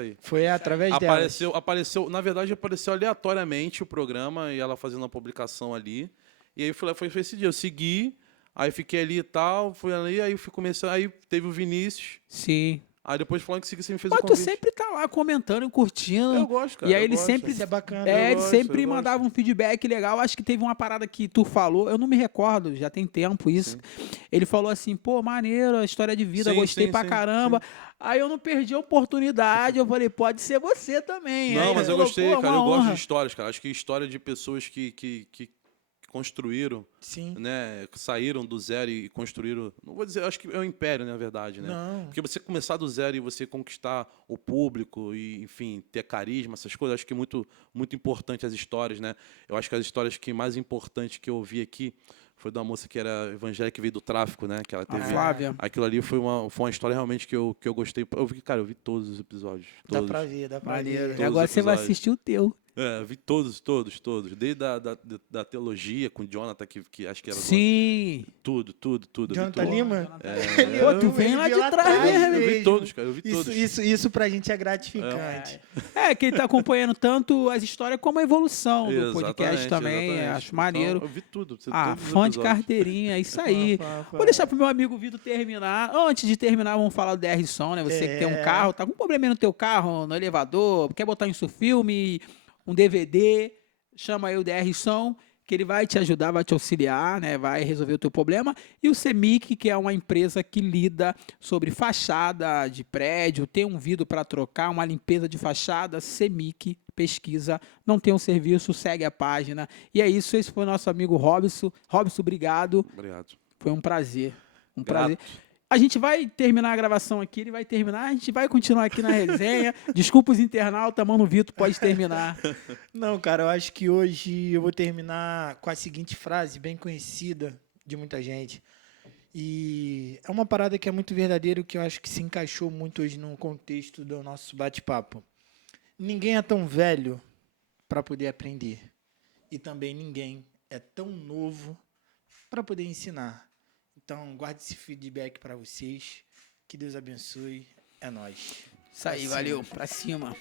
aí. Foi através dela. Apareceu, na verdade, apareceu aleatoriamente o programa e ela fazendo uma publicação ali. E aí foi esse dia. Eu segui, aí fiquei ali e tal, fui ali, aí começando, aí teve o Vinícius. Sim. Aí depois falando que você me fez Mas o tu convite. sempre tá lá comentando, curtindo. Eu gosto, cara. E aí eu ele gosto. sempre. Isso é bacana. Ele gosto, sempre eu gosto. mandava um feedback legal. Acho que teve uma parada que tu falou, eu não me recordo, já tem tempo isso. Ele falou assim, pô, maneiro, a história de vida, Sim, gostei sim, pra sim, caramba. Aí eu não perdi a oportunidade, eu falei, pode ser você também. Não, Aí mas ele eu falou, gostei, pô, cara. uma Eu gosto honra. de histórias, cara. Acho que história de pessoas que construíram, Sim. né? Que saíram do zero e construíram. Não vou dizer, acho que é um império, na verdade, né? Não. Porque você começar do zero e você conquistar o público e, enfim, ter carisma, essas coisas, acho que é muito, muito importante as histórias, né? Eu acho que as histórias que mais importantes que eu ouvi aqui foi de uma moça que era evangélica que veio do tráfico, né? Que ela A teve. Flávia. Aquilo ali foi uma história realmente que eu gostei. Eu vi todos os episódios. Dá Todos. pra ver, dá pra Maneiro. ver. Todos Agora os você vai episódios. assistir o teu. É, vi todos. Desde da teologia com o Jonathan, que acho que era Sim. tudo. Eu vi Jonathan tudo. Lima? Pô, tu vem lá de trás mesmo. Eu vi todos, cara. Eu vi todos. Isso pra gente é gratificante. Quem tá acompanhando tanto as histórias como a evolução do podcast Exatamente, também. exatamente. Acho maneiro. Então, eu vi tudo. Ah, todos os fã de episódios. carteirinha, é isso aí. Vou deixar pro meu amigo Vitor terminar. Antes de terminar, vamos falar do DR Som, né? Você que tem um carro, tá com um probleminha no teu carro, no elevador, quer botar isso filme, um DVD, chama aí o DR Som, que ele vai te ajudar, vai te auxiliar, né? Vai resolver o teu problema. E o CEMIC, que é uma empresa que lida sobre fachada de prédio, tem um vidro para trocar, uma limpeza de fachada, CEMIC, pesquisa, não tem um serviço, segue a página. E é isso, esse foi o nosso amigo Robson. Robson, obrigado. Obrigado. Foi um prazer. Um Grato. prazer. A gente vai terminar a gravação aqui, ele vai terminar, a gente vai continuar aqui na resenha. Desculpa os internautas, Mano Vitor, pode terminar. Não, cara, eu acho que hoje eu vou terminar com a seguinte frase, bem conhecida de muita gente. E é uma parada que é muito verdadeira, que eu acho que se encaixou muito hoje no contexto do nosso bate-papo. Ninguém é tão velho para poder aprender. E também ninguém é tão novo para poder ensinar. Então, guarde esse feedback para vocês. Que Deus abençoe. É nóis. Isso aí, valeu. Pra cima.